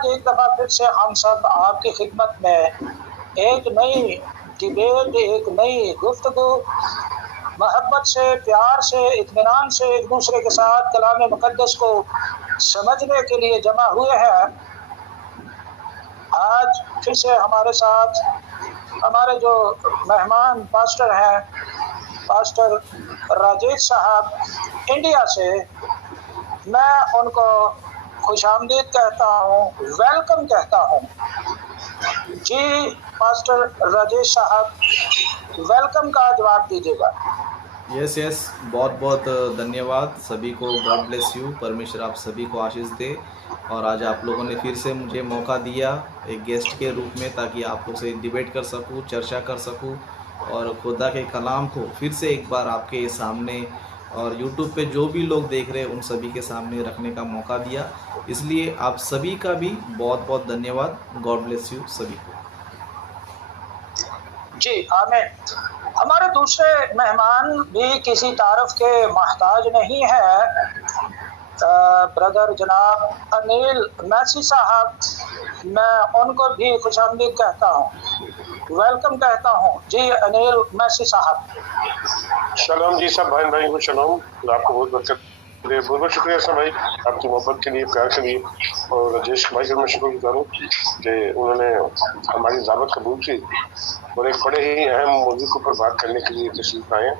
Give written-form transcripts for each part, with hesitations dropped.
आज एक दफ़ा फिर से हम सब आपकी खिदमत में एक नई डिबेट, एक नई गुफ्तगू, मोहब्बत से, प्यार से, इत्मीनान से एक दूसरे के साथ कलाम मुक़द्दस को समझने के लिए जमा हुए हैं। आज फिर से हमारे साथ हमारे जो मेहमान पास्टर हैं, पास्टर राजेश साहब इंडिया से, मैं उनको खुशामदीद कहता हूँ, वेलकम कहता हूँ। जी पास्टर राजेश साहब, वेलकम का जवाब दीजिएगा। यस, बहुत बहुत धन्यवाद सभी को। God bless you. परमेश्वर आप सभी को आशीष दे। और आज आप लोगों ने फिर से मुझे मौका दिया एक गेस्ट के रूप में, ताकि आप लोग से डिबेट कर सकूं, चर्चा कर सकूं और खुदा के कलाम को फिर से एक बार आपके सामने और यूट्यूब पे जो भी लोग देख रहे हैं उन सभी के सामने रखने का मौका दिया। इसलिए आप सभी का भी बहुत बहुत धन्यवाद। गॉड ब्लेस यू सभी को। जी आमीन। हमारे दूसरे मेहमान भी किसी तारफ के मोहताज नहीं है। ब्रदर जनाब अनिल मैसी साहब, मैं उनको भी खुशामदीद कहता हूँ, वेलकम कहता हूँ। जी अनिल मैसी साहब। शलोम जी, सब भाई को शलोम। आपको बहुत बहुत शुक्रिया सब भाई, आपकी मोहब्बत के लिए, प्यार के लिए। और राजेश भाई का मैं शुक्रगुजार हूँ कि उन्होंने हमारी दावत कबूल की और एक बड़े ही अहम मौजू के ऊपर बात करने के लिए तशरीफ आए।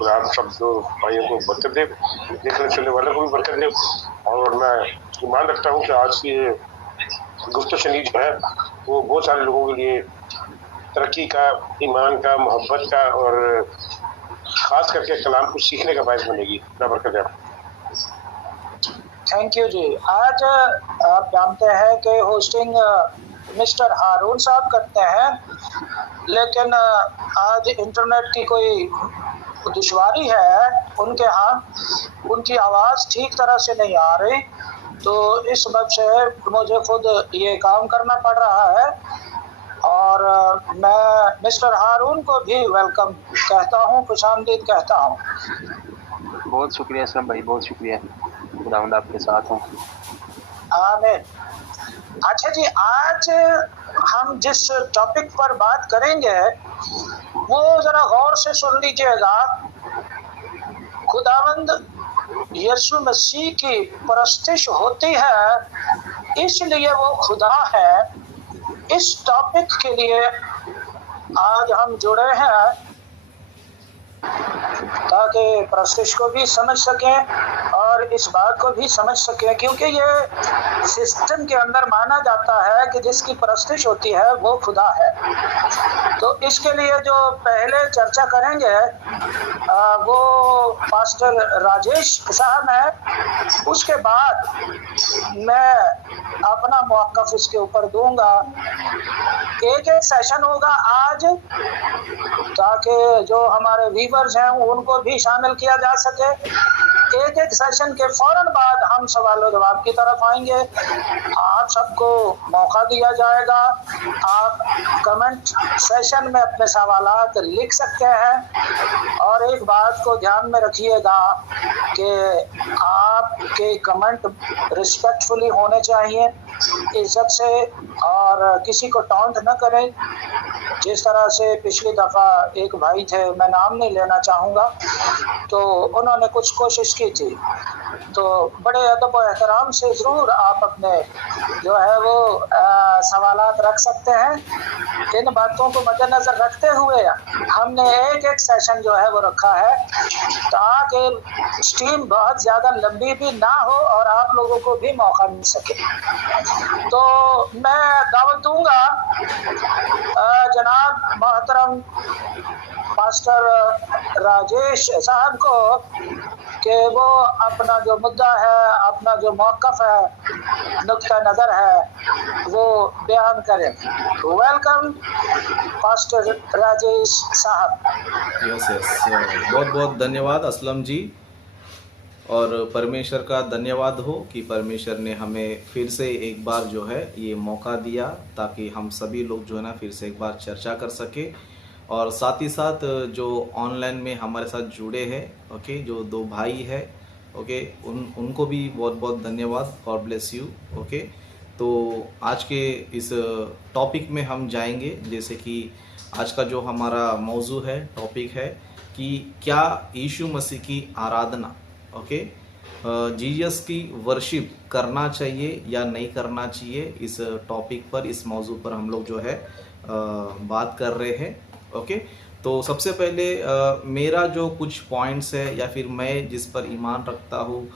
और आप सब जो भाइयों को बरकत दे, देखने सुनने वालों को भी बरकत दे। और मैं ईमान रखता हूँ कि आज की ये गुफ्तगू जो है वो बहुत सारे लोगों के लिए तरक्की का, ईमान का, मोहब्बत का और खास करके कलाम को सीखने का बायस बनेगी। बरकत है। थैंक यू जी। आज आप जानते हैं कि होस्टिंग मिस्टर हारून साहब करते हैं, लेकिन आज इंटरनेट की कोई दुश्वारी है उनके यहाँ, उनकी आवाज़ ठीक तरह से नहीं आ रही, तो इस वजह से मुझे खुद ये काम करना पड़ रहा है। और मैं मिस्टर हारून को भी वेलकम कहता हूँ, खुशामदीद कहता हूँ। बहुत शुक्रिया सब भाई, बहुत शुक्रिया। खुदावंद आपके साथ हूँ। आमीन। अच्छा जी, आज हम जिस टॉपिक पर बात करेंगे वो जरा गौर से सुन लीजिएगा। खुदावंद यीशु मसीह की परस्तिश होती है, इसलिए वो खुदा है। इस टॉपिक के लिए आज हम जुड़े हैं ताकि परस्तिश को भी समझ सकें और इस बात को भी समझ सकें, क्योंकि ये सिस्टम के अंदर माना जाता है कि जिसकी परस्तिश होती है वो खुदा है। तो इसके लिए जो पहले चर्चा करेंगे वो पास्टर राजेश साहब हैं। उसके बाद मैं अपना मौक़िफ़ इसके ऊपर दूंगा। एक सेशन होगा आज ताकि जो हमारे व्यूअर्स हैं उनको भी शामिल किया जा सके। एक सेशन के फौरन बाद हम सवाल और जवाब की तरफ आएंगे। आप सबको मौका दिया जाएगा, आप कमेंट सेशन में अपने सवालात लिख सकते हैं। और एक बात को ध्यान में रखिएगा कि आपके कमेंट रिस्पेक्टफुली होने चाहिए, इज्जत से, और किसी को टॉन्ट न करें। जिस तरह से पिछली दफ़ा एक भाई थे, मैं नाम नहीं लेना चाहूँगा, तो उन्होंने कुछ कोशिश की थी, तो बड़े अदब और एहतराम से ज़रूर आप अपने जो है वो सवालात रख सकते हैं। इन बातों को मद्देनज़र रखते हुए हमने एक सेशन जो है वो रखा है ताकि स्ट्रीम बहुत ज़्यादा लंबी भी ना हो और आप लोगों को भी मौका मिल सके। तो मैं दावत दूंगा जनाब मोहतरम पास्टर राजेश साहब को कि वो अपना जो मुद्दा है, अपना जो मौक़िफ़ है, नुक्ता नज़र है, वो बयान करें। वेलकम पास्टर राजेश साहब। यस बहुत बहुत धन्यवाद असलम जी। और परमेश्वर का धन्यवाद हो कि परमेश्वर ने हमें फिर से एक बार जो है ये मौका दिया ताकि हम सभी लोग जो है ना फिर से एक बार चर्चा कर सके। और साथ ही साथ जो ऑनलाइन में हमारे साथ जुड़े हैं, ओके, जो दो भाई है, ओके, उनको भी बहुत बहुत धन्यवाद। God bless you. ओके, तो आज के इस टॉपिक में हम जाएंगे, जैसे कि आज का जो हमारा मौजू है, टॉपिक है कि क्या यीशु मसीह की आराधना, ओके, जीसस की वर्शिप करना चाहिए या नहीं करना चाहिए, इस टॉपिक पर, इस मौजू पर हम लोग जो है बात कर रहे हैं। ओके, तो सबसे पहले मेरा जो कुछ पॉइंट्स है या फिर मैं जिस पर ईमान रखता हूँ,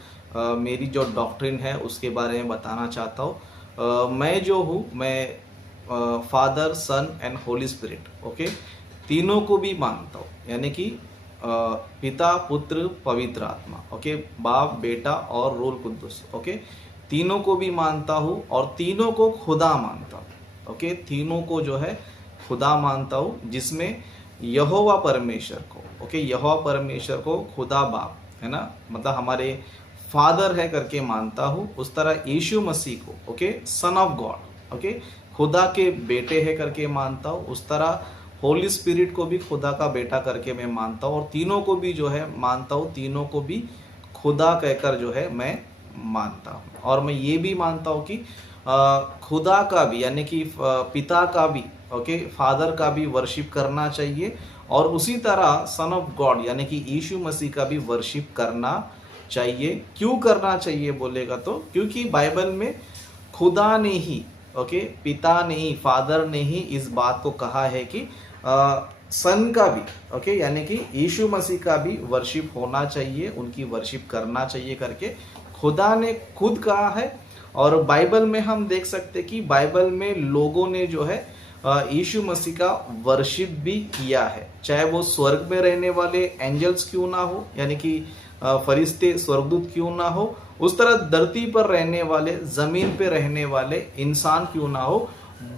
मेरी जो डॉक्ट्रिन है उसके बारे में बताना चाहता हूँ। मैं जो हूँ, मैं Father, Son and Holy Spirit, okay, तीनों को भी मानता हूँ, यानी कि पिता, पुत्र, पवित्र आत्मा, ओके, बाप, बेटा और रूह कुद्दुस, ओके, तीनों को भी मानता हूँ और तीनों को खुदा मानता हूँ। ओके, तीनों को जो है खुदा मानता हूँ, जिसमें यहोवा परमेश्वर को, ओके, यहोवा परमेश्वर को खुदा बाप है ना, मतलब हमारे फादर है करके मानता हूँ। उस तरह यीशु मसीह को, okay, son of God, okay, खुदा के बेटे है करके मानता हूँ। उस तरह होली स्पिरिट को भी खुदा का बेटा करके मैं मानता हूँ और तीनों को भी जो है मानता हूँ, तीनों को भी खुदा कहकर जो है मैं मानता हूँ। और मैं ये भी मानता हूँ कि खुदा का भी, यानी कि पिता का भी, ओके, फादर का भी वर्शिप करना चाहिए और उसी तरह सन ऑफ गॉड यानी कि यीशु मसीह का भी वर्शिप करना चाहिए। क्यों करना चाहिए बोलेगा तो क्योंकि बाइबल में खुदा ने ही, ओके, पिता ने ही, फादर ने ही इस बात को कहा है कि सन का भी, ओके, यानी कि यीशु मसीह का भी वर्शिप होना चाहिए, उनकी वर्शिप करना चाहिए करके खुदा ने खुद कहा है। और बाइबल में हम देख सकते कि बाइबल में लोगों ने जो है यीशु मसीह का वर्शिप भी किया है, चाहे वो स्वर्ग में रहने वाले एंजल्स क्यों ना हो, यानी कि फरिश्ते, स्वर्गदूत क्यों ना हो, उस तरह धरती पर रहने वाले, जमीन पे रहने वाले इंसान क्यों ना हो,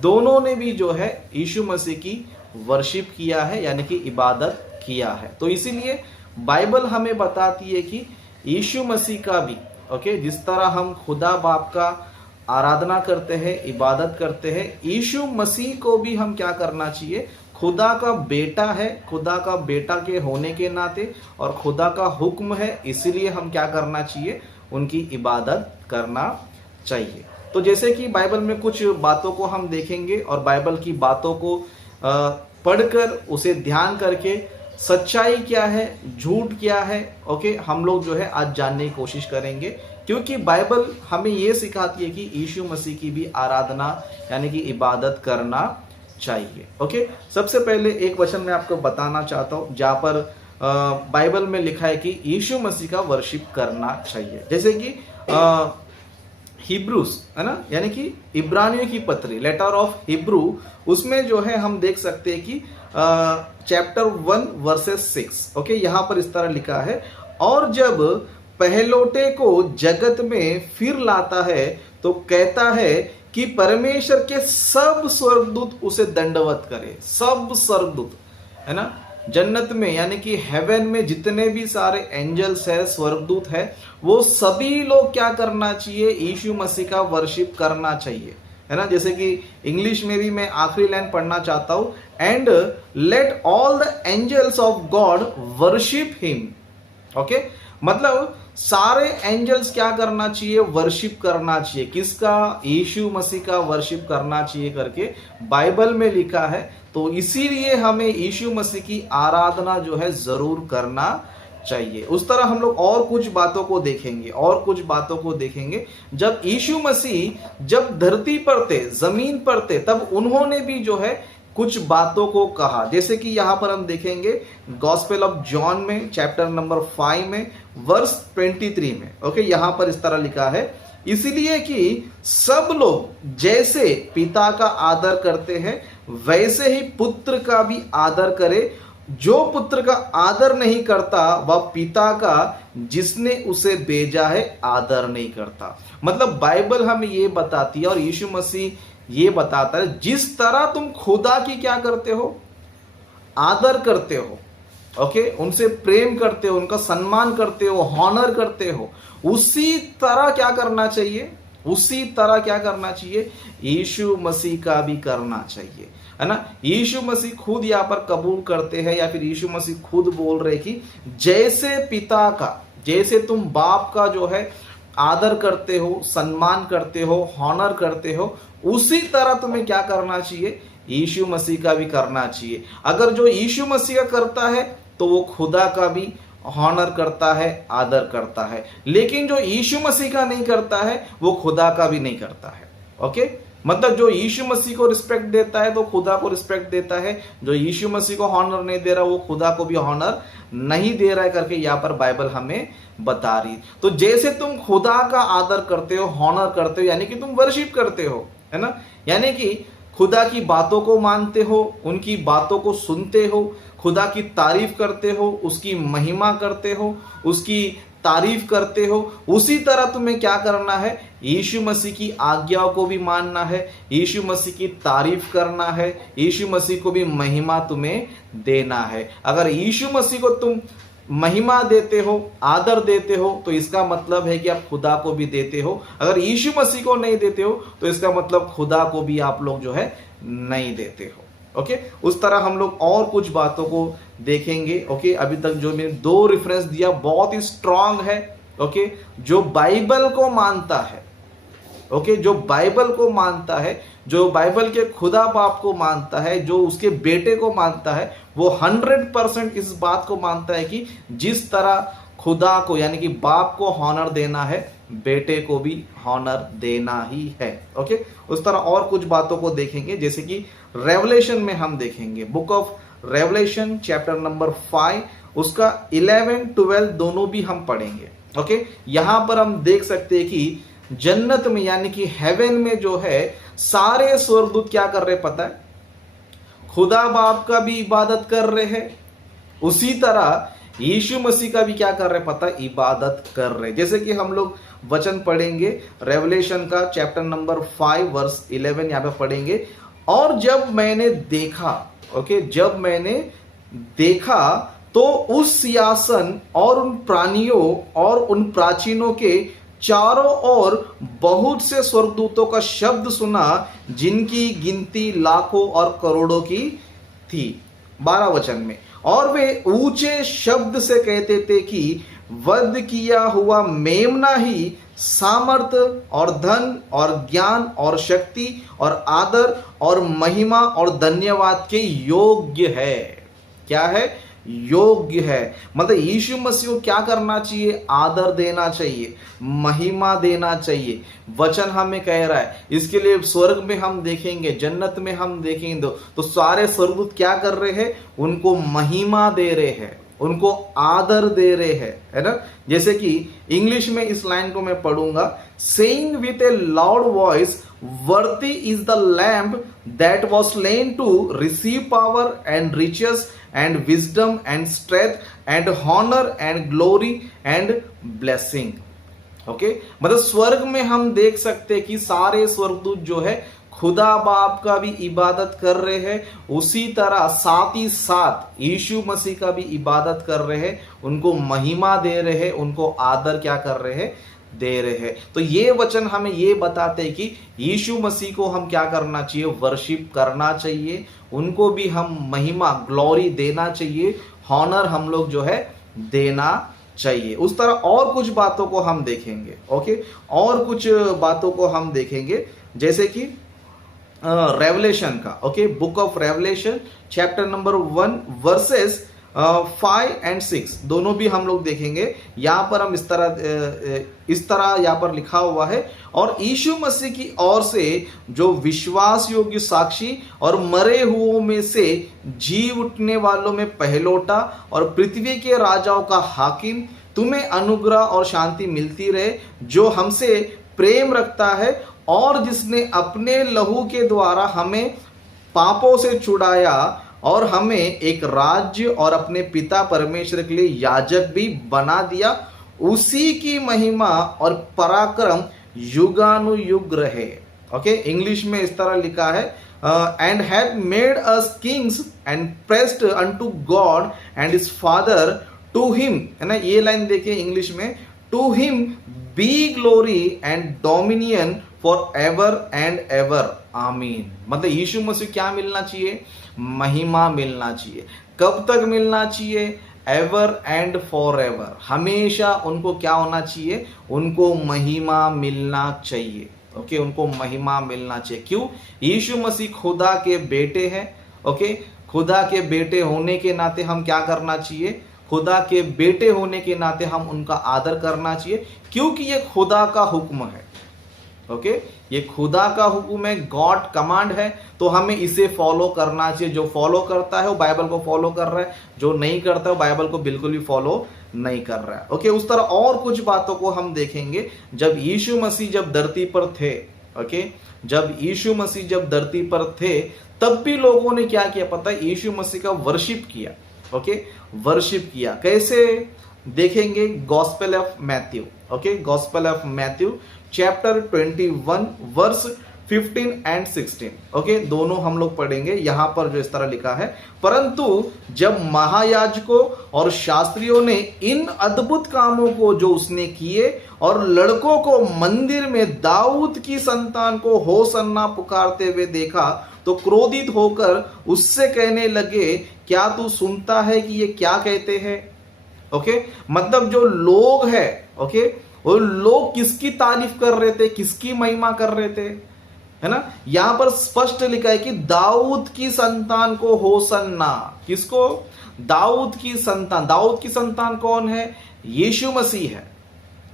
दोनों ने भी जो है यीशु मसीह की वर्शिप किया है, यानी कि इबादत किया है। तो इसीलिए बाइबल हमें बताती है कि यीशु मसीह का भी, ओके, जिस तरह हम खुदा बाप का आराधना करते हैं, इबादत करते हैं, यीशु मसीह को भी हम क्या करना चाहिए, खुदा का बेटा है, खुदा का बेटा के होने के नाते और खुदा का हुक्म है, इसीलिए हम क्या करना चाहिए, उनकी इबादत करना चाहिए। तो जैसे कि बाइबल में कुछ बातों को हम देखेंगे और बाइबल की बातों को पढ़कर उसे ध्यान करके सच्चाई क्या है, झूठ क्या है, ओके, हम लोग जो है आज जानने की कोशिश करेंगे। क्योंकि बाइबल हमें ये सिखाती है कि यीशु मसीह की भी आराधना यानी कि इबादत करना चाहिए। ओके, सबसे पहले एक वचन मैं आपको बताना चाहता हूँ जहाँ पर बाइबल में लिखा है कि यीशु मसीह का वर्शिप करना चाहिए। जैसे कि हिब्रूस है ना, यानी कि इब्रानियों की पत्री, लेटर ऑफ हिब्रू, उसमें जो है हम देख सकते हैं कि चैप्टर 1 वर्सेस 6, ओके, यहाँ पर इस तरह लिखा है, और जब पहलोटे को जगत में फिर लाता है तो कहता है कि परमेश्वर के सब स्वर्गदूत उसे दंडवत करे। सब स्वर्गदूत है ना, जन्नत में यानी कि हेवन में जितने भी सारे एंजल्स है, स्वर्गदूत है, वो सभी लोग क्या करना चाहिए, यीशु मसीह का वर्शिप करना चाहिए, है ना। जैसे कि इंग्लिश में भी मैं आखिरी लाइन पढ़ना चाहता हूं, and let all the angels of God worship him. Okay, मतलब सारे एंजल्स क्या करना चाहिए, वर्शिप करना चाहिए। किसका, यीशु मसीह का वर्शिप करना चाहिए करके बाइबल में लिखा है। तो इसीलिए हमें यीशु मसीह की आराधना जो है जरूर करना चाहिए। उस तरह हम लोग और कुछ बातों को देखेंगे जब यीशु मसीह जब धरती पर थे, जमीन पर थे, तब उन्होंने भी जो है कुछ बातों को कहा। जैसे कि यहां पर हम देखेंगे गॉस्पेल ऑफ जॉन में चैप्टर नंबर 5 में वर्स 23 में, ओके, यहां पर इस तरह लिखा है, इसलिए कि सब लोग जैसे पिता का आदर करते हैं वैसे ही पुत्र का भी आदर करे। जो पुत्र का आदर नहीं करता वह पिता का जिसने उसे भेजा है आदर नहीं करता। मतलब बाइबल हमें ये बताती है और यीशु मसीह ये बताता है, जिस तरह तुम खुदा की क्या करते हो, आदर करते हो, ओके, उनसे प्रेम करते हो, उनका सम्मान करते हो, हॉनर करते हो, उसी तरह क्या करना चाहिए, यीशु मसीह का भी करना चाहिए, है ना। यीशु मसीह खुद यहाँ पर कबूल करते हैं, या फिर यीशु मसीह खुद बोल रहे कि जैसे पिता का, जैसे तुम बाप का जो है आदर करते हो, सम्मान करते हो, हॉनर करते हो, उसी तरह तुम्हें क्या करना चाहिए, यीशु मसीह का भी करना चाहिए। अगर जो यीशु मसीह का करता है तो वो खुदा का भी हॉनर करता है, आदर करता है। लेकिन जो यीशु मसीह का नहीं करता है वो खुदा का भी नहीं करता है। ओके, मतलब जो यीशु मसीह को रिस्पेक्ट देता है तो खुदा को रिस्पेक्ट देता है, जो यीशु मसीह को हॉनर नहीं दे रहा वो खुदा को भी हॉनर नहीं दे रहा है करके यहाँ पर बाइबल हमें बता रही। तो जैसे तुम खुदा का आदर करते हो, हॉनर करते हो, यानी कि तुम वर्शिप करते हो, है ना, यानी कि खुदा की बातों को मानते हो, उनकी बातों को सुनते हो, खुदा की तारीफ करते हो, उसकी महिमा करते हो, उसकी तारीफ करते हो, उसी तरह तुम्हें क्या करना है, यीशु मसीह की आज्ञाओं को भी मानना है, यीशु मसीह की तारीफ करना है, यीशु मसीह को भी महिमा तुम्हें देना है। अगर यीशु मसीह को तुम महिमा देते हो, आदर देते हो, तो इसका मतलब है कि आप खुदा को भी देते हो। अगर यीशु मसीह को नहीं देते हो तो इसका मतलब खुदा को भी आप लोग जो है नहीं देते हो। ओके, उस तरह हम लोग और कुछ बातों को देखेंगे। ओके, अभी तक जो मैंने 2 रेफरेंस दिया बहुत ही स्ट्रांग है। ओके, जो बाइबल को मानता है, ओके, जो बाइबल को मानता है, जो बाइबल के खुदा बाप को मानता है, जो उसके बेटे को मानता है, वो 100% इस बात को मानता है कि जिस तरह खुदा को यानी कि बाप को हॉनर देना है, बेटे को भी हॉनर देना ही है। ओके, उस तरह और कुछ बातों को देखेंगे, जैसे कि रेवलेशन में हम देखेंगे, book of revelation chapter number 5, उसका 11-12 दोनों भी हम पढ़ेंगे। ओके, यहां पर हम देख सकते हैं कि जन्नत में यानी कि हेवन में जो है सारे स्वर्गदूत क्या कर रहे पता है, खुदा बाप का भी इबादत कर रहे हैं, उसी तरह यीशु मसीह का भी क्या कर रहे पता है, इबादत कर रहे। जैसे कि हम लोग वचन पढ़ेंगे रेवलेशन का चैप्टर नंबर 5 वर्स 11, यहां पे पढ़ेंगे। और जब मैंने देखा, ओके, जब मैंने देखा तो उस सिंहासन और उन प्राणियों और उन प्राचीनों के चारों ओर बहुत से स्वर्गदूतों का शब्द सुना, जिनकी गिनती लाखों और करोड़ों की थी। 12 वचन में, और वे ऊंचे शब्द से कहते थे कि वध किया हुआ मेमना ही सामर्थ्य और धन और ज्ञान और शक्ति और आदर और महिमा और धन्यवाद के योग्य है। क्या है, योग्य है। मतलब यीशु मसीह को क्या करना चाहिए, आदर देना चाहिए, महिमा देना चाहिए। वचन हमें कह रहा है, इसके लिए स्वर्ग में हम देखेंगे, जन्नत में हम देखेंगे तो सारे स्वर्गदूत क्या कर रहे हैं, उनको महिमा दे रहे हैं, उनको आदर दे रहे हैं, है ना। जैसे कि इंग्लिश में इस लाइन को मैं पढ़ूंगा, saying with a loud voice, worthy is the lamb that was slain to receive power and riches and wisdom and strength and honor and glory and blessing। Okay, मतलब स्वर्ग में हम देख सकते हैं कि सारे स्वर्गदूत जो है खुदा बाप का भी इबादत कर रहे हैं, उसी तरह साथ ही साथ यीशु मसीह का भी इबादत कर रहे हैं, उनको महिमा दे रहे हैं, उनको आदर क्या कर रहे हैं, दे रहे हैं। तो ये वचन हमें ये बताते हैं कि यीशु मसीह को हम क्या करना चाहिए, वर्शिप करना चाहिए, उनको भी हम महिमा ग्लोरी देना चाहिए, हॉनर हम लोग जो है देना चाहिए। उस तरह और कुछ बातों को हम देखेंगे। ओके, और कुछ बातों को हम देखेंगे, जैसे कि रेवलेशन का। Okay, book of revelation chapter number 1 versus 5 और 6 दोनों भी हम लोग देखेंगे। यहाँ पर हम इस तरह यहाँ पर लिखा हुआ है, और यीशु मसीह की ओर से जो विश्वास योग्य साक्षी और मरे हुओं में से जी उठने वालों में पहलोटा और पृथ्वी के राजाओं का हाकिम, तुम्हें अनुग्रह और शांति मिलती रहे, जो हमसे प्रेम रखता है और जिसने अपने लहू के द्वारा हमें पापों से छुड़ाया और हमें एक राज्य और अपने पिता परमेश्वर के लिए याजक भी बना दिया। उसी की महिमा और पराक्रम युगानुयुग रहे। ओके, इंग्लिश में इस तरह लिखा है, and had made us kings and priests unto God and his Father, to him, है ना, ये लाइन देखिए इंग्लिश में, to him be glory and dominion for ever and ever, आमीन। मतलब यीशु मसीह क्या मिलना चाहिए, महिमा मिलना चाहिए। कब तक मिलना चाहिए, एवर एंड फॉर एवर, हमेशा उनको क्या होना चाहिए, उनको महिमा मिलना चाहिए। ओके, उनको महिमा मिलना चाहिए। क्यों? यीशु मसीह खुदा के बेटे हैं। ओके, खुदा के बेटे होने के नाते हम क्या करना चाहिए, खुदा के बेटे होने के नाते हम उनका आदर करना चाहिए, क्योंकि ये खुदा का हुक्म है। ओके, ये खुदा का हुक्म है, गॉड कमांड है, तो हमें इसे फॉलो करना चाहिए। जो फॉलो करता है वो बाइबल को फॉलो कर रहा है, जो नहीं करता है वो बाइबल को बिल्कुल भी फॉलो नहीं कर रहा है। ओके, उस तरह और कुछ बातों को हम देखेंगे। जब यीशु मसीह जब धरती पर थे, ओके, जब यीशु मसीह जब धरती पर थे, तब भी लोगों ने क्या किया पता है, यीशु मसीह का वर्शिप किया। ओके, वर्शिप किया। कैसे देखेंगे? Gospel of Matthew. Okay, gospel of Matthew chapter 21 verse 15 and 16। Okay, दोनों हम लोग पढ़ेंगे। यहां पर जो इस तरह लिखा है, परंतु जब महायाजकों और शास्त्रियों ने इन अद्भुत कामों को जो उसने किए और लड़कों को मंदिर में दाऊद की संतान को होसन्ना पुकारते हुए देखा, तो क्रोधित होकर उससे कहने लगे, क्या तू सुनता है कि ये क्या कहते हैं? ओके, मतलब जो लोग हैं, ओके, वो लोग किसकी तारीफ कर रहे थे, किसकी महिमा कर रहे थे, है ना? यहां पर स्पष्ट लिखा है कि दाऊद की संतान को होसन्ना। किसको? दाऊद की संतान। दाऊद की संतान कौन है? यीशु मसीह है।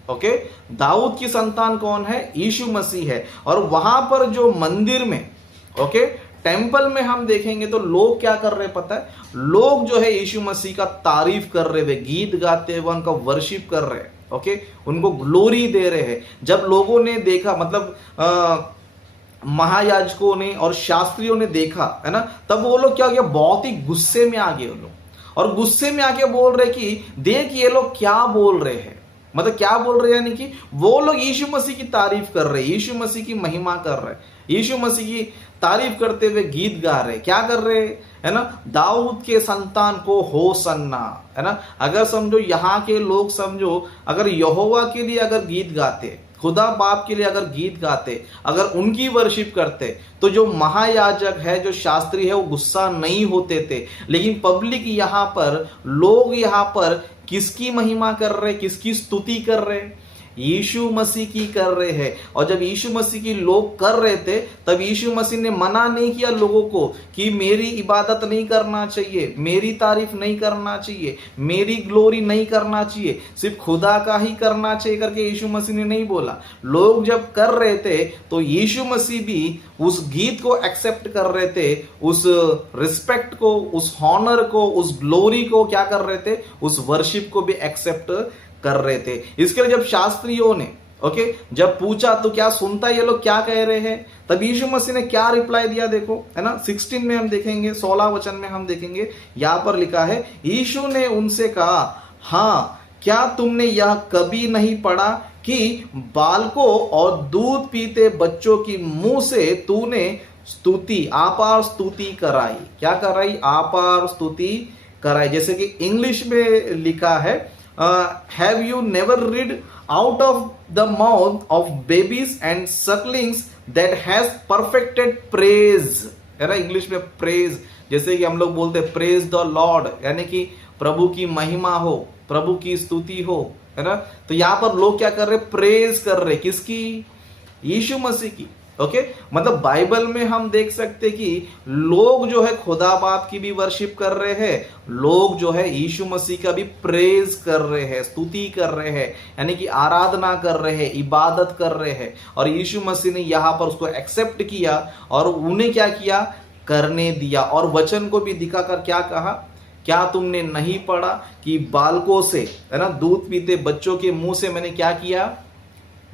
ओके, दाऊद की संतान कौन है? यीशु मसीह है। और वहां पर जो मंदिर में, ओके, टेंपल में हम देखेंगे तो लोग क्या कर रहे पता है, लोग जो है यीशु मसीह का तारीफ कर रहे थे, गीत गाते हुए उनका वर्शिप कर रहे हैं। ओके, उनको ग्लोरी दे रहे हैं। जब लोगों ने देखा, मतलब महायाजकों ने और शास्त्रियों ने देखा, है ना, तब वो लोग क्या किया, बहुत ही गुस्से में आ गए वो लोग, और गुस्से में आके बोल रहे कि देख ये लोग क्या बोल रहे हैं। मतलब क्या बोल रहे हैं, यानी कि वो लोग यीशु मसीह की तारीफ कर रहे हैं, यीशु मसीह की महिमा कर रहे हैं, यीशु मसीह की तारीफ करते हुए गीत गा रहे हैं। क्या कर रहे हैं, है ना? दाऊद के संतान को होसन्ना, है ना? अगर समझो यहाँ के लोग, समझो अगर यहोवा के लिए अगर गीत गाते, खुदा बाप के लिए अगर गीत गाते, अगर उनकी वर्शिप करते, तो जो महायाजक है, जो शास्त्री है, वो गुस्सा नहीं होते थे। लेकिन पब्लिक यहाँ पर, लोग यहाँ पर किसकी महिमा कर रहे, किसकी स्तुति कर रहे? यीशु मसीह की कर रहे हैं। और जब यीशु मसीह की लोग कर रहे थे, तब यीशु मसीह ने मना नहीं किया लोगों को कि मेरी इबादत नहीं करना चाहिए, मेरी तारीफ नहीं करना चाहिए, मेरी ग्लोरी नहीं करना चाहिए, सिर्फ खुदा का ही करना चाहिए करके यीशु मसीह ने नहीं बोला। लोग जब कर रहे थे तो यीशु मसीह भी उस गीत को एक्सेप्ट कर रहे थे, उस रिस्पेक्ट को, उस हॉनर को, उस ग्लोरी को क्या कर रहे थे, उस वर्शिप को भी एक्सेप्ट कर रहे थे। इसके लिए जब शास्त्रियों ने, ओके, जब पूछा तो क्या सुनता है ये लोग क्या कह रहे हैं, तब यीशु मसीह ने क्या रिप्लाई दिया, देखो, है ना, 16 में हम देखेंगे, 16 वचन में हम देखेंगे। यहां पर लिखा है, यीशु ने उनसे कहा, हाँ, क्या तुमने यह कभी नहीं पढ़ा कि बालकों और दूध पीते बच्चों की मुंह से तूने स्तुति, आपार स्तुति कराई। क्या कराई? आपार स्तुति कराई। जैसे कि इंग्लिश में लिखा है, have you never read out of the mouth of babies and sucklings that has perfected praise, है ना? इंग्लिश में praise, जैसे कि हम लोग बोलते हैं praise the Lord, यानी कि प्रभु की महिमा हो, प्रभु की स्तुति हो, है ना? तो यहां पर लोग क्या कर रहे? प्रेज कर रहे। किसकी? यीशु मसीह की। ओके, मतलब बाइबल में हम देख सकते कि लोग जो है खुदा बाप की भी वर्शिप कर रहे हैं, लोग जो है यीशु मसीह का भी प्रेज कर रहे हैं, स्तुति कर रहे हैं, यानी कि आराधना कर रहे हैं, इबादत कर रहे हैं। और यीशु मसीह ने यहाँ पर उसको एक्सेप्ट किया और उन्हें क्या किया? करने दिया। और वचन को भी दिखाकर क्या कहा? क्या तुमने नहीं पढ़ा कि बालकों से, है ना, दूध पीते बच्चों के मुंह से मैंने क्या किया?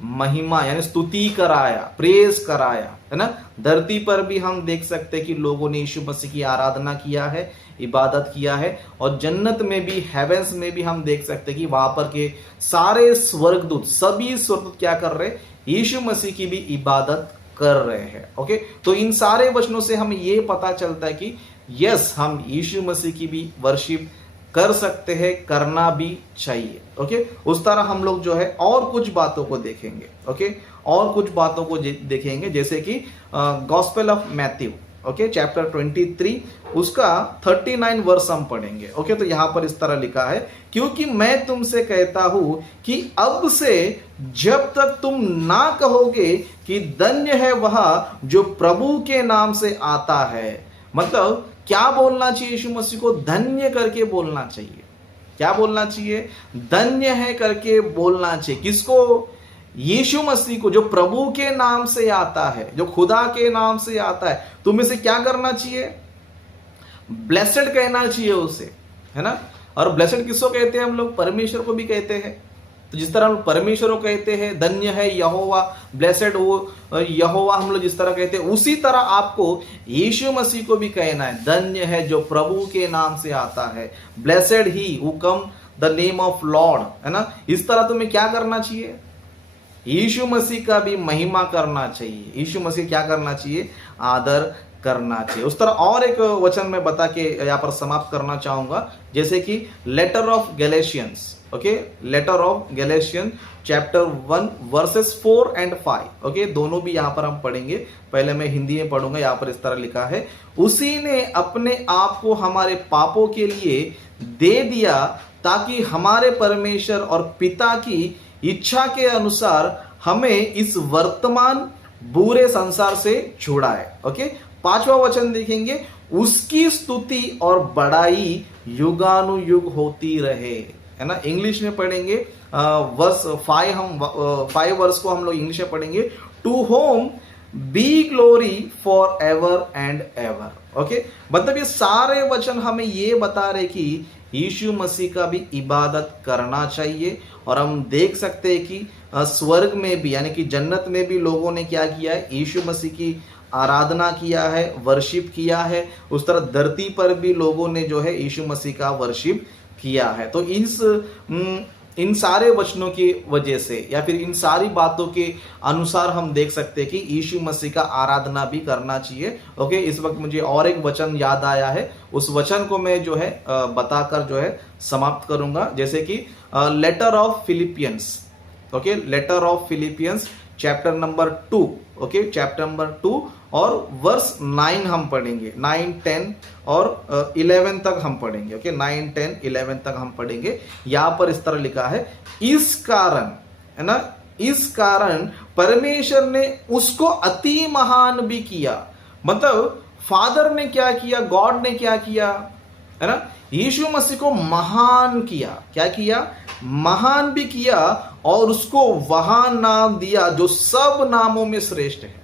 महिमा, यानी स्तुति कराया, प्रेज कराया, है ना? धरती पर भी हम देख सकते हैं कि लोगों ने यीशु मसीह की आराधना किया है, इबादत किया है। और जन्नत में भी, हेवेंस में भी हम देख सकते हैं कि वहां पर के सारे स्वर्गदूत, सभी स्वर्गदूत क्या कर रहे? यीशु मसीह की भी इबादत कर रहे हैं। ओके, तो इन सारे वचनों से हमें ये पता चलता है कि यस, हम यीशु मसीह की भी वर्शिप कर सकते हैं, करना भी चाहिए। ओके, उस तरह हम लोग जो है और कुछ बातों को देखेंगे। ओके, और कुछ बातों को देखेंगे, जैसे कि gospel of Matthew, okay, chapter 23 उसका 39 वर्स हम पढ़ेंगे। ओके, तो यहां पर इस तरह लिखा है, क्योंकि मैं तुमसे कहता हूं कि अब से जब तक तुम ना कहोगे कि धन्य है वह जो प्रभु के नाम से आता है। मतलब क्या बोलना चाहिए? यीशु मसीह को धन्य करके बोलना चाहिए। क्या बोलना चाहिए? धन्य है करके बोलना चाहिए। किसको? यीशु मसीह को, जो प्रभु के नाम से आता है, जो खुदा के नाम से आता है। तुम्हें से क्या करना चाहिए? ब्लेसेड कहना चाहिए उसे, है ना। और ब्लेसेड किसको कहते हैं हम लोग? परमेश्वर को भी कहते हैं। तो जिस तरह हम परमेश्वर को कहते हैं धन्य है यहोवा, ब्लेसेड वो यहोवा हम लोग जिस तरह कहते हैं, उसी तरह आपको यीशु मसीह को भी कहना है, धन्य है जो प्रभु के नाम से आता है, blessed he who come the name of Lord, है ना। इस तरह तुम्हें क्या करना चाहिए? यीशु मसीह का भी महिमा करना चाहिए। यीशु मसीह क्या करना चाहिए? आदर करना चाहिए। उस तरह और एक वचन में बता के यहाँ पर समाप्त करना चाहूंगा, जैसे कि letter of Galatians. Okay, letter of Galatian chapter 1 verses 4 and 5। Okay, दोनों भी यहाँ पर हम पढ़ेंगे। पहले मैं हिंदी में पढ़ूंगा। यहाँ पर इस तरह लिखा है, उसी ने अपने आप को हमारे पापों के लिए दे दिया ताकि हमारे परमेश्वर और पिता की इच्छा के अनुसार हमें इस वर्तमान बुरे संसार से छुड़ाए। ओके, 5वां वचन देखेंगे, उसकी स्तुति और बड़ाई युगानुयुग होती रहे, है ना। इंग्लिश में पढ़ेंगे वर्स 5, हम 5 वर्स को हम लोग इंग्लिश में पढ़ेंगे, to whom be glory for ever and ever. Okay, मतलब ये सारे वचन हमें ये बता रहे कि यीशु मसीह का भी इबादत करना चाहिए। और हम देख सकते हैं कि स्वर्ग में भी, यानी कि जन्नत में भी लोगों ने क्या किया है? यीशु मसीह की आराधना किया है, वर्शिप किया है। उस तरह धरती पर भी लोगों ने जो है यीशु मसीह का वर्शिप किया है। तो इन सारे वचनों की वजह से या फिर इन सारी बातों के अनुसार हम देख सकते हैं कि यीशु मसीह का आराधना भी करना चाहिए। ओके, इस वक्त मुझे और एक वचन याद आया है, उस वचन को मैं जो है बताकर जो है समाप्त करूंगा, जैसे कि letter of Philippians. Okay, letter of Philippians chapter number 2। Okay, chapter number 2 और वर्स 9 हम पढ़ेंगे, 9, 10 और 11 तक हम पढ़ेंगे। ओके, 9, 10, 11 तक हम पढ़ेंगे। यहां पर इस तरह लिखा है, इस कारण, है ना, इस कारण परमेश्वर ने उसको अति महान भी किया। मतलब फादर ने क्या किया? गॉड ने क्या किया, है ना, यीशु मसीह को महान किया। क्या किया? महान भी किया, और उसको वहां नाम दिया जो सब नामों में श्रेष्ठ है।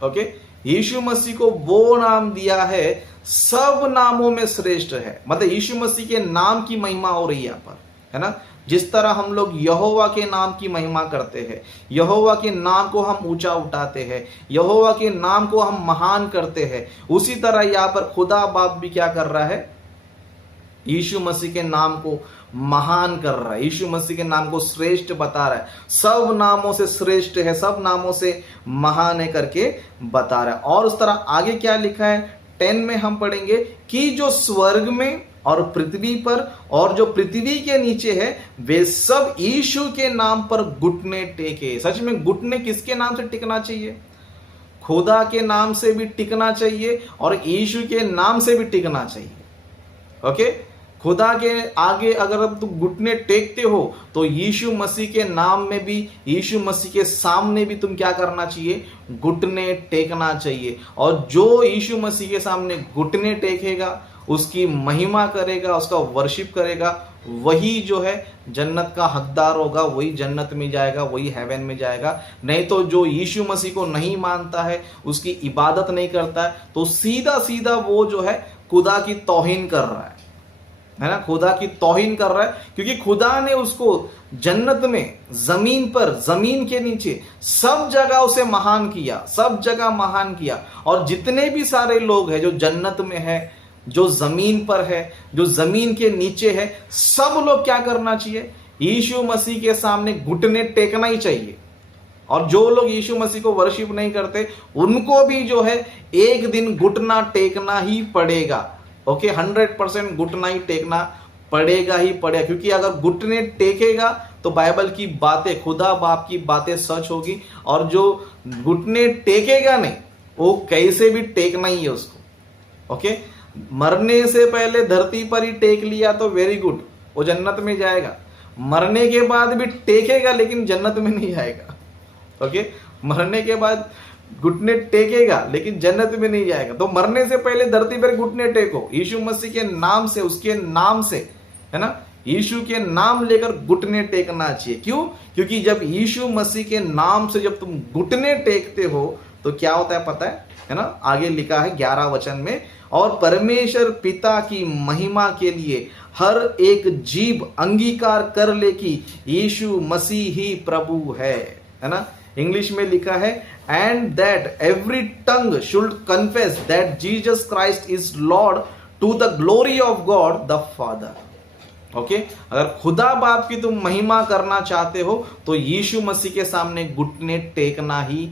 ओके, यीशु मसीह को वो नाम दिया है सब नामों में श्रेष्ठ है। मतलब यीशु मसीह के नाम की महिमा हो रही है यहाँ पर, है ना। जिस तरह हम लोग यहोवा के नाम की महिमा करते हैं, यहोवा के नाम को हम ऊंचा उठाते हैं, यहोवा के नाम को हम महान करते हैं, उसी तरह यहाँ पर खुदा बाप भी क्या कर रहा है? यीशु मसीह के नाम को महान कर रहा है, यीशु मसीह के नाम को श्रेष्ठ बता रहा है, सब नामों से श्रेष्ठ है, सब नामों से महान है करके बता रहा है। और उस तरह आगे क्या लिखा है 10 में हम पढ़ेंगे कि जो स्वर्ग में और पृथ्वी पर और जो पृथ्वी के नीचे है वे सब यीशु के नाम पर घुटने टेके। सच में घुटने किसके नाम से टिकना चाहिए? खुदा के नाम से भी टिकना चाहिए और यीशु के नाम से भी टिकना चाहिए। ओके, खुदा के आगे अगर तुम घुटने टेकते हो तो यीशु मसीह के नाम में भी, यीशु मसीह के सामने भी तुम क्या करना चाहिए? घुटने टेकना चाहिए। और जो यीशु मसीह के सामने घुटने टेकेगा, उसकी महिमा करेगा, उसका वर्शिप करेगा, वही जो है जन्नत का हकदार होगा, वही जन्नत में जाएगा, वही हेवन में जाएगा। नहीं तो जो यीशु मसीह को नहीं मानता है, उसकी इबादत नहीं करता है, तो सीधा सीधा वो जो है खुदा की तौहीन कर रहा है ना, खुदा की तौहीन कर रहा है। क्योंकि खुदा ने उसको जन्नत में, जमीन पर, जमीन के नीचे सब जगह उसे महान किया, सब जगह महान किया। और जितने भी सारे लोग हैं जो जन्नत में है, जो जमीन पर है, जो जमीन के नीचे है, सब लोग क्या करना चाहिए? यीशु मसीह के सामने घुटने टेकना ही चाहिए। और जो लोग यीशु मसीह को वर्शिप नहीं करते, उनको भी जो है एक दिन घुटना टेकना ही पड़ेगा। ओके, 100% घुटना ही टेकना पड़ेगा ही पड़ेगा। क्योंकि अगर घुटने टेकेगा तो बाइबल की बातें, खुदा बाप की बातें सच होगी, और जो घुटने टेकेगा नहीं, वो कैसे भी टेकना ही है उसको। ओके, मरने से पहले धरती पर ही टेक लिया तो वेरी गुड, वो जन्नत में जाएगा। मरने के बाद भी टेकेगा लेकिन जन्नत में नहीं जाएगा। ओके, मरने के बाद घुटने टेकेगा लेकिन जन्नत में नहीं जाएगा। तो मरने से पहले धरती पर घुटने टेको, यीशु मसीह के नाम से, उसके नाम से, है ना, यीशु के नाम लेकर घुटने टेकना चाहिए। क्यों? क्योंकि जब यीशु मसीह के नाम से जब तुम घुटने टेकते हो तो क्या होता है पता है ना? आगे लिखा है 11 वचन में, और परमेश्वर पिता की महिमा के लिए हर एक जीव अंगीकार कर ले कि यीशु मसीह ही प्रभु है ना? इंग्लिश में लिखा है, and that every tongue should confess that Jesus Christ is Lord to the glory of God the Father. Okay, अगर खुदा बाप की तुम महिमा करना चाहते हो तो यीशु मसीह के सामने घुटने टेकना ही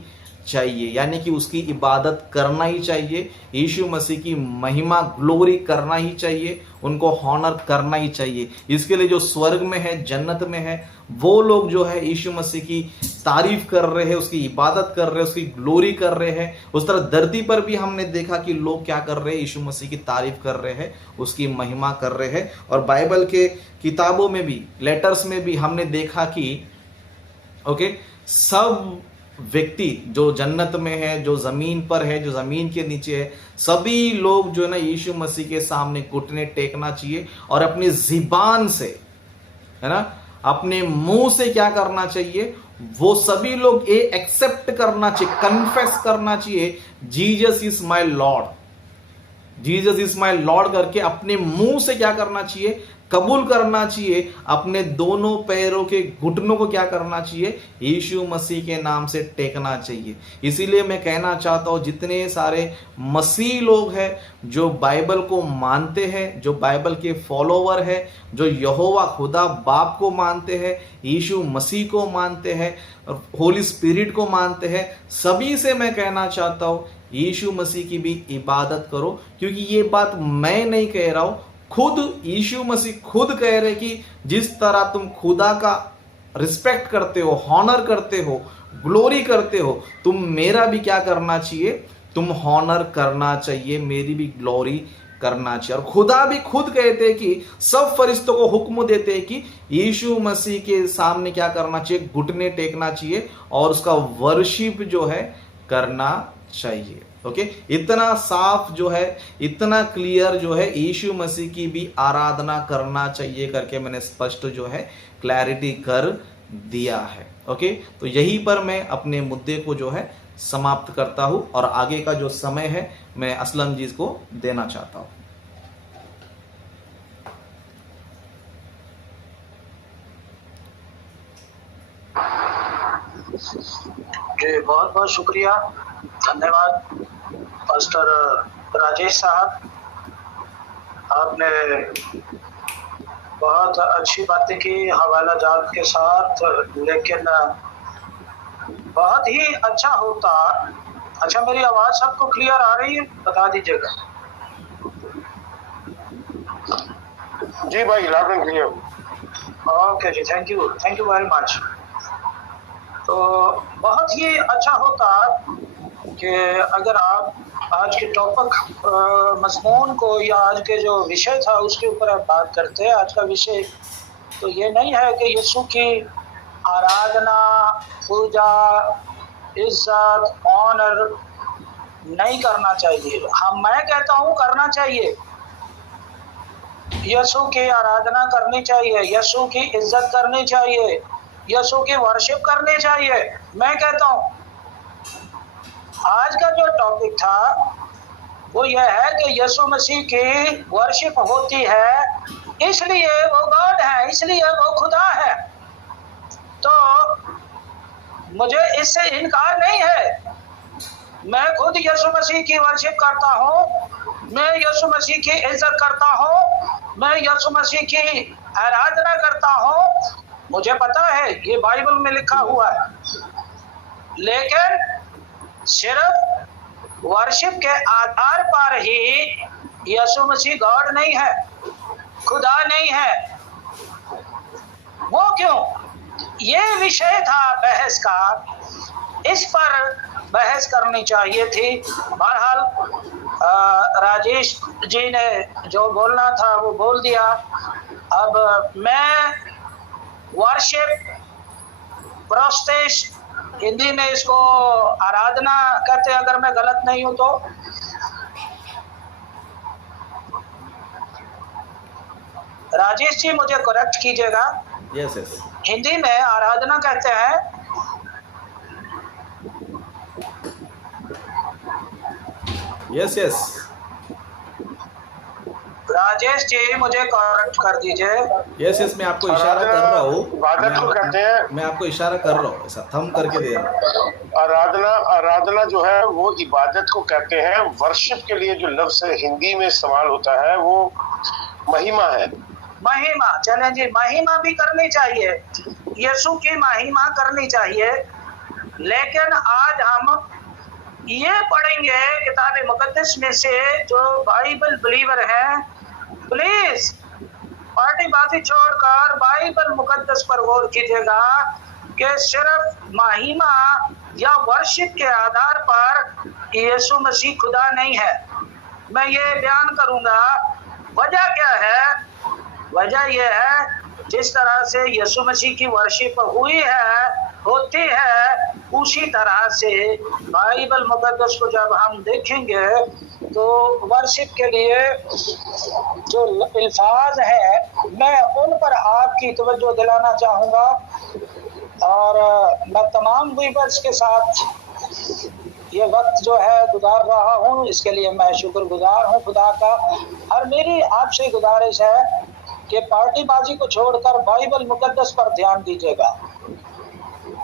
चाहिए, यानी कि उसकी इबादत करना ही चाहिए, यीशु मसीह की महिमा ग्लोरी करना ही चाहिए, उनको हॉनर करना ही चाहिए। इसके लिए जो स्वर्ग में है, जन्नत में है, वो लोग जो है यीशु मसीह की तारीफ कर रहे हैं, उसकी इबादत कर रहे हैं, उसकी ग्लोरी कर रहे हैं। उस तरह धरती पर भी हमने देखा कि लोग क्या कर रहे हैं, यीशु मसीह की तारीफ कर रहे हैं, उसकी महिमा कर रहे हैं। और बाइबल के किताबों में भी, लेटर्स में भी हमने देखा कि ओके, सब व्यक्ति जो जन्नत में है, जो जमीन पर है, जो जमीन के नीचे है, सभी लोग जो है ना यीशु मसीह के सामने घुटने टेकना चाहिए और अपनी जिबान से, है ना, अपने मुंह से क्या करना चाहिए, वो सभी लोग ये एक्सेप्ट करना चाहिए, कन्फेस करना चाहिए, Jesus is my Lord, Jesus is my Lord करके अपने मुंह से क्या करना चाहिए, कबूल करना चाहिए। अपने दोनों पैरों के घुटनों को क्या करना चाहिए, यीशु मसीह के नाम से टेकना चाहिए। इसीलिए मैं कहना चाहता हूं, जितने सारे मसीह लोग हैं जो बाइबल को मानते हैं, जो बाइबल के फॉलोवर हैं, जो यहोवा खुदा बाप को मानते हैं, यीशु मसीह को मानते हैं, होली स्पिरिट को मानते हैं, सभी से मैं कहना चाहता हूं यीशु मसीह की भी इबादत करो। क्योंकि ये बात मैं नहीं कह रहा हूं, खुद यीशु मसीह खुद कह रहे कि जिस तरह तुम खुदा का रिस्पेक्ट करते हो, हॉनर करते हो, ग्लोरी करते हो, तुम मेरा भी क्या करना चाहिए, तुम हॉनर करना चाहिए, मेरी भी ग्लोरी करना चाहिए। और खुदा भी खुद कहते हैं कि सब फरिश्तों को हुक्म देते हैं कि यीशु मसीह के सामने क्या करना चाहिए, घुटने टेकना चाहिए और उसका वर्शिप जो है करना चाहिए। ओके, इतना साफ जो है, इतना क्लियर जो है, यीशु मसीह की भी आराधना करना चाहिए करके मैंने स्पष्ट जो है क्लैरिटी कर दिया है। ओके, तो यहीं पर मैं अपने मुद्दे को जो है समाप्त करता हूं और आगे का जो समय है मैं असलम जी को देना चाहता हूं। जी, बहुत बहुत शुक्रिया, धन्यवाद पास्टर राजेश साहब, आपने बहुत अच्छी बातें की हवाला जात के साथ, लेकिन बहुत ही अच्छा होता। अच्छा, मेरी आवाज सबको क्लियर आ रही है, बता दीजिएगा। जी भाई, लाउड एंड क्लियर। ओके जी, थैंक यू वेरी मच। तो बहुत ही अच्छा होता कि अगर आप आज के टॉपिक मज़मून को या आज के जो विषय था उसके ऊपर आप बात करते हैं। आज का विषय तो ये नहीं है कि यीशु की आराधना, पूजा, इज्जत, ऑनर नहीं करना चाहिए। मैं कहता हूँ करना चाहिए, यीशु की आराधना करनी चाहिए, यीशु की इज्जत करनी चाहिए, यीशु की वर्शिप करनी चाहिए। मैं कहता हूँ आज का जो टॉपिक था वो यह है कि यीशु मसीह की वर्शिप होती है, इसलिए वो गॉड है, इसलिए वो खुदा है। तो मुझे इससे इनकार नहीं है, मैं खुद यीशु मसीह की वर्शिप करता हूँ, मैं यीशु मसीह की इज्जत करता हूँ, मैं यीशु मसीह की आराधना करता हूँ। मुझे पता है ये बाइबल में लिखा हुआ है, लेकिन सिर्फ वर्शिप के आधार पर ही यीशु मसीह गॉड नहीं है, खुदा नहीं है। वो क्यों? ये विषय था बहस का, इस पर बहस करनी चाहिए थी। बहरहाल राजेश जी ने जो बोलना था वो बोल दिया। अब मैं वर्शिप प्रोस्टेश, हिंदी में इसको आराधना कहते हैं अगर मैं गलत नहीं हूं तो। राजेश जी मुझे करेक्ट कीजिएगा। यस यस, हिंदी में आराधना कहते हैं। यस यस, राजेश जी मुझे करेक्ट कर दीजिए। यस यस, मैं आपको इशारा कर रहा हूँ, इबादत को कहते हैं। मैं आपको इशारा कर रहा हूँ, ऐसा थंब करके दे रहा हूँ। आराधना जो है वो इबादत को कहते हैं। वर्शिप के लिए जो लफ्ज हिंदी में इस्तेमाल होता है वो महिमा है। महिमा, चलें जी, महिमा भी करनी चाहिए, यीशु की महिमा करनी चाहिए। लेकिन आज हम ये पढ़ेंगे किताब मुकद्दस में से, जो बाइबल बिलीवर हैं, प्लीज पार्टीबाजी छोड़कर बाइबल मुकद्दस पर गौर कीजिएगा कि सिर्फ महिमा या वर्शिप के आधार पर यीशु मसीह खुदा नहीं है। मैं ये बयान करूंगा वजह क्या है। वजह यह है जिस तरह से यीशु मसीह की वर्शिप हुई है, होती है, उसी तरह से बाइबल मुकद्दस को जब हम देखेंगे तो वर्शिप के लिए जो अल्फाज है मैं उन पर आपकी तवज्जो दिलाना चाहूँगा। और मैं तमाम व्यूअर्स के साथ ये वक्त जो है गुजार रहा हूँ, इसके लिए मैं शुक्रगुजार हूँ खुदा का। और मेरी आपसे गुजारिश है कि पार्टीबाजी को छोड़कर बाइबल मुकद्दस पर ध्यान दीजिएगा।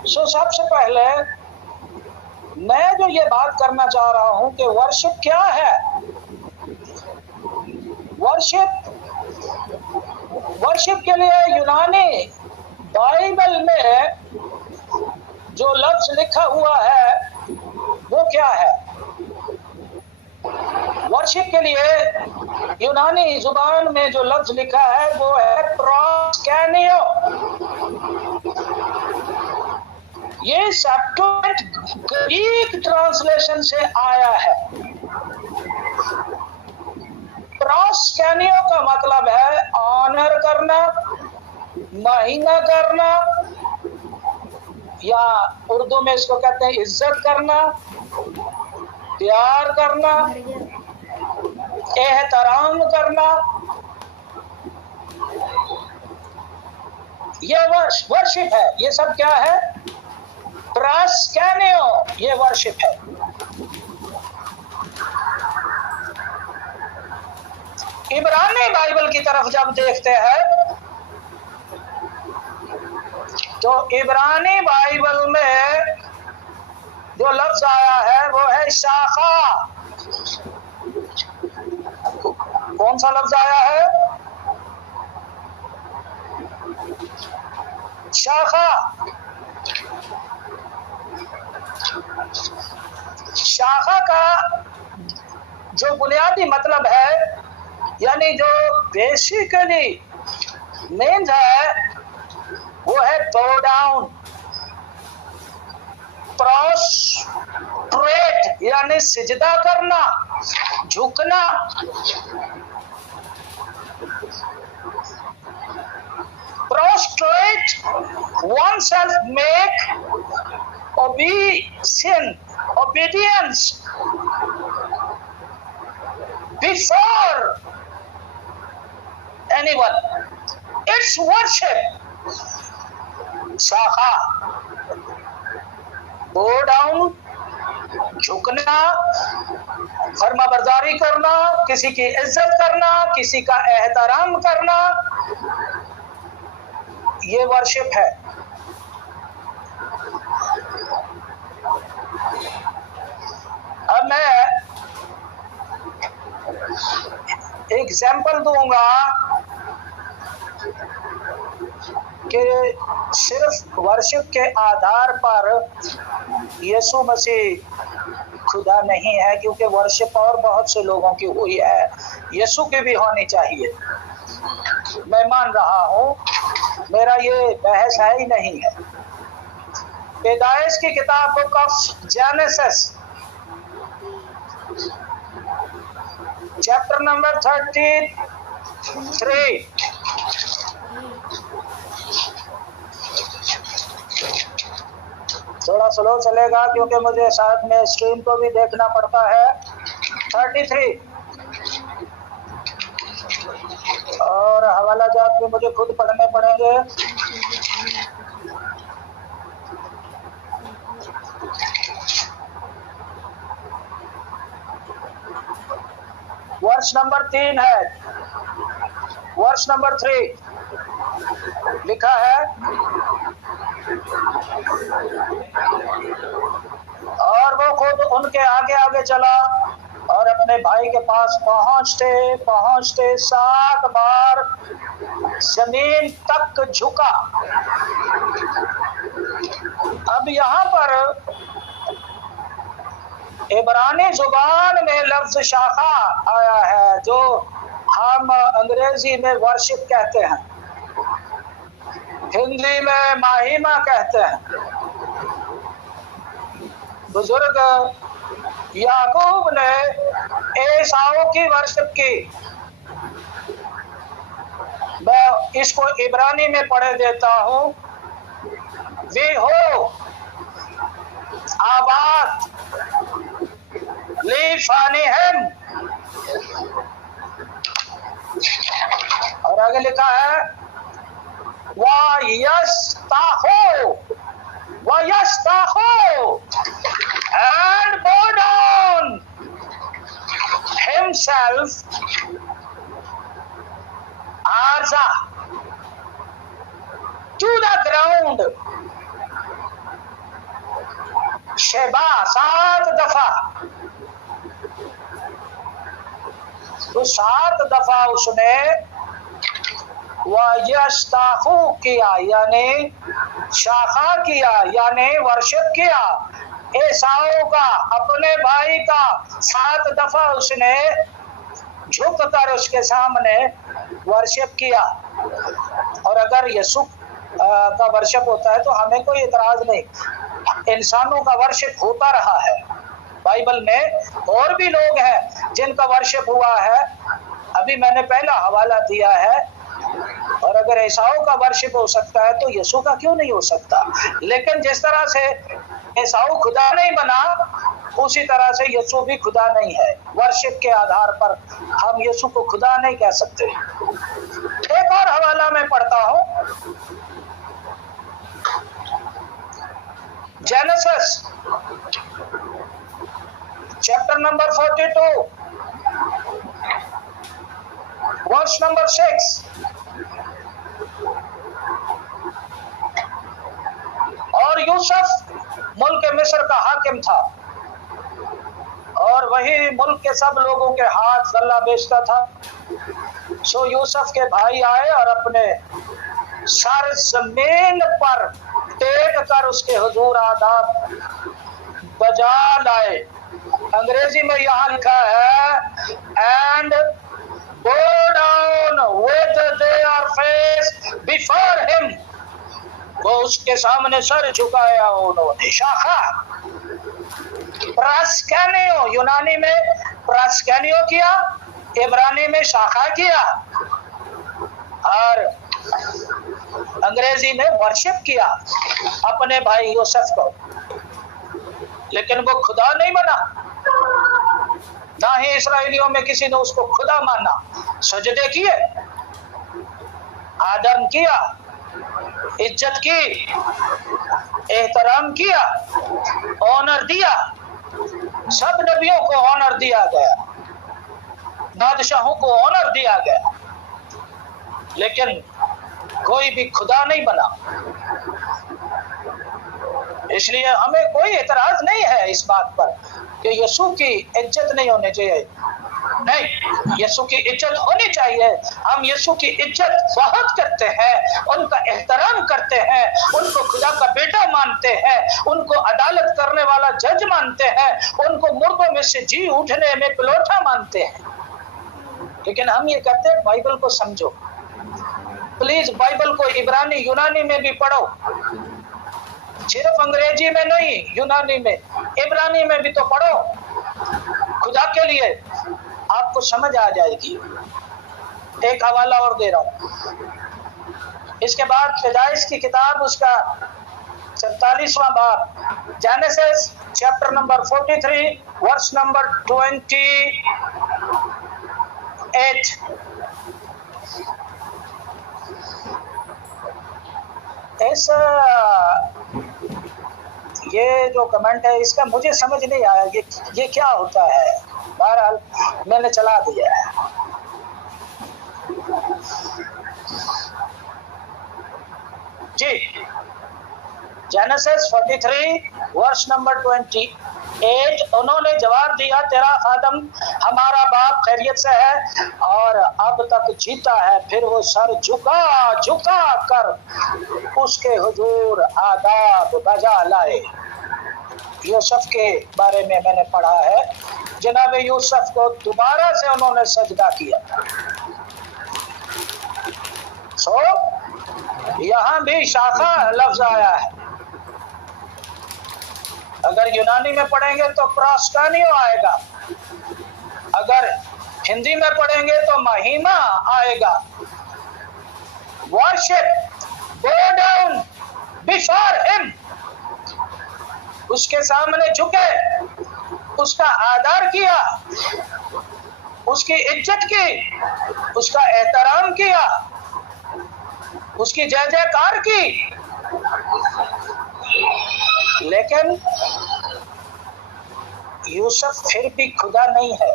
सबसे पहले मैं जो ये बात करना चाह रहा हूं कि वर्शिप क्या है। वर्शिप के लिए यूनानी बाइबल में जो लफ्ज लिखा हुआ है वो क्या है। वर्शिप के लिए यूनानी जुबान में जो लफ्ज लिखा है वो है प्रोस्कैनियो। ये सेप्टुएंट ग्रीक ट्रांसलेशन से आया है। प्रोस्कैनियो का मतलब है ऑनर करना, महिमा करना, या उर्दू में इसको कहते हैं इज्जत करना, प्यार करना, एहतराम करना। ये वर्शिप है। ये सब क्या है? प्रोस्कैनियो, ये वर्शिप है। इब्रानी बाइबल की तरफ जब देखते हैं तो इब्रानी बाइबल में जो लफ्ज आया है वो है शाखा। कौन सा लफ्ज आया है? शाखा। शाखा का जो बुनियादी मतलब है, यानी जो बेसिकली मीन्स है, वो है बो डाउन, प्रोस्ट्रेट यानी सिजदा करना, झुकना। Prostrate oneself, make obedience before anyone. It's worship. शाखा, बो डाउन, झुकना, फर्माबरदारी करना, किसी की इज्जत करना, किसी का एहतराम करना, ये वर्शिप है। अब मैं एग्जाम्पल दूंगा कि सिर्फ वर्शिप के आधार पर यीशु मसीह खुदा नहीं है, क्योंकि वर्शिप और बहुत से लोगों की हुई है, यीशु की भी होनी चाहिए। मैं मान रहा हूं, मेरा ये बहस है ही नहीं है। पैदाइश की किताब, book of genesis, chapter number 33। थोड़ा स्लो चलेगा क्योंकि मुझे साथ में स्ट्रीम को भी देखना पड़ता है। 33 और हवाला जात भी मुझे खुद पढ़ने पड़ेंगे। वर्ष नंबर 3 है, वर्ष नंबर 3 लिखा है, और वो खुद उनके आगे आगे चला और अपने भाई के पास पहुंचते पहुंचते 7 बार जमीन तक झुका। अब यहाँ पर इब्रानी जुबान में लफ्ज शाखा आया है, जो हम अंग्रेजी में वर्शिप कहते हैं, हिंदी में माहिमा कहते हैं। बुजुर्ग याकूब ने एसाऊ की वर्शिप की। मैं इसको इब्रानी में पढ़े देता हूँ। वी हो आबाद लीफानिहम, और आगे लिखा है and bow down himself Arza to the ground। Sheba 7 दफा, तो 7 दफा उसने वयस्ताहू किया, यानी शाखा किया, यानी वर्शिप किया। एसाऊ का, अपने भाई का 7 दफा उसने झुककर उसके सामने वर्शिप किया। और अगर यसु का वर्शिप होता है तो हमें कोई इतराज नहीं, इंसानों का वर्शिप होता रहा है। बाइबल में और भी लोग हैं जिनका वर्शिप हुआ है, अभी मैंने पहला हवाला दिया है। और अगर एसाऊ का वर्शिप हो सकता है तो यसु का क्यों नहीं हो सकता? लेकिन जिस तरह से एसाऊ खुदा नहीं बना, उसी तरह से यसु भी खुदा नहीं है। वर्शिप के आधार पर हम यसु को खुदा नहीं कह सकते। एक और हवाला मैं पढ़ता हूं, Genesis chapter number 42 verse number 6। और यूसुफ मुल्क मिस्र का हाकिम था और वही मुल्क के सब लोगों के हाथ गल्ला बेचता था। सो यूसुफ के भाई आए और अपने सारे जमीन पर टेक कर उसके हुजूर आदाब बजा लाए। अंग्रेजी में यहाँ लिखा है and go down with their face before him, वो उसके सामने सर झुकाया उन्होंने। शाखा प्रास्कैनियो, यूनानी में प्रास्कैनियो किया, इब्रानी में शाखा किया, और अंग्रेजी में वर्शिप किया अपने भाई यूसुफ को। लेकिन वो खुदा नहीं बना, ना ही इस्राएलियों में किसी ने उसको खुदा माना। सजदे किए, आदर किया, इज्जत की, एहतराम किया, ऑनर दिया। सब नबियों को ऑनर दिया गया, बादशाहों को ऑनर दिया गया, लेकिन कोई भी खुदा नहीं बना। इसलिए हमें कोई एतराज नहीं है इस बात पर कि यीशु की इज्जत नहीं होनी चाहिए। नहीं, यीशु की इज्जत होनी चाहिए। हम यीशु की इज्जत बहुत करते हैं, उनका एहतराम करते हैं, उनको खुदा का बेटा मानते हैं, उनको अदालत करने वाला जज मानते हैं, उनको मुर्दों में से जी उठने में पिलोठा मानते हैं। लेकिन हम ये कहते हैं बाइबल को समझो। प्लीज बाइबल को इब्रानी यूनानी में भी पढ़ो। सिर्फ अंग्रेजी में नहीं, यूनानी में, इब्रानी में भी तो पढ़ो। खुदा के लिए आपको समझ आ जाएगी। एक हवाला और दे रहा हूं। इसके बाद पैदाइश की किताब, उसका 44वां बाब, Genesis chapter number 43 verse number 28। ऐसा ये जो कमेंट है इसका मुझे समझ नहीं आया, ये क्या होता है। बहरहाल मैंने चला दिया है। जी, जेनेसिस 43 वर्स नंबर 28, उन्होंने जवाब दिया, तेरा खादम हमारा बाप खैरियत से है और अब तक जीता है। फिर वो सर झुका झुका कर उसके हुजूर आदाब बजा लाए। यूसुफ के बारे में मैंने पढ़ा है, जनाब यूसुफ को दोबारा से उन्होंने सजदा किया। सो यहाँ भी शाखा लफ्ज आया है। अगर यूनानी में पढ़ेंगे तो प्रोस्टानियो आएगा, अगर हिंदी में पढ़ेंगे तो महिमा आएगा। Worship, go down before him, उसके सामने झुके, उसका आदर किया, उसकी इज्जत की, उसका एहतराम किया, उसकी जय जयकार की। लेकिन यूसुफ फिर भी खुदा नहीं है।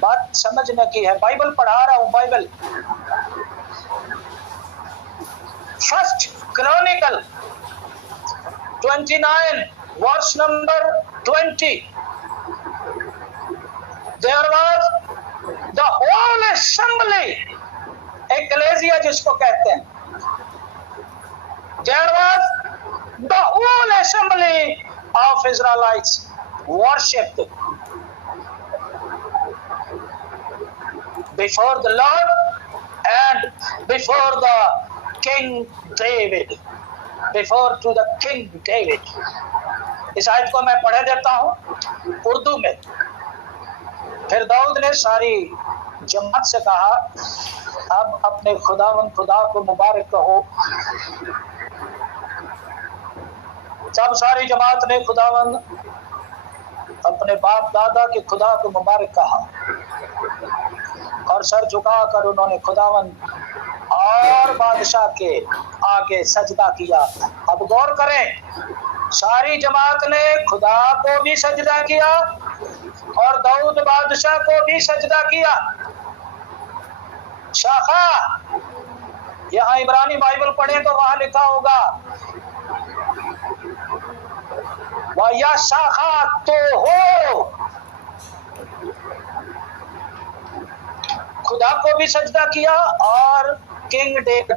बात समझने की है। बाइबल पढ़ा रहा हूं, Bible. First chronicle 29 verse number 20, there was the whole assembly, ecclesia जिसको कहते हैं, there was the whole assembly of Israelites worshipped before the Lord and before the King David, before to the King David। इस आयत को मैं पढ़े देता हूँ उर्दू में। फिर दाऊद ने सारी जमात से कहा, अब अपने खुदा को मुबारक कहो। सब सारी जमात ने खुदावन अपने बाप दादा के खुदा को मुबारक कहा और सर झुकाकर उन्होंने खुदावन और बादशाह के आगे सजदा किया। अब गौर करें, सारी जमात ने खुदा को भी सजदा किया और दाऊद बादशाह को भी सजदा किया। शाखा, यहाँ इब्रानी बाइबल पढ़े तो वहां लिखा होगा या शाखा तो हो। खुदा को भी सजदा किया और किंग डेविड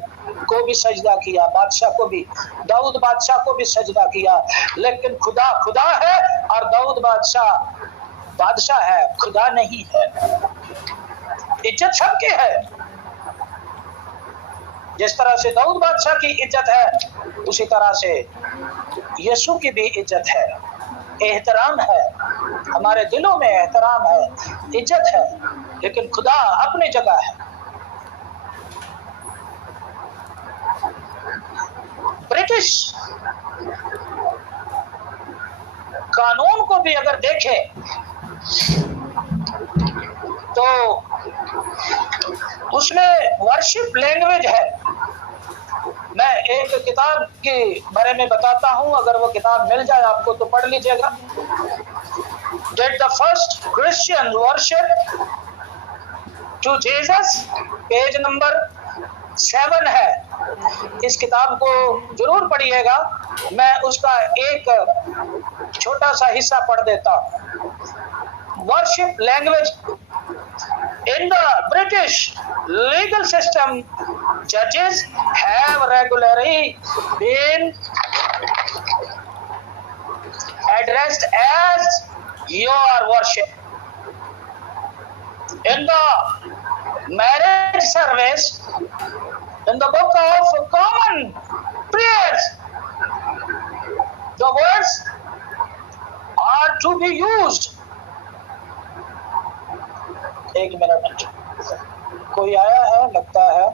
को भी सजदा किया, बादशाह को भी, दाऊद बादशाह को भी सजदा किया। लेकिन खुदा खुदा है और दाऊद बादशाह है, खुदा नहीं है। इज्जत सबकी है। जिस तरह से दाऊद बादशाह की इज्जत है, उसी तरह से यीशु की भी इज्जत है, एहतराम है, हमारे दिलों में एहतराम है, इज्जत है। लेकिन खुदा अपनी जगह है। ब्रिटिश कानून को भी अगर देखें तो उसमें वर्शिप लैंग्वेज है। मैं एक किताब के बारे में बताता हूं, अगर वो किताब मिल जाए आपको तो पढ़ लीजिएगा। Did the first Christian worship to Jesus, page number 7 है। इस किताब को जरूर पढ़िएगा। मैं उसका एक छोटा सा हिस्सा पढ़ देता हूं। Worship language in the British legal system, judges have regularly been addressed as your worship. In the marriage service, in the book of common prayers, the words are to be used. एक minute, कोई आया है लगता है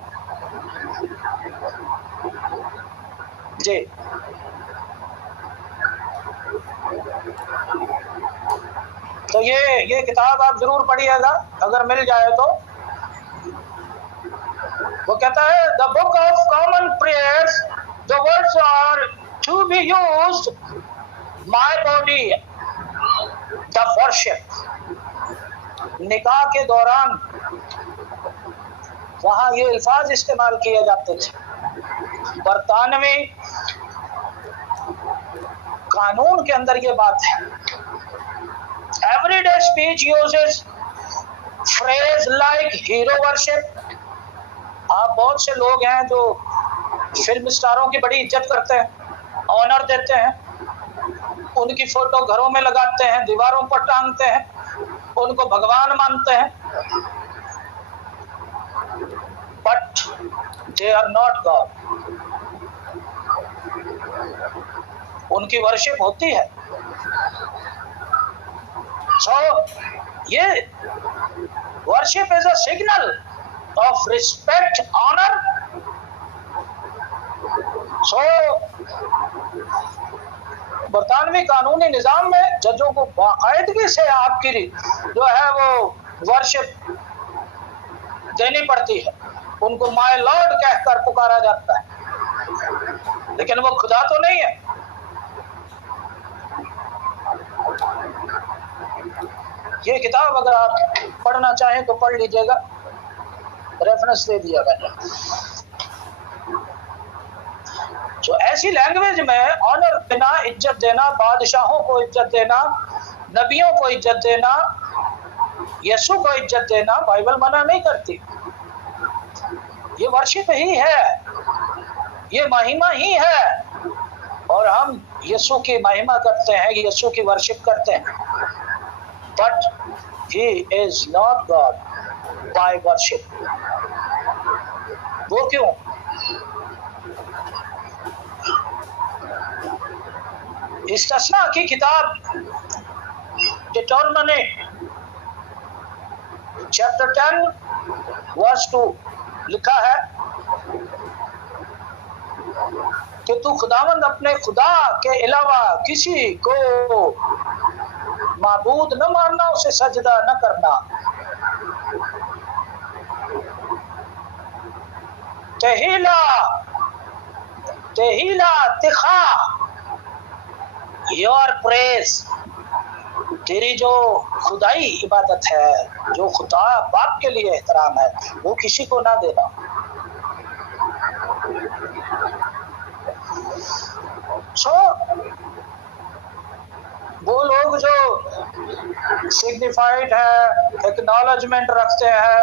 जी। तो ये किताब आप जरूर पढ़िएगा अगर मिल जाए तो। वो कहता है the book of common prayers, the words are to be used, my body the worship. निकाह के दौरान वहां ये अल्फाज इस्तेमाल किए जाते थे। बरतानवी कानून के अंदर ये बात है। Everyday speech uses phrase like hero worship. आप बहुत से लोग हैं जो फिल्म स्टारों की बड़ी इज्जत करते हैं, ऑनर देते हैं, उनकी फोटो घरों में लगाते हैं, दीवारों पर टांगते हैं, उनको भगवान मानते हैं, but they are not God. उनकी वर्शिप होती है। सो ये worship is a signal of respect, honour. So बरतानवी कानूनी निजाम में जजों को बाकायदगी से आपकी जो है वो वर्शिप देनी पड़ती है। उनको माय लॉर्ड कहकर पुकारा जाता है, लेकिन वो खुदा तो नहीं है। ये किताब अगर आप पढ़ना चाहें तो पढ़ लीजिएगा, रेफरेंस दे दिया मैंने। तो ऐसी लैंग्वेज में ऑनर देना, इज्जत देना, बादशाहों को इज्जत देना, नबियों को इज्जत देना, यीशु को इज्जत देना बाइबल मना नहीं करती। ये वर्शिप ही है, ये महिमा ही है, और हम यीशु की महिमा करते हैं, यीशु की वर्शिप करते हैं। But he is not God by worship. वो क्यों? इस्तिस्ना की किताब डिटर्मिनी चैप्टर 10 वर्स 2 लिखा है कि तू खुदावंद अपने खुदा के अलावा किसी को माबूद न मानना, उसे सजदा न करना। तेहिला तेहिला तिखा योर प्रेज। तेरी जो खुदाई इबादत है, जो खुदा बाप के लिए एहतराम है, वो किसी को ना देना। सो वो लोग जो सिग्निफाइड है, एक्नॉलेजमेंट रखते हैं,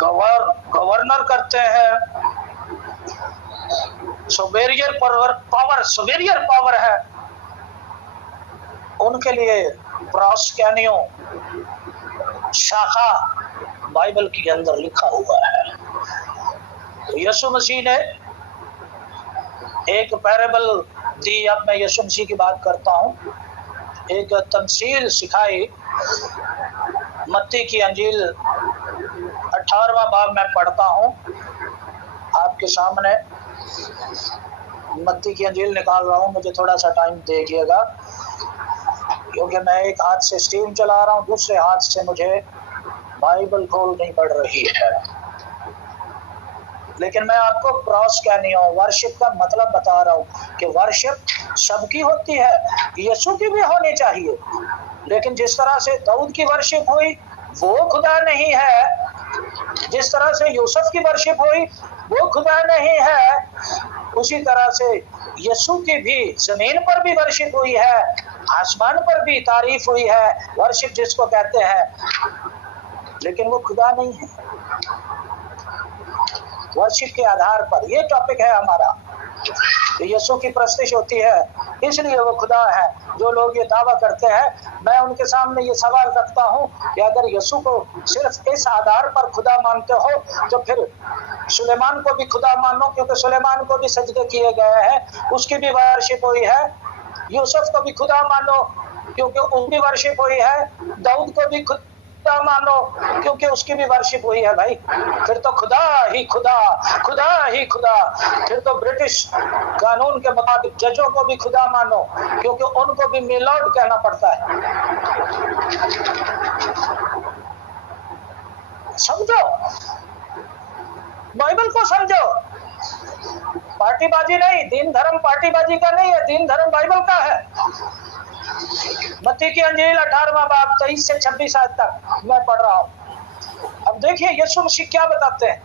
गवर्नर करते हैं, सुपेरियर पावर है, उनके लिए प्रोस्कैनियो शाखा बाइबल के अंदर लिखा हुआ है। यीशु मसीह ने एक पैराबल दी। अब मैं यीशु मसीह की बात करता हूँ। एक तमसील सिखाई। मत्ती की अंजील 18वां बाब मैं पढ़ता हूँ आपके सामने। मत्ती की अंजील निकाल रहा हूँ, मुझे थोड़ा सा टाइम दीजिएगा, क्योंकि मैं एक हाथ से स्टीम चला रहा हूँ, दूसरे हाथ से मुझे बाइबल खोलनी पड़ रही है। लेकिन मैं आपको प्रोस्कैनियो वर्शिप का मतलब बता रहा हूँ कि वर्शिप सबकी होती है, यीशु की भी होनी चाहिए। लेकिन जिस तरह से दाऊद की वर्शिप हुई वो खुदा नहीं है, जिस तरह से यूसुफ की वर्शिप हुई वो खुदा नहीं है, उसी तरह से यीशु की भी जमीन पर भी वर्शिप हुई है, आसमान पर भी तारीफ हुई है, वर्शिप जिसको कहते हैं, लेकिन वो खुदा नहीं है। वर्शिप के आधार पर ये टॉपिक है हमारा। यीशु की प्रस्तिश होती है, इसलिए वो खुदा है। जो लोग ये दावा करते हैं, मैं उनके सामने ये सवाल रखता हूँ कि अगर यीशु को सिर्फ इस आधार पर खुदा मानते हो तो फिर सुलेमान को भी खुदा मानो, क्योंकि सुलेमान को भी सजदे किए गए हैं, उसकी भी वर्शिप हुई है। यूसुफ को भी खुदा मानो क्योंकि उनकी वर्शिप हुई है। दाऊद को भी खुदा मानो क्योंकि उसकी भी वर्शिप हुई है। भाई फिर तो खुदा ही खुदा, खुदा ही खुदा। फिर तो ब्रिटिश कानून के मुताबिक जजों को भी खुदा मानो क्योंकि उनको भी मिलॉर्ड कहना पड़ता है। समझो, बाइबल को समझो। पार्टीबाजी नहीं, दीन धर्म पार्टीबाजी का नहीं है, दीन धर्म बाइबल का है। मत्ती की अंजील 18वां बाब 23 से 26 आयत तक मैं पढ़ रहा हूं। अब देखिए यीशु मसीह क्या बताते हैं।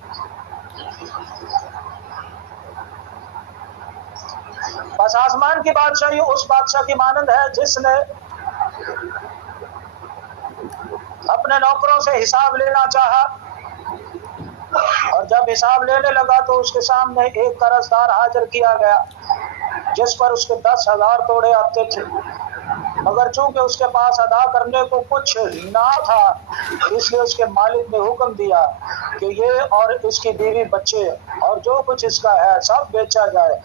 बस आसमान की बादशाही उस बादशाह की मानंद है जिसने अपने नौकरों से हिसाब लेना चाहा, और जब हिसाब लेने लगा तो उसके सामने एक कर्जदार हाजिर किया गया जिस पर उसके 10,000 तोड़े आते थे, मगर चूंकि उसके पास अदा करने को कुछ ना था, इसलिए उसके मालिक ने हुक्म दिया कि ये और इसकी बीवी बच्चे और जो कुछ इसका है सब बेचा जाए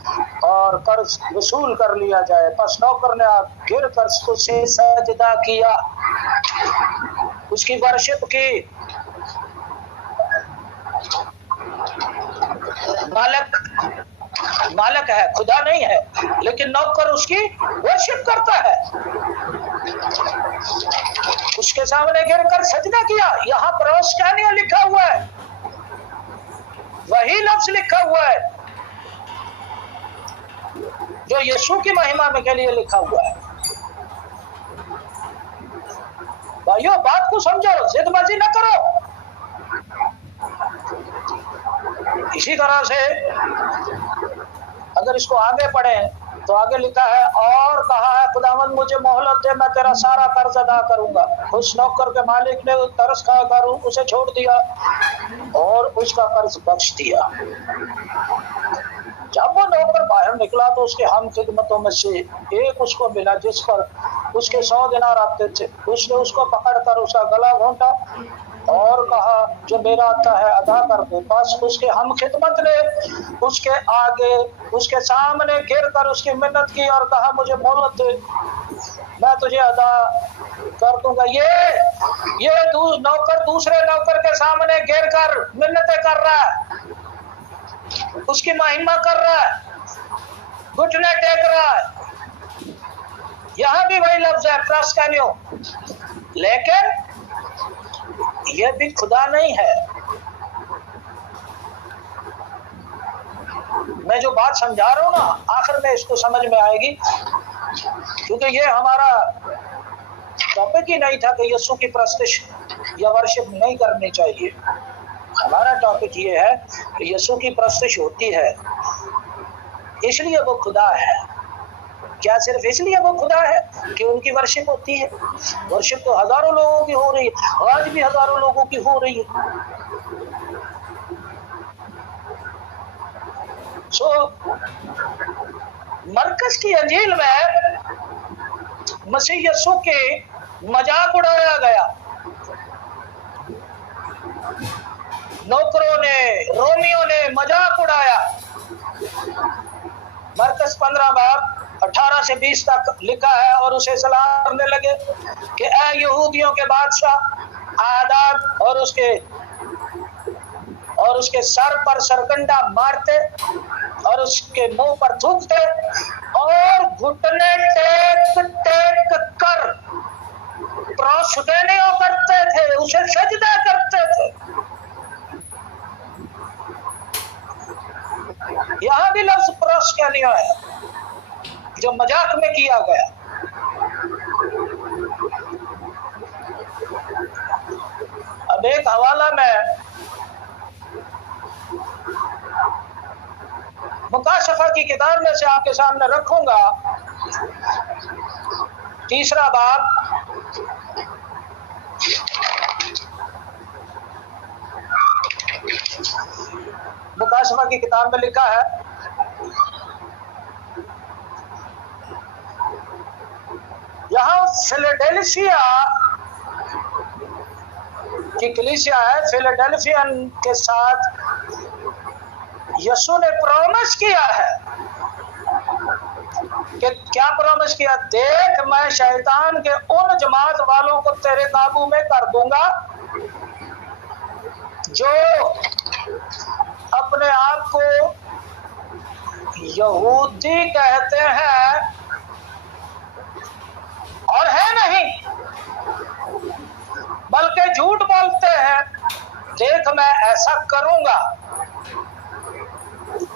और कर्ज वसूल कर लिया जाए। बस नौकर ने गिर कर उसे सजदा किया, उसकी वर्शिप की। मालिक है, खुदा नहीं है, लेकिन नौकर उसकी वर्शिप करता है। उसके सामने गिरकर सजदा किया। यहाँ प्रोस्टैनिया लिखा हुआ है, वही लफ्ज लिखा हुआ है जो यीशु की महिमा में के लिए लिखा हुआ है। भाइयों बात को समझो, जिदबाजी न करो। इसी तरह से अगर इसको आगे पढ़े तो आगे लिखा है, और कहा है खुदावंद मुझे मोहलत दे, मैं तेरा सारा कर्ज अदा करूंगा। उस नौकर के मालिक ने तरस खाकर उसे छोड़ दिया और उसका कर्ज बख्श दिया। जब वो नौकर बाहर निकला तो उसके हम खिदमतों में से एक उसको मिला जिस पर उसके 100 दिनार आते थे। उसने उसको पकड़कर उसका गला घोंटा और कहा जो मेरा आता है अदा कर दे। बस उसके हम खिदमत ने उसके आगे उसके सामने गिर कर उसकी मिन्नत की और कहा मुझे मोहलत दे, मैं तुझे अदा कर दूंगा। ये नौकर दूसरे नौकर के सामने गिर कर मिन्नतें कर रहा है, उसकी महिमा कर रहा है, घुटने टेक रहा है। यहाँ भी वही लफ्ज है प्रोस्टैनियो, लेकिन यह भी खुदा नहीं है। मैं जो बात समझा रहा हूं ना, आखिर में इसको समझ में आएगी, क्योंकि ये हमारा टॉपिक ही नहीं था कि यीशु की प्रस्तिश या वर्शिप नहीं करनी चाहिए। हमारा टॉपिक ये है कि यीशु की प्रस्तिश होती है इसलिए वो खुदा है। क्या सिर्फ इसलिए वो खुदा है कि उनकी वर्शिप होती है? वर्शिप तो हजारों लोगों की हो रही है, आज भी हजारों लोगों की हो रही है। मरकस की अंजील में मसीह यीशु के मजाक उड़ाया गया। नौकरों ने, रोमियों ने मजाक उड़ाया। मरकस 15 बाब 18 से 20 तक लिखा है, और उसे सलाम करने लगे कि ऐ यहूदियों के बादशाह आदाब, और उसके सर पर सरकंडा मारते और उसके मुंह पर थूकते और घुटने टेक टेक कर प्रोस्टैनियो करते थे, उसे सजदा करते थे। यहाँ भी लफ्ज प्रोस्टैनियो है जो मजाक में किया गया। अब एक हवाला में मुकाशफा की किताब में से आपके सामने रखूंगा, 3 बाब, मुकाशफा की किताब में लिखा है फिलाडेल्फिया की कलीसिया है, फिलाडेल्फियन के साथ यीशु ने प्रॉमिस किया है कि क्या प्रॉमिस किया? देख, मैं शैतान के उन जमात वालों को तेरे काबू में कर दूंगा जो अपने आप को यहूदी कहते हैं और है नहीं, बल्कि झूठ बोलते हैं। देख, मैं ऐसा करूंगा।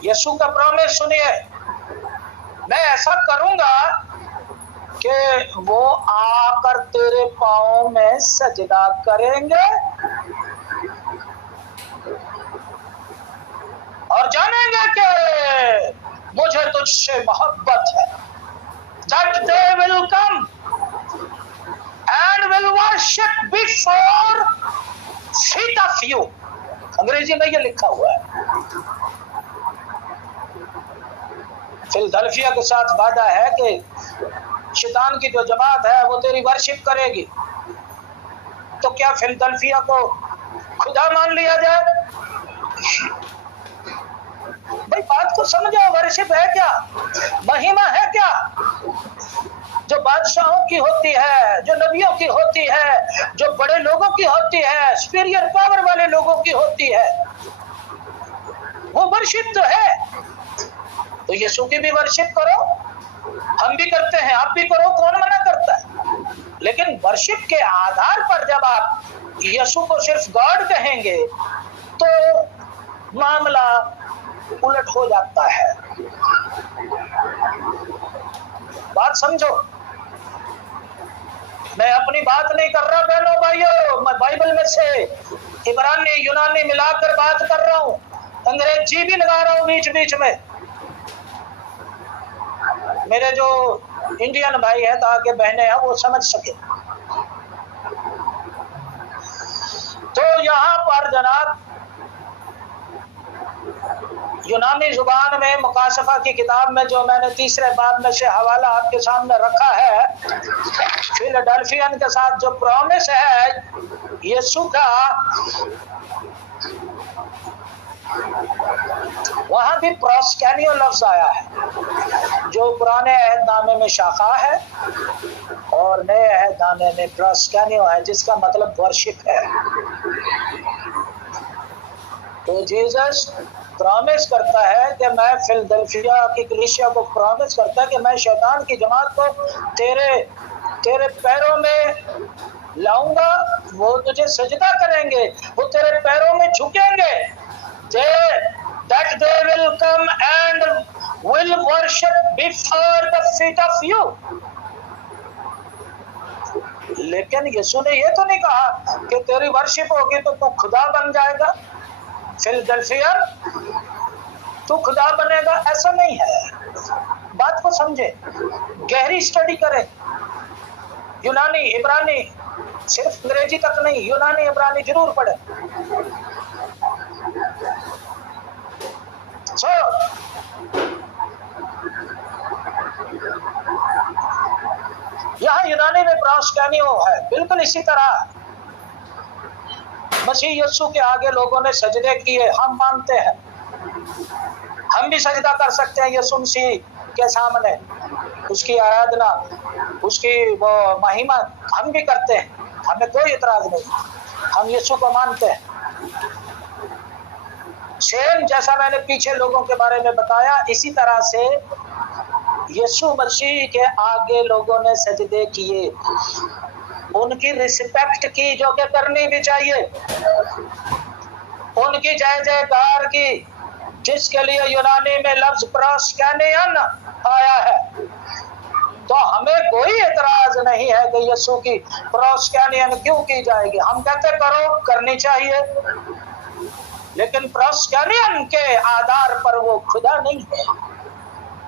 यीशु का प्रॉमिस सुनिए, मैं ऐसा करूंगा कि वो आकर तेरे पांव में सजदा करेंगे और जानेंगे कि मुझे तुझसे मोहब्बत है। That they will come and will worship before feet of you। अंग्रेजी में ये लिखा हुआ है। फिलडेल्फिया के साथ वादा है कि शैतान की जो जमात है वो तेरी वर्शिप करेगी। तो क्या फिलडेल्फिया को खुदा मान लिया जाए? भाई बात को समझो, वर्शिप है क्या, महिमा है क्या? जो बादशाहों की होती है, जो नबियों की होती है, जो बड़े लोगों की होती है, सुपीरियर पावर वाले लोगों की होती है, वो वर्शिप तो है। तो यीशु की भी वर्शिप करो, हम भी करते हैं, आप भी करो, कौन मना करता है? लेकिन वर्शिप के आधार पर जब आप यीशु को सिर्फ गॉड कहेंगे तो मामला उलट हो जाता है। बात समझो, मैं अपनी बात नहीं कर रहा बहनों भाइयों, मैं बाइबल में से इब्रानी यूनानी मिलाकर बात कर रहा हूं, अंग्रेजी भी लगा रहा हूं बीच बीच में। मेरे जो इंडियन भाई हैं, ताकि बहनें हैं, वो समझ सके। तो यहाँ पर जनाब यूनानी जुबान में मुकाशफा की किताब में जो मैंने तीसरे बाब में से हवाला आपके सामने रखा है, फिलाडेल्फियन के साथ जो प्रॉमिस है यीशु का, वहां भी प्रोस्कैनियो लफ्ज आया है, जो पुराने अहदनामे में शाखा है और नए अहदनामे में प्रोस्कैनियो है, जिसका मतलब वर्शिप है। तो जीसस प्रॉमिस करता है कि मैं फिलडेल्फिया की कलीसिया को प्रॉमिस करता है कि मैं शैतान की जमात को तेरे पैरों में लाऊंगा, वो तुझे सजदा करेंगे, वो तेरे पैरों में झुकेंगे। That they will come and will worship before the feet of you। लेकिन यीशु ने ये तो नहीं कहा कि तेरी वर्शिप होगी तो तू खुदा बन जाएगा, फिलडेल्फियन तू खुदा बनेगा, ऐसा नहीं है। बात को समझे, गहरी स्टडी करें, यूनानी इब्रानी, सिर्फ अंग्रेजी तक नहीं, यूनानी इब्रानी जरूर पढ़े। यहाँ यूनानी में प्रोस्कैनियो है, बिल्कुल इसी तरह मसीह यीशु के आगे लोगों ने सजदे किए, हम मानते हैं, हम भी सजदा कर सकते हैं यीशु मसीह के सामने, उसकी आराधना, उसकी वो महिमा हम भी करते हैं, हमें कोई इतराज नहीं, हम यीशु को मानते हैं। सेम जैसा मैंने पीछे लोगों के बारे में बताया, इसी तरह से यीशु मसीह के आगे लोगों ने सजदे किए, उनकी रिस्पेक्ट की जो कि करनी भी चाहिए, उनकी जय जयकार की, जिसके लिए यूनानी में लफ्ज प्रोस्कैनियन आया है। तो हमें कोई एतराज नहीं है कि यीशु की प्रोस्कैनियन क्यों की जाएगी, हम कहते करो, करनी चाहिए, लेकिन प्रोस्कैनियन के आधार पर वो खुदा नहीं है,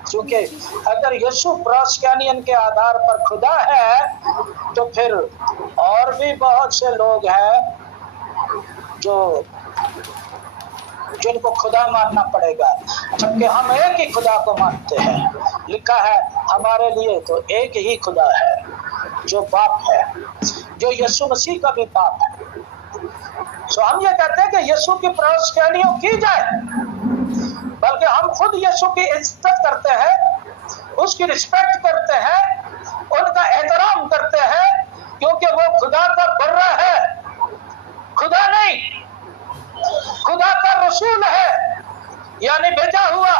क्योंकि अगर यीशु प्रोस्कैनियन के आधार पर खुदा है तो फिर और भी बहुत से लोग हैं जिनको खुदा मानना पड़ेगा, जबकि हम एक ही खुदा को मानते हैं। लिखा है हमारे लिए तो एक ही खुदा है, जो बाप है, जो यीशु मसीह का भी बाप है। सो हम ये कहते हैं कि यीशु की प्रवचनियों की जाए, बल्कि हम खुद यीशु की इज्जत करते हैं, उसकी रिस्पेक्ट करते हैं, उनका एहतराम करते हैं, क्योंकि वो खुदा का बर्रा है, खुदा नहीं, खुदा का रसूल है, यानी भेजा हुआ,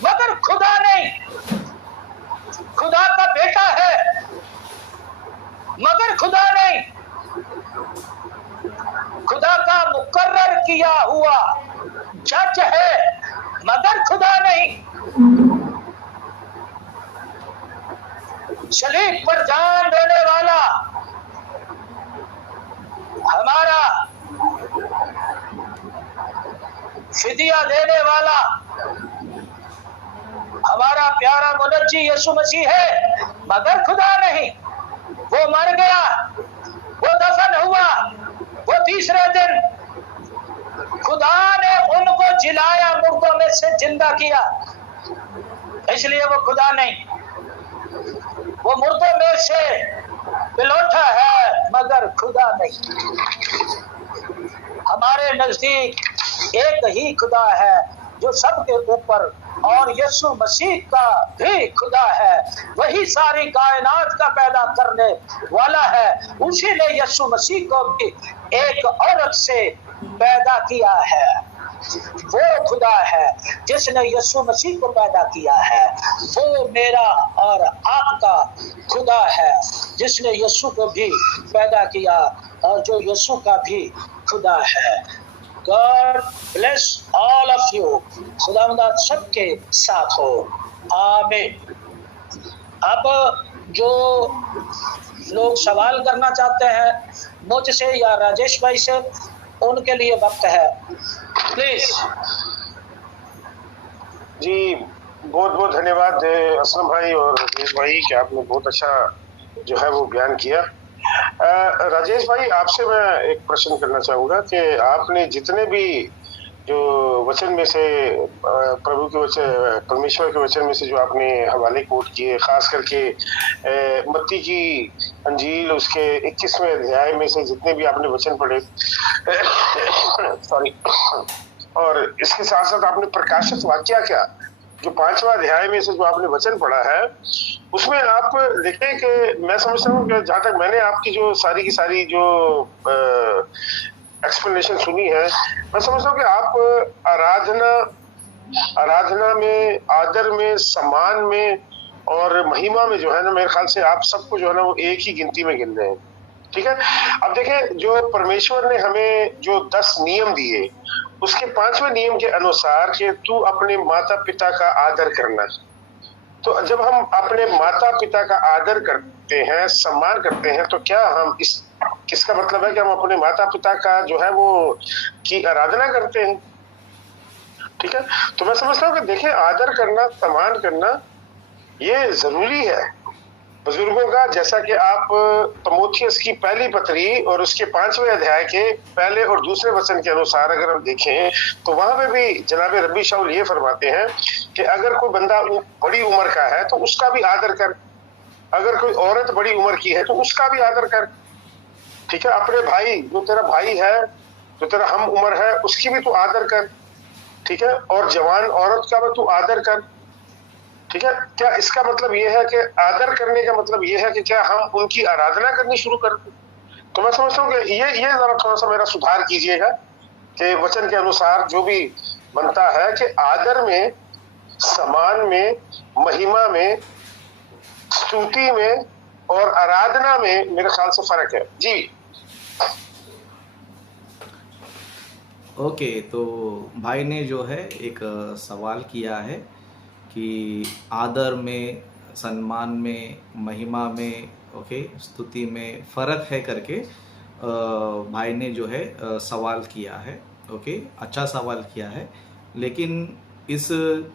मगर खुदा नहीं, खुदा का बेटा है मगर खुदा नहीं, खुदा का मुकर्रर किया हुआ जज है मगर खुदा नहीं, सलीब पर जान देने वाला हमारा फिदिया देने वाला हमारा प्यारा मुनज्जी यीशु मसीह है मगर खुदा नहीं। वो मर गया, वो दफन हुआ, वो तीसरे दिन खुदा ने उनको जिलाया, मुर्दों में से जिंदा किया, इसलिए वो खुदा नहीं, वो मुर्दों में से बिलौटा है मगर खुदा नहीं। हमारे नजदीक एक ही खुदा है जो सबके ऊपर, और यीशु मसीह का भी खुदा है, वही सारी कायनात का पैदा करने वाला है। उसी ने यीशु मसीह को भी एक औरत से पैदा किया है। वो खुदा है जिसने यीशु मसीह को पैदा किया है, वो मेरा और आपका खुदा है जिसने यीशु को भी पैदा किया और जो यीशु का भी खुदा है। God bless all of you. खुदावंद सबके साथ हो, आमीन। अब जो लोग सवाल करना चाहते हैं मुझसे या राजेश भाई से, उनके लिए वक्त है, प्लीज। जी बहुत बहुत धन्यवाद असलम भाई और राजेश भाई कि आपने बहुत अच्छा जो है वो बयान किया। राजेश भाई आपसे मैं एक प्रश्न करना चाहूँगा कि आपने जितने भी जो वचन में से प्रभु के वचन, परमेश्वर के वचन में से जो आपने हवाले कोट किए, खास करके मत्ती की अंजील उसके 21वें अध्याय में से जितने भी आपने वचन पढ़े सॉरी, और इसके साथ साथ आपने प्रकाशित वाक्या क्या जो 5वां अध्याय में से जो आपने वचन पढ़ा है, उसमें आप देखें कि मैं समझता हूँ कि जहाँ तक मैंने आपकी जो सारी की सारी जो एक्सप्लेनेशन सुनी है, मैं समझता हूँ कि आप आराधना में, आदर में, सम्मान में और महिमा में जो है ना, मेरे ख्याल से आप सबको जो है ना वो एक ही गिनती में गिन रहे हैं। ठीक है, अब देखें जो परमेश्वर ने हमें जो 10 नियम दिए, उसके 5वें नियम के अनुसार कि तू अपने माता पिता का आदर करना। तो जब हम अपने माता पिता का आदर करते हैं, सम्मान करते हैं, तो क्या हम किसका मतलब है कि हम अपने माता पिता का जो है वो की आराधना करते हैं। ठीक है, तो मैं समझता हूँ कि देखिए आदर करना, सम्मान करना ये जरूरी है बुजुर्गों का। जैसा कि आप तीमुथियुस की पहली पत्री और उसके 5वें अध्याय के पहले और दूसरे वचन के अनुसार अगर हम देखें तो वहां पे भी जनाब रब्बी शाऊल ये फरमाते हैं कि अगर कोई बंदा बड़ी उम्र का है तो उसका भी आदर कर, अगर कोई औरत बड़ी उम्र की है तो उसका भी आदर कर। ठीक है, अपने भाई, जो तेरा भाई है, जो तेरा हम उम्र है, उसकी भी तू आदर कर। ठीक है, और जवान औरत का भी तू आदर कर। ठीक है, क्या इसका मतलब ये है कि आदर करने का मतलब ये है कि क्या हम उनकी आराधना करनी शुरू कर दें? तो मैं समझता हूँ कि ये जरा थोड़ा सा मेरा सुधार कीजिएगा कि वचन के अनुसार जो भी बनता है कि आदर में, सम्मान में, महिमा में, स्तुति में और आराधना में मेरे ख्याल से फर्क है। जी ओके, तो भाई ने जो है एक सवाल किया है कि आदर में, सम्मान में, महिमा में, ओके, स्तुति में फ़र्क है करके भाई ने जो है सवाल किया है। ओके, अच्छा सवाल किया है, लेकिन इस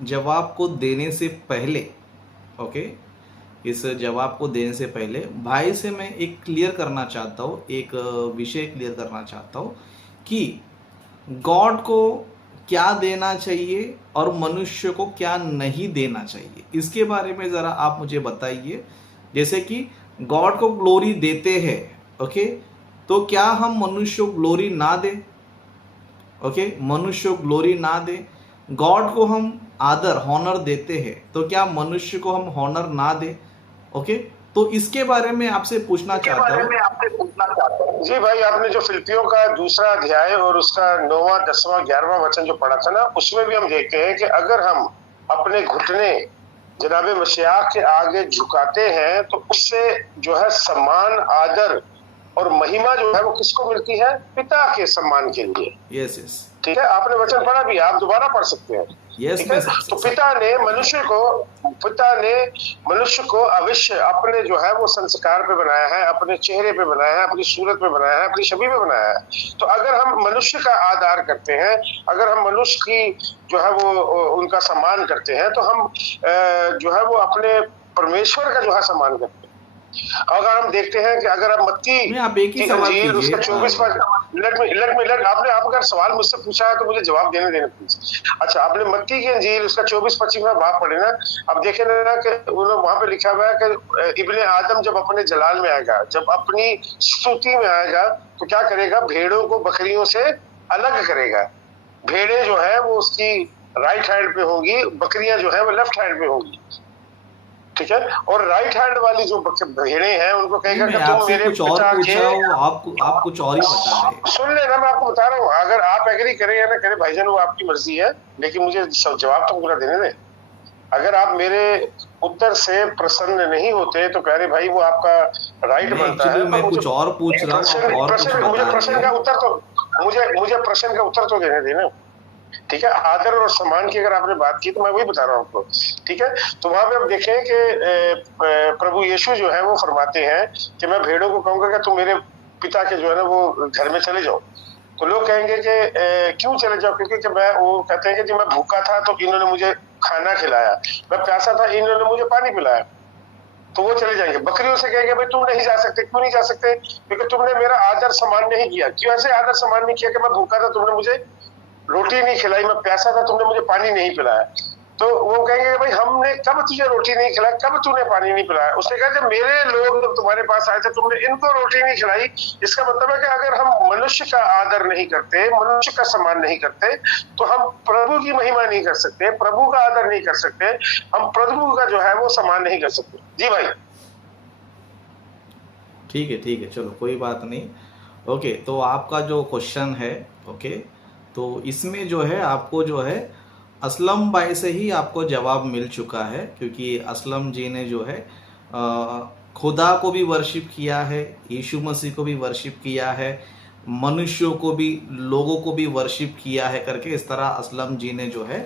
जवाब को देने से पहले, ओके, इस जवाब को देने से पहले भाई से मैं एक क्लियर करना चाहता हूँ, एक विषय क्लियर करना चाहता हूँ कि गॉड को क्या देना चाहिए और मनुष्य को क्या नहीं देना चाहिए, इसके बारे में ज़रा आप मुझे बताइए। जैसे कि गॉड को ग्लोरी देते हैं, ओके, तो क्या हम मनुष्य को ग्लोरी ना दें? ओके, मनुष्य को ग्लोरी ना दें, गॉड को हम आदर हॉनर देते हैं, तो क्या मनुष्य को हम हॉनर ना दें? ओके, तो इसके बारे में आपसे पूछना चाहता हूँ। जी भाई, आपने जो फिलिपियों का दूसरा अध्याय और उसका 9वां 10वां 11वां वचन जो पढ़ा था ना, उसमें भी हम देखते हैं कि अगर हम अपने घुटने जनाब मसीह के आगे झुकाते हैं तो उससे जो है सम्मान, आदर और महिमा जो है वो किसको मिलती है? पिता के सम्मान के लिए। यस यस, ठीक है, आपने वचन पढ़ा भी, आप दोबारा पढ़ सकते हैं। यस, ठीक है, तो पिता ने मनुष्य को अवश्य अपने जो है वो संस्कार पे बनाया है, अपने चेहरे पे बनाया है, अपनी सूरत पे बनाया है, अपनी छवि पे बनाया है। तो अगर हम मनुष्य का आदर करते हैं, अगर हम मनुष्य की जो है वो उनका सम्मान करते हैं, तो हम जो है वो अपने परमेश्वर का जो है सम्मान करते हैं। अगर हम देखते हैं कि अगर आप मत्ती आप एक ही सवाल कीजिए, उसका 24 मिनट आपने आप अगर सवाल मुझसे पूछा है तो मुझे जवाब देने प्लीज। अच्छा, आपने मत्ती की अंजील उसका 24-25 बाब पढ़े ना, अब देखे ना कि वहां पे लिखा हुआ है कि इब्ने आदम जब अपने जलाल में आएगा, जब अपनी स्तुति में आएगा, तो क्या करेगा? भेड़ों को बकरियों से अलग करेगा। भेड़े जो है वो उसकी राइट हैंड पे होंगी, बकरियां जो है वो लेफ्ट हैंड पे होंगी। ठीक है, और राइट हैंड वाली जो भेड़े हैं उनको कहेगा कि तुम मेरे कुछ और पूछ रहा हूं, आप कुछ और ही बता रहे हैं। सुन लेना, मैं आपको बता रहा हूँ, अगर आप एग्री करें या ना करें भाईजान वो आपकी मर्जी है, लेकिन मुझे जवाब तो पूरा देने दें। अगर आप मेरे उत्तर से प्रसन्न नहीं होते तो प्यारे भाई वो आपका राइट बनता है। मैं कुछ और पूछ रहा हूँ, मुझे प्रश्न का उत्तर तो मुझे प्रश्न का उत्तर तो देने देना। ठीक है, आदर और सम्मान की अगर आपने बात की तो मैं वही बता रहा हूँ आपको। ठीक है, तो वहां पे हम देखें कि प्रभु यीशु जो है वो फरमाते हैं कि मैं भेड़ों को कहूंगा कि तुम मेरे पिता के जो है ना वो घर में चले जाओ। तो लोग कहेंगे कि क्यों चले जाओ? क्योंकि वो कहते हैं कि जब मैं भूखा था तो इन्होंने मुझे खाना खिलाया, मैं प्यासा था इन्होंने मुझे पानी पिलाया, तो वो चले जाएंगे। बकरियों से कहेंगे भाई तुम नहीं जा सकते। क्यों नहीं जा सकते? क्योंकि तुमने मेरा आदर सम्मान नहीं किया। क्यों ऐसे आदर सम्मान नहीं किया? कि मैं भूखा था तुमने मुझे रोटी नहीं खिलाई, मैं प्यासा था तुमने मुझे पानी नहीं पिलाया। तो वो कहेंगे भाई हमने कब तुझे रोटी नहीं खिलाई, कब तूने पानी नहीं पिलाया? उसने कहा जब मेरे लोग जब तुम्हारे पास आए थे तुमने इनको रोटी नहीं खिलाई। इसका मतलब है कि अगर हम मनुष्य का आदर नहीं करते, मनुष्य का सम्मान नहीं करते, तो हम प्रभु की महिमा नहीं कर सकते, प्रभु का आदर नहीं कर सकते, हम प्रभु का जो है वो सम्मान नहीं कर सकते। जी भाई, ठीक है, चलो कोई बात नहीं। ओके, तो आपका जो क्वेश्चन है, ओके, तो इसमें जो है आपको जो है असलम भाई से ही आपको जवाब मिल चुका है, क्योंकि असलम जी ने जो है खुदा को भी वर्शिप किया है, यीशु मसीह को भी वर्शिप किया है, मनुष्यों को भी, लोगों को भी वर्शिप किया है करके इस तरह असलम जी ने जो है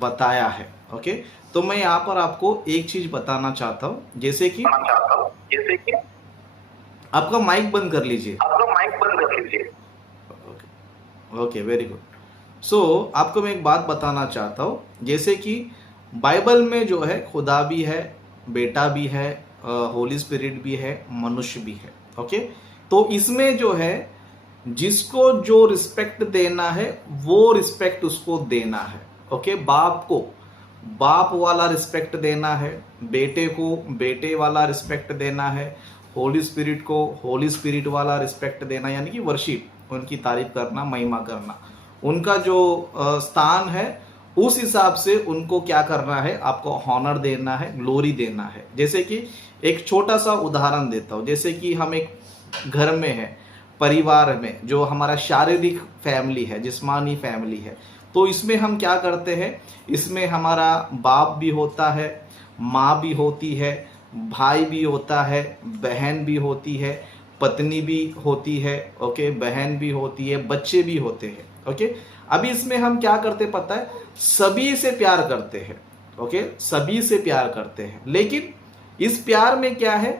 बताया है। ओके, तो मैं यहाँ पर आपको एक चीज बताना चाहता हूँ, जैसे कि आपका माइक बंद कर लीजिए। Okay, very good. सो आपको मैं एक बात बताना चाहता हूँ, जैसे कि बाइबल में जो है खुदा भी है, बेटा भी है, होली स्पिरिट भी है, मनुष्य भी है। ओके, तो इसमें जो है जिसको जो रिस्पेक्ट देना है वो रिस्पेक्ट उसको देना है। ओके, बाप को बाप वाला रिस्पेक्ट देना है, बेटे को बेटे वाला रिस्पेक्ट देना है, होली स्पिरिट को होली स्पिरिट वाला रिस्पेक्ट देना, यानी कि वर्शिप, उनकी तारीफ करना, महिमा करना, उनका जो स्थान है उस हिसाब से उनको क्या करना है, आपको हॉनर देना है, ग्लोरी देना है। जैसे कि एक छोटा सा उदाहरण देता हूँ, जैसे कि हम एक घर में है, परिवार में, जो हमारा शारीरिक फैमिली है, जिस्मानी फैमिली है, तो इसमें हम क्या करते हैं, इसमें हमारा बाप भी होता है, माँ भी होती है, भाई भी होता है, बहन भी होती है, पत्नी भी होती है, ओके, बहन भी होती है, बच्चे भी होते हैं। ओके, अभी इसमें हम क्या करते पता है, सभी से प्यार करते हैं। ओके, सभी से प्यार करते हैं, लेकिन इस प्यार में क्या है,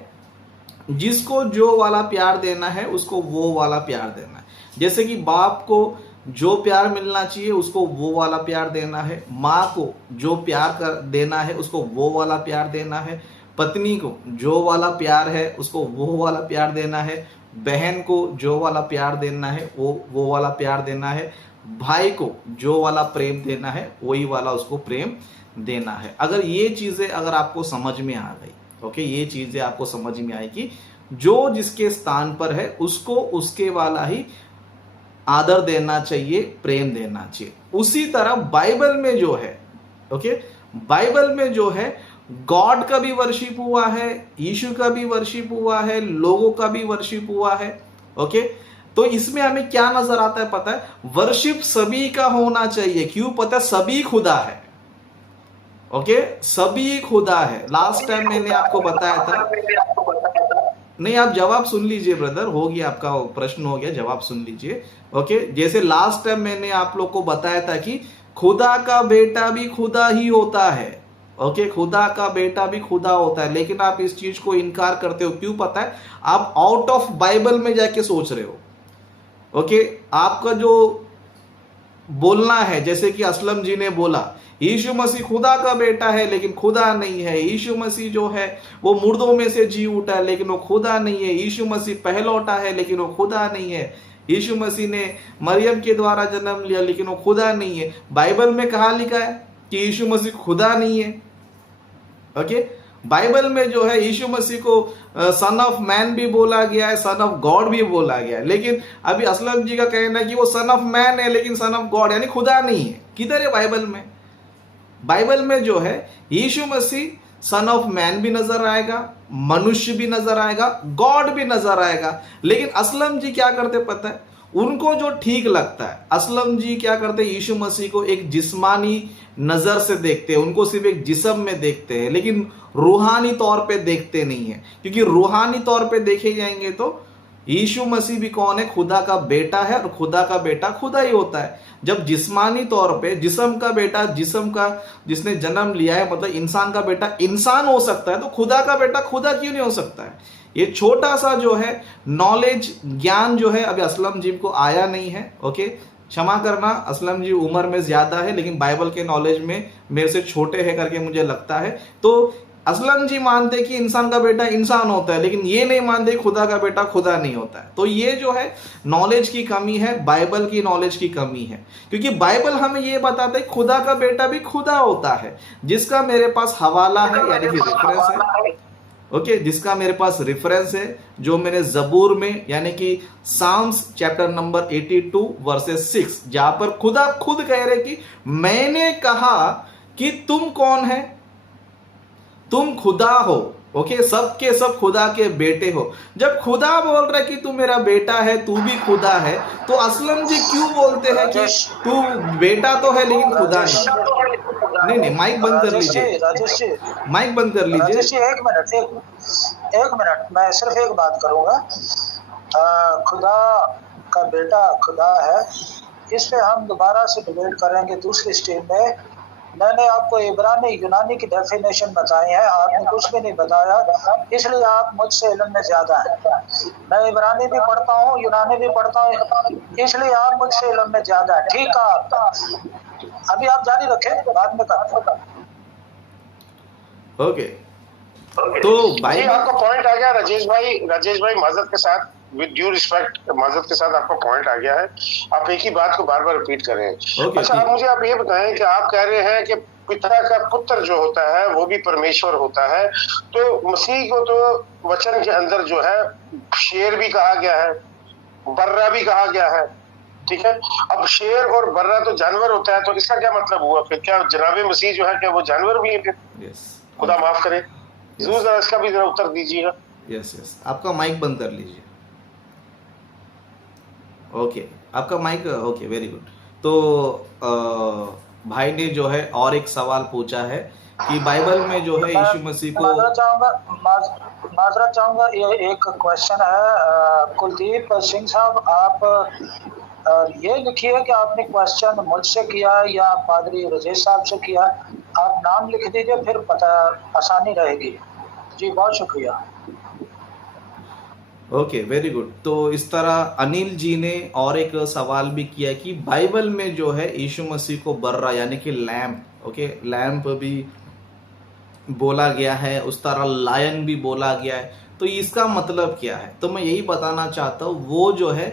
जिसको जो वाला प्यार देना है उसको वो वाला प्यार देना है। जैसे कि बाप को जो प्यार मिलना चाहिए उसको वो वाला प्यार देना है, माँ को जो प्यार कर देना है उसको वो वाला प्यार देना है, पत्नी को जो वाला प्यार है उसको वो वाला प्यार देना है, बहन को जो वाला प्यार देना है वो वाला प्यार देना है, भाई को जो वाला प्रेम देना है वही वाला उसको प्रेम देना है। अगर ये चीज़ें अगर आपको समझ में आ गई, ओके, ये चीजें आपको समझ में आएगी। जो जिसके स्थान पर है उसको उसके वाला ही आदर देना चाहिए, प्रेम देना चाहिए। उसी तरह बाइबल में जो है, ओके, बाइबल में जो है गॉड का भी वर्शिप हुआ है, यीशु का भी वर्शिप हुआ है, लोगों का भी वर्शिप हुआ है। ओके, तो इसमें हमें क्या नजर आता है पता है? वर्शिप सभी का होना चाहिए। क्यों? पता है, सभी खुदा है। ओके, सभी खुदा है। लास्ट टाइम मैंने आपको बताया था, नहीं आप जवाब सुन लीजिए ब्रदर, हो गया आपका प्रश्न, हो गया, जवाब सुन लीजिए। ओके, जैसे लास्ट टाइम मैंने आप लोग को बताया था कि खुदा का बेटा भी खुदा ही होता है। ओके, खुदा का बेटा भी खुदा होता है, लेकिन आप इस चीज को इनकार करते हो। क्यों? पता है, आप आउट ऑफ बाइबल में जाके सोच रहे हो। ओके, आपका जो बोलना है, जैसे कि असलम जी ने बोला यीशु मसीह खुदा का बेटा है लेकिन खुदा नहीं है। यीशु मसीह जो है वो मुर्दों में से जी उठा है लेकिन वो खुदा नहीं है। यीशु मसीह पहलौठा है लेकिन वो खुदा नहीं है। यीशु मसीह ने मरियम के द्वारा जन्म लिया लेकिन वो खुदा नहीं है। बाइबल में कहाँ लिखा है कि यीशु मसीह खुदा नहीं है? ओके, बाइबल में जो है यीशु मसीह को सन ऑफ मैन भी बोला गया है, सन ऑफ गॉड भी बोला गया है। लेकिन अभी असलम जी का कहना है कि वो सन ऑफ मैन है लेकिन सन ऑफ गॉड यानी खुदा नहीं है। किधर है बाइबल में? बाइबल में जो है यीशु मसीह सन ऑफ मैन भी नजर आएगा, मनुष्य भी नजर आएगा, गॉड भी नजर आएगा। लेकिन असलम जी क्या करते पता है? उनको जो ठीक लगता है, असलम जी क्या करते? यीशु मसीह को एक जिस्मानी नजर से देखते हैं, उनको सिर्फ एक जिस्म में देखते हैं, लेकिन रूहानी तौर पे देखते नहीं है। क्योंकि रूहानी तौर पे देखे जाएंगे तो यीशु मसीह भी कौन है? खुदा का बेटा है, और खुदा का बेटा खुदा ही होता है। जब जिस्मानी तौर पे जिस्म का बेटा, जिस्म का जिसने जन्म लिया है, मतलब इंसान का बेटा इंसान हो सकता है, तो खुदा का बेटा खुदा क्यों नहीं हो सकता है? ये छोटा सा जो है नॉलेज, ज्ञान जो है अभी असलम जी को आया नहीं है। ओके, क्षमा करना, असलम जी उम्र में ज्यादा है लेकिन बाइबल के नॉलेज में मेरे से छोटे हैं करके मुझे लगता है। तो असलम जी मानते कि इंसान का बेटा इंसान होता है, लेकिन ये नहीं मानते खुदा का बेटा खुदा नहीं होता है। तो ये जो है नॉलेज की कमी है, बाइबल की नॉलेज की कमी है। क्योंकि बाइबल हमें ये बताता है खुदा का बेटा भी खुदा होता है, जिसका मेरे पास हवाला है, यानी कि रेफरेंस है। ओके, जिसका मेरे पास रेफरेंस है, जो मैंने जबूर में यानी कि साम्स चैप्टर नंबर 82 वर्सेस 6, जहां पर खुदा खुद कह रहे कि मैंने कहा कि तुम कौन है? तुम खुदा हो। ओके, सब के सब खुदा के बेटे हो। जब खुदा बोल रहा है कि तू मेरा बेटा है, तू भी खुदा है, तो असलम जी क्यों बोलते हैं कि तू बेटा तो है लेकिन खुदा नहीं? नहीं, माइक बंद कर लीजिए, राजेश जी, माइक बंद कर लीजिए। राजेश जी, एक मिनट, मैं सिर्फ एक बात करूंगा। खुदा का बेटा खुदा है, इस पे हम दोबारा से डिबेट करेंगे दूसरी स्टेज में। मैंने आपको इब्रानी यूनानी की डेफिनेशन बताई है, आपने कुछ भी नहीं बताया, इसलिए आप मुझसे इल्म में ज्यादा हैं। मैं इब्रानी भी पढ़ता हूँ, यूनानी भी पढ़ता हूँ, इसलिए आप मुझसे इल्म में ज्यादा है। ठीक है, आपका अभी आप जारी रखें, बाद में कर। ओके, तो भाई आपका पॉइंट आ गया राजेश भाई माजरत के साथ, विद ड्यू रिस्पेक्ट, माजरत के साथ आपका पॉइंट आ गया है। आप एक ही बात को बार बार रिपीट कर रहे हैं। अच्छा, आप मुझे आप ये बताएं कि आप कह रहे हैं कि पिता का पुत्र जो होता है वो भी परमेश्वर होता है, तो मसीह को तो वचन के अंदर जो है शेर भी कहा गया है, बर्रा भी कहा गया है, ठीक है। अब शेर और बर्रा तो जानवर होता है, तो इसका क्या मतलब हुआ फिर? क्या जनाबे मसीह जो है क्या वो जानवर भी है फिर? खुदा माफ करे, जरूर जरा इसका भी जरा उत्तर दीजिएगा। यस, आपका माइक बंद कर लीजिए। ओके, आपका माइक, ओके, वेरी गुड। तो भाई ने जो है और एक सवाल पूछा है कि बाइबल में जो है यीशु मसीह को माजरत चाहूंगा, ये एक क्वेश्चन है। कुलदीप सिंह साहब, आप ये लिखिए कि आपने क्वेश्चन मुझसे किया या पादरी रजेश साहब से किया। आप नाम लिख दीजिए, फिर पता आसानी रहेगी। जी, बहुत शुक्रिया। Okay, very good. तो इस तरह अनिल जी ने और एक सवाल भी किया कि बाइबल में जो है यीशु मसीह को बर्रा यानी कि लैम्प, ओके, लैम्प भी बोला गया है, उस तरह लायन भी बोला गया है। तो इसका मतलब क्या है? तो मैं यही बताना चाहता हूँ, वो जो है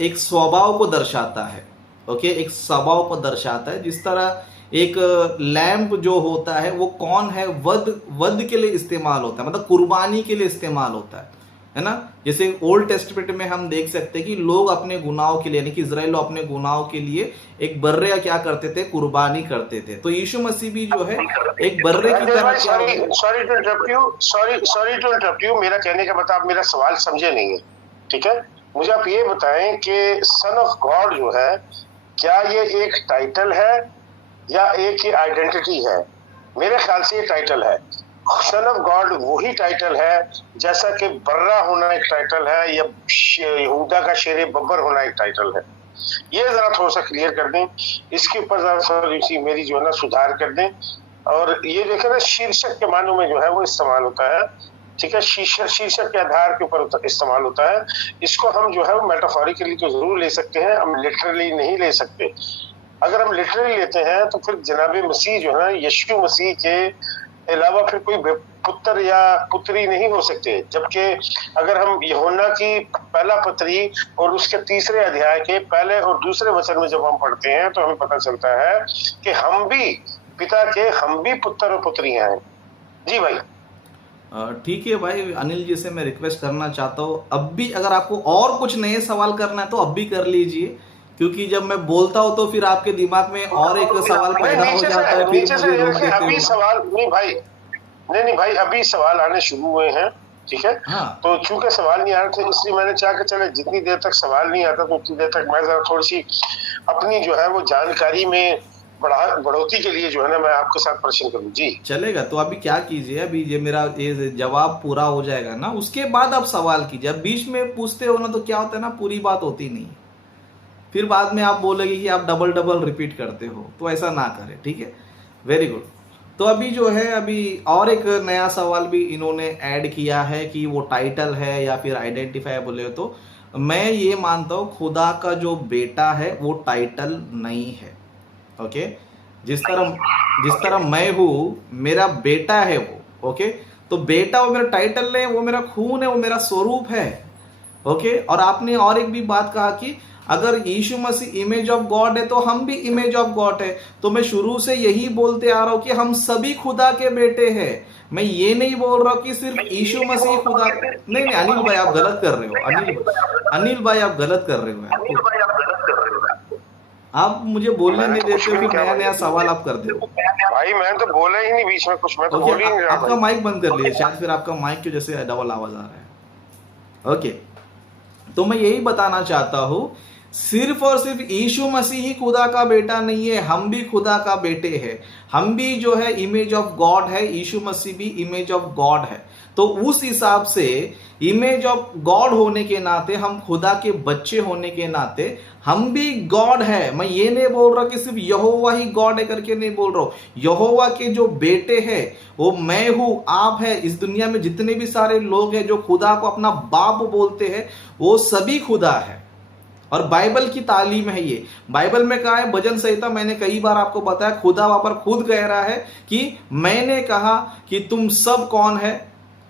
एक स्वभाव को दर्शाता है। ओके, एक स्वभाव को दर्शाता है। जिस तरह एक लैंप जो होता है वो कौन है, वध के लिए इस्तेमाल होता है, मतलब कुर्बानी के लिए इस्तेमाल होता है ना। जैसे ओल्ड टेस्टमेंट में हम देख सकते हैं कि लोग अपने गुनाहों के लिए, यानी कि इजराइल लोग अपने गुनाहों के लिए एक बर्रे का क्या करते थे, कुर्बानी करते थे। तो यीशु मसीह भी जो है एक बर्रे की तरह क्या, सॉरी टू इंटरप्ट यू, मेरा कहने का मतलब आप मेरा सवाल समझे नहीं है, ठीक है। मुझे आप ये बताएं कि सन ऑफ गॉड जो है, क्या ये एक टाइटल है या एक आइडेंटिटी है? मेरे ख्याल से ये टाइटल है। सन ऑफ गॉड वही टाइटल है जैसा कि बर्रा होना एक टाइटल है या यहूदा का शेर बब्बर होना एक टाइटल है। ये जरा थोड़ा सा क्लियर कर दें, इसके ऊपर जरा मेरी जो है ना सुधार कर दें। और ये देखें ना, शीर्षक के मानों में जो है वो इस्तेमाल होता है, ठीक है, शीर्षक के आधार के ऊपर इस्तेमाल होता है। इसको हम जो है वो मेटाफोरिकली तो जरूर ले सकते हैं, हम लिटरली नहीं ले सकते। अगर हम लिटरली लेते हैं तो फिर जनाब मसीह जो है, यीशु मसीह के अलावा फिर कोई पुत्र या पुत्री नहीं हो सकते। जबकि अगर हम यूहन्ना की पहला पत्री और उसके 3 अध्याय के पहले और दूसरे वचन में जब हम पढ़ते हैं तो हमें पता चलता है कि हम भी पिता के, हम भी पुत्र और पुत्रियां हैं। जी भाई। ठीक है भाई, अनिल जी से मैं रिक्वेस्ट करना चाहता हूँ, अब भी अगर आपको और कुछ नए सवाल करना है तो अब भी कर लीजिए, क्योंकि जब मैं बोलता हूँ तो फिर आपके दिमाग में और एक सवाल पैदा हो जाता है, फिर मुझे रोक देते अभी सवाल नहीं भाई, नहीं भाई, अभी सवाल आने शुरू हुए हैं, ठीक है। हाँ। तो चूंकि सवाल नहीं आ रहे थे इसलिए मैंने चाहा कि चले जितनी देर तक सवाल नहीं आता तो उतनी देर तक मैं जरा थोड़ी सी अपनी जो है वो जानकारी में बढ़ोतरी के लिए जो है ना मैं आपके साथ प्रश्न करूं। जी चलेगा। तो अभी क्या कीजिए, अभी ये मेरा ये जवाब पूरा हो जाएगा ना, उसके बाद आप सवाल कीजिए। अब बीच में पूछते हो ना तो क्या होता है ना, पूरी बात होती नहीं, फिर बाद में आप बोलेंगे कि आप डबल रिपीट करते हो, तो ऐसा ना करें, ठीक है। Very good. तो अभी जो है, अभी और एक नया सवाल भी इन्होंने ऐड किया है कि वो टाइटल है या फिर आइडेंटिफाई बोले, तो मैं ये मानता हूँ खुदा का जो बेटा है वो टाइटल नहीं है। ओके, जिस तरह मैं हूँ, मेरा बेटा है वो, ओके, तो बेटा वो मेरा टाइटल नहीं, वो मेरा खून है, वो मेरा स्वरूप है। ओके, और आपने और एक भी बात कहा कि अगर यीशु मसीह इमेज ऑफ गॉड है तो हम भी इमेज ऑफ गॉड है। तो मैं शुरू से यही बोलते आ रहा हूं कि हम सभी खुदा के बेटे हैं। मैं ये नहीं बोल रहा कि सिर्फ यीशु मसीह खुदा, नहीं अनिल भाई आप गलत कर रहे हो, अनिल भाई आप गलत कर रहे हो, आप मुझे बोलने नहीं देते हो, फिर नया सवाल आप कर दे भाई। मैं तो बोला ही नहीं बीच में कुछ, मैं तो बोल ही नहीं रहा। आपका माइक बंद कर लीजिए, शायद फिर आपका माइक की वजह से डबल आवाज आ रहा है। ओके, तो मैं यही बताना चाहता हूं, सिर्फ और सिर्फ यीशु मसीह ही खुदा का बेटा नहीं है, हम भी खुदा का बेटे हैं। हम भी जो है इमेज ऑफ गॉड है, यीशु मसीह भी इमेज ऑफ गॉड है। तो उस हिसाब से इमेज ऑफ गॉड होने के नाते, हम खुदा के बच्चे होने के नाते हम भी गॉड है। मैं ये नहीं बोल रहा कि सिर्फ यहोवा ही गॉड है करके नहीं बोल रहा हूं। यहोवा के जो बेटे हैं वो मैं हूं, आप है, इस दुनिया में जितने भी सारे लोग हैं जो खुदा को अपना बाप बोलते हैं वो सभी खुदा है। और बाइबल की तालीम है ये। बाइबल में कहा है, भजन संहिता मैंने कई बार आपको बताया, खुदा वहां पर खुद कह रहा है कि मैंने कहा कि तुम सब कौन है,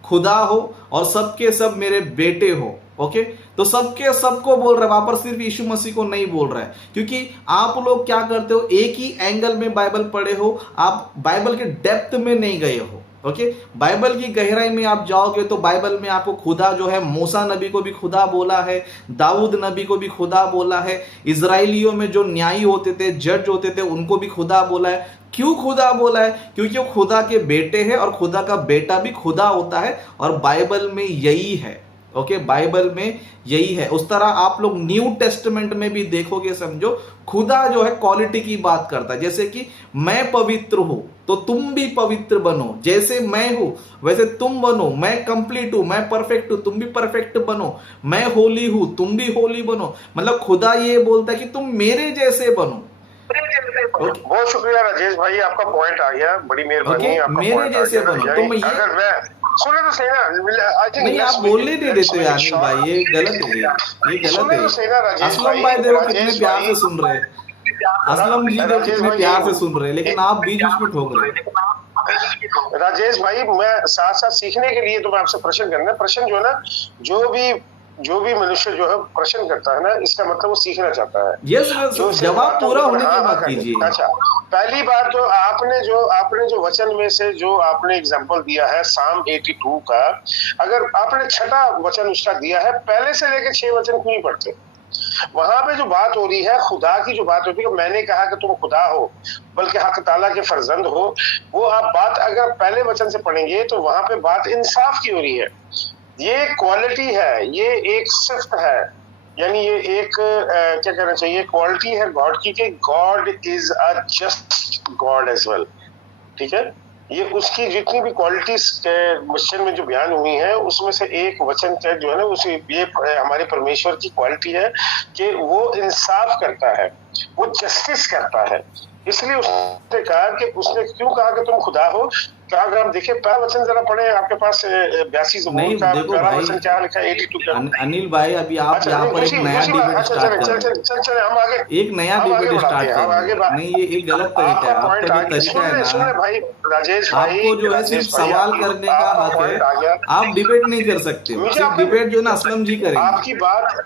खुदा हो और सबके सब मेरे बेटे हो। ओके, तो सबके सबको बोल रहा है, वहां पर सिर्फ यीशु मसीह को नहीं बोल रहा है। क्योंकि आप लोग क्या करते हो, एक ही एंगल में बाइबल पढ़े हो, आप बाइबल के डेप्थ में नहीं गए हो। ओके, बाइबल की गहराई में आप जाओगे तो बाइबल में आपको खुदा जो है, मूसा नबी को भी खुदा बोला है, दाऊद नबी को भी खुदा बोला है, इजराइलियों में जो न्यायी होते थे, जज होते थे, उनको भी खुदा बोला है। क्यों खुदा बोला है? क्योंकि वो खुदा के बेटे हैं और खुदा का बेटा भी खुदा होता है, और बाइबल में यही है। ओके, बाइबल में यही है। उस तरह आप लोग न्यू टेस्टमेंट में भी देखोगे, समझो खुदा जो है क्वालिटी की बात करता है। जैसे कि मैं पवित्र हूं तो तुम भी पवित्र बनो, जैसे मैं हूं वैसे तुम बनो। मैं कंप्लीट हूं, मैं परफेक्ट हूं, तुम भी परफेक्ट बनो। मैं होली हूं, तुम भी होली बनो। मतलब खुदा ये बोलता है कि तुम मेरे जैसे बनो। बहुत शुक्रिया राजेश भाई, आपका पॉइंट आ गया, बड़ी मेहरबानी। मेरे जैसे बनो। तो मैं अगर मैं सुने तो सही ना, नहीं आप बोलने नहीं देते अनिल भाई, ये गलत है, ये गलत है। असलम भाई देखो कितने प्यार से सुन रहे हैं, असलम जी देखो कितने प्यार से सुन रहे हैं, लेकिन आप बीच में ठोक रहे हैं। राजेश भाई, मैं साथ साथ सीखने के लिए तो मैं आपसे प्रश्न करना, प्रश्न जो है ना, जो भी मनुष्य जो है प्रश्न करता है ना, इसका मतलब वो सीखना चाहता है। यस, जवाब पूरा होने के बाद कीजिए। अच्छा, पहली बात तो आपने जो वचन में से जो आपने एग्जांपल दिया है साम 82 का, अगर आपने 6वां वचन उसका दिया है, पहले से लेकर 6 वचन क्यों नहीं पढ़ते? वहां पे जो बात हो रही है खुदा की, जो बात होती है, मैंने कहा कि तुम खुदा हो बल्कि हक ताला के फर्जंद हो, वो आप बात अगर पहले वचन से पढ़ेंगे तो वहां पे बात इंसाफ की हो रही है। ये क्वालिटी है, ये एक सिफ्त है, यानी ये एक क्या कहना चाहिए, क्वालिटी है गॉड की, कि God is a just God as well. ठीक है, ये उसकी जितनी भी क्वालिटीज क्वेश्चन में जो बयान हुई है उसमें से एक वचन जो है ना, उसे ये हमारे परमेश्वर की क्वालिटी है कि वो इंसाफ करता है, वो जस्टिस करता है। इसलिए उसने कहा कि उसने क्यों कहा कि तुम खुदा हो, क्या अगर आप देखें पहला वचन जरा पढ़े, आपके पास 82 ज़बूर का पहला वचन क्या लिखा है 82 का। अनिल भाई अभी आप यहाँ पर एक नया डिबेट स्टार्ट कर रहे हैं। चल हम आगे एक नया डिबेट स्टार्ट कर रहे हैं। नहीं, ये एक गलत तरीका है। आपका जो तरीका है ना, भाई राजेश भाई, आपको जो है सिर्फ सवाल करने का हक है, आप डिबेट नहीं कर सकते। सिर्फ डिबेट जो है ना असलम जी करेंगे। आपकी बात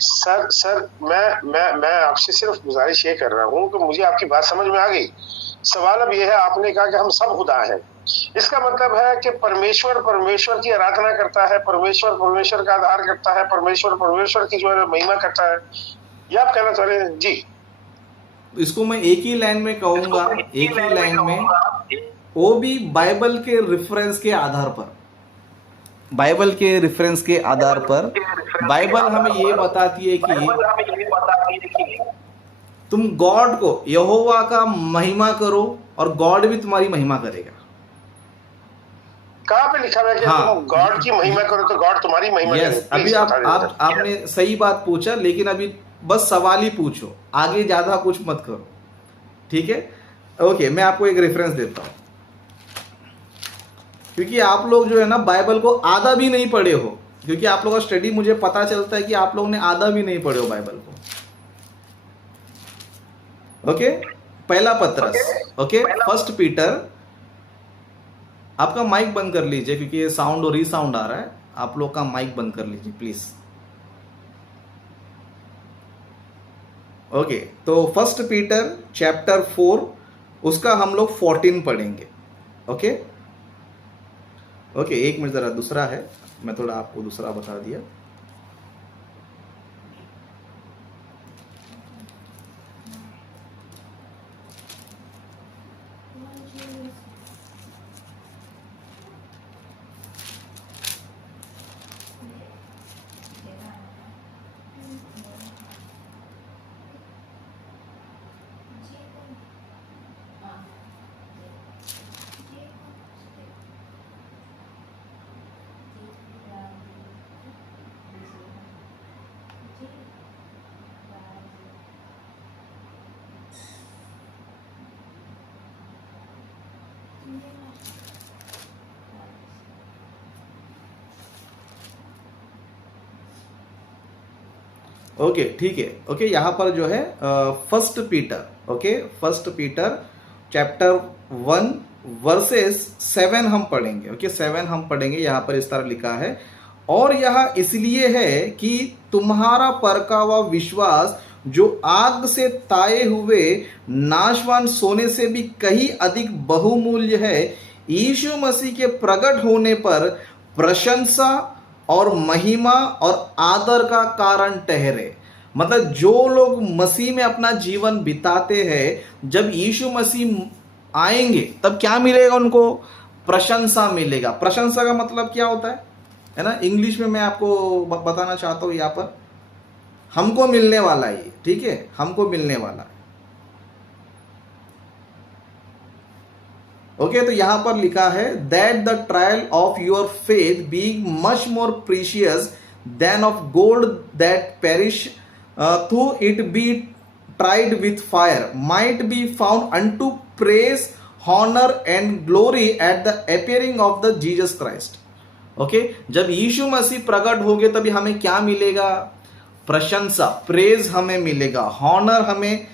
सर मैं आपसे सिर्फ गुजारिश ये कर रहा हूँ कि मुझे आपकी बात समझ में आ गई। सवाल अब यह है, आपने कहा कि हम सब खुदा हैं, इसका मतलब है कि परमेश्वर की आराधना करता है, परमेश्वर का आधार करता है, परमेश्वर की जो है महिमा करता है, ये आप कहना चाह रहे हैं? जी, इसको मैं एक ही लाइन में कहूंगा, एक ही लाइन में, वो भी बाइबल के रेफरेंस के आधार पर, बाइबल के रेफरेंस के आधार पर बाइबल हमें ये बताती है कि तुम गॉड को, यहोवा का महिमा करो और गॉड भी तुम्हारी महिमा करेगा। कहाँ पे लिखा है कि तुम गॉड की महिमा करो तो गॉड तुम्हारी महिमा करेगा? अभी आपने सही बात पूछा, लेकिन अभी बस सवाल ही पूछो, आगे ज्यादा कुछ मत करो, ठीक है? ओके, मैं आपको एक रेफरेंस देता हूं, क्योंकि आप लोग जो है ना बाइबल को आधा भी नहीं पढ़े हो, क्योंकि आप लोगों का स्टडी मुझे पता चलता है कि आप लोगों ने आधा भी नहीं पढ़े हो बाइबल को। ओके, पहला पत्रस, ओके, 1 पीटर। आपका माइक बंद कर लीजिए क्योंकि ये साउंड और रीसाउंड आ रहा है, आप लोग का माइक बंद कर लीजिए प्लीज। ओके, तो 1 पीटर चैप्टर 4 उसका हम लोग 14 पढ़ेंगे। ओके ओके, एक मिनट, जरा दूसरा है, मैं थोड़ा आपको दूसरा बता दिया। ओके, ठीक है। ओके, यहाँ पर जो है 1 Peter, okay, 1 Peter chapter 1 versus 7 हम पढ़ेंगे। ओके, 7 हम पढ़ेंगे। यहाँ पर इस तरह लिखा है, और यह इसलिए है कि तुम्हारा परका हुआ विश्वास जो आग से ताए हुए नाशवान सोने से भी कहीं अधिक बहुमूल्य है, यीशु मसीह के प्रकट होने पर प्रशंसा और महिमा और आदर का कारण ठहरे। मतलब जो लोग मसीह में अपना जीवन बिताते हैं, जब यीशु मसीह आएंगे तब क्या मिलेगा उनको? प्रशंसा मिलेगा। प्रशंसा का मतलब क्या होता है ना? इंग्लिश में मैं आपको बताना चाहता हूं, यहाँ पर हमको मिलने वाला है, ठीक है, हमको मिलने वाला है। ओके, तो यहां पर लिखा है that the trial of your faith being much more precious than of gold that perish through it be tried with fire might be found unto praise honour and glory at the appearing of the Jesus Christ. Okay, जब यीशु मसीह प्रकट होंगे तभी हमें क्या मिलेगा? प्रशंसा, praise हमें मिलेगा, हॉनर हमें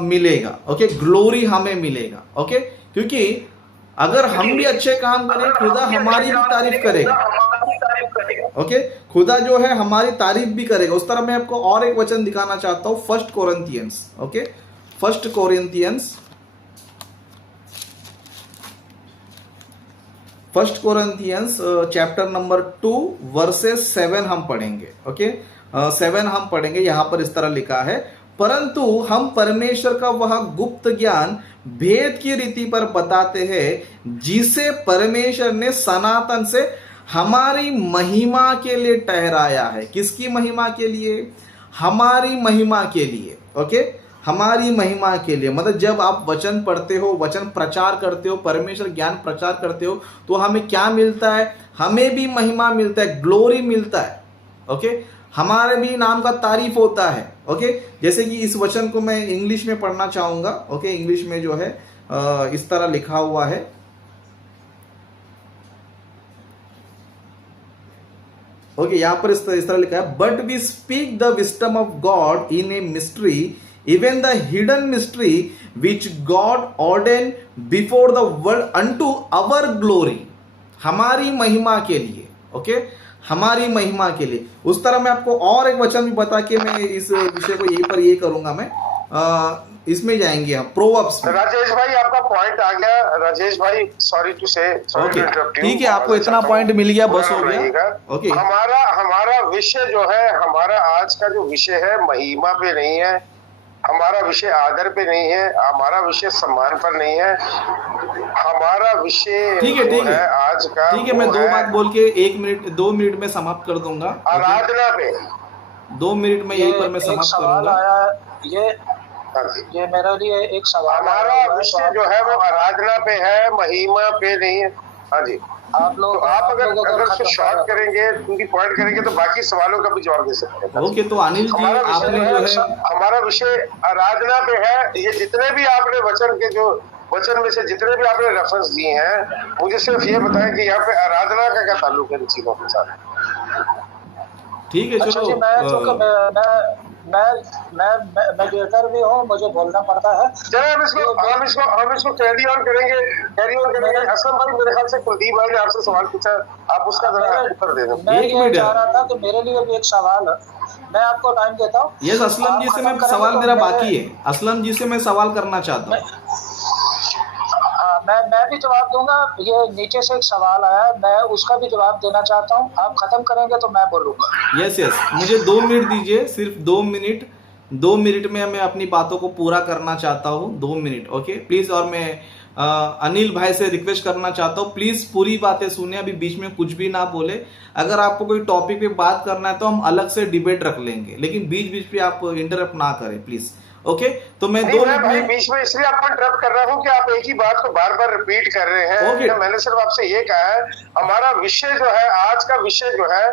मिलेगा, ओके, ग्लोरी हमें मिलेगा। ओके, क्योंकि अगर हम भी अच्छे काम करें, खुदा हमारी भी तारीफ करेगा। ओके, खुदा जो है हमारी तारीफ भी करेगा। उस तरह मैं आपको और एक वचन दिखाना चाहता हूं, 1 Corinthians. Okay, 1 Corinthians first Corinthians chapter number 2 verses 7 हम पढ़ेंगे। ओके 7 हम पढ़ेंगे। यहां पर इस तरह लिखा है, परंतु हम परमेश्वर का वह गुप्त ज्ञान भेद की रीति पर बताते हैं जिसे परमेश्वर ने सनातन से हमारी महिमा के लिए ठहराया है। किसकी महिमा के लिए? हमारी महिमा के लिए। ओके हमारी महिमा के लिए, मतलब जब आप वचन पढ़ते हो, वचन प्रचार करते हो, परमेश्वर ज्ञान प्रचार करते हो, तो हमें क्या मिलता है? हमें भी महिमा मिलता है, ग्लोरी मिलता है। ओके हमारे भी नाम का तारीफ होता है। ओके जैसे कि इस वचन को मैं इंग्लिश में पढ़ना चाहूंगा। ओके इंग्लिश में जो है इस तरह लिखा हुआ है। ओके यहां पर इस तरह लिखा है, but we speak the wisdom of God in a mystery, even the hidden mystery which God ordained before the world unto our glory. हमारी महिमा के लिए। ओके हमारी महिमा के लिए। उस तरह मैं आपको और एक वचन भी बता के मैं इस विषय को यहीं पर ये करूंगा। मैं इसमें जाएंगे हम प्रोवर्ब्स में। राजेश भाई आपका पॉइंट आ गया। राजेश भाई सॉरी टू से, ठीक है आपको इतना पॉइंट मिल गया, बस हो गया। ओके हमारा विषय जो है, हमारा आज का जो विषय है महिमा पे नहीं है, हमारा विषय आदर पे नहीं है, हमारा विषय सम्मान पर नहीं है, हमारा विषय ठीक है आज का, ठीक है मैं 2 बात बोल के 2 मिनट में समाप्त कर दूंगा। आराधना पे 2 मिनट में यहीं पर मैं समाप्त करूंगा। ये मेरे लिए एक सवाल। हमारा विषय जो है वो आराधना पे है, महिमा पे नहीं है। हाँ जी आप लोग तो आप अगर उसको शॉर्ट करेंगे, उनकी पॉइंट करेंगे तो बाकी सवालों का भी जवाब दे सकते हैं। ओके तो अनिल जी आपने जो है हमारा विषय आराधना पे है। ये जितने भी आपने वचन में से जितने भी आपने रेफरेंस दिए हैं, मुझे सिर्फ ये बताएं कि यहाँ पे आराधना का क्या ताल्लुक है इन चीजों के साथ? ठीक है अच्छा जी, मैं मेडिएटर भी हूँ, मुझे बोलना पड़ता है। चलिए हम इसको कैरी ऑन करेंगे। असलम भाई मेरे ख्याल से कुलदीप भाई ने आपसे सवाल पूछा, आप उसका जरा उत्तर दे दें। मैं ये चाह रहा था कि मेरे लिए भी एक सवाल है, मैं आपको टाइम देता हूँ। यस असलम जी से मैं सवाल मेरा बाकी है। असलम जी से मैं सवाल करना चाहता हूँ। मैं भी जवाब दूंगा। ये नीचे से एक सवाल आया है, मैं उसका भी जवाब देना चाहता हूँ। आप खत्म करेंगे तो मैं बोलूंगा। यस मुझे 2 मिनट दीजिए, सिर्फ 2 मिनट। 2 मिनट में मैं अपनी बातों को पूरा करना चाहता हूँ। 2 मिनट ओके प्लीज। और मैं अनिल भाई से रिक्वेस्ट करना चाहता हूँ, प्लीज पूरी बातें सुने, अभी बीच में कुछ भी ना बोले। अगर आपको कोई टॉपिक पे बात करना है तो हम अलग से डिबेट रख लेंगे, लेकिन बीच बीच पे आप इंटरप्ट ना करें प्लीज। ओके तो मैं 2 मिनट में बीच में इसलिए आपको इंटरप्ट कर रहा हूँ कि आप एक ही बात को बार बार रिपीट कर रहे हैं। Okay. मैंने सिर्फ आपसे ये कहा है, हमारा विषय जो है, आज का विषय जो है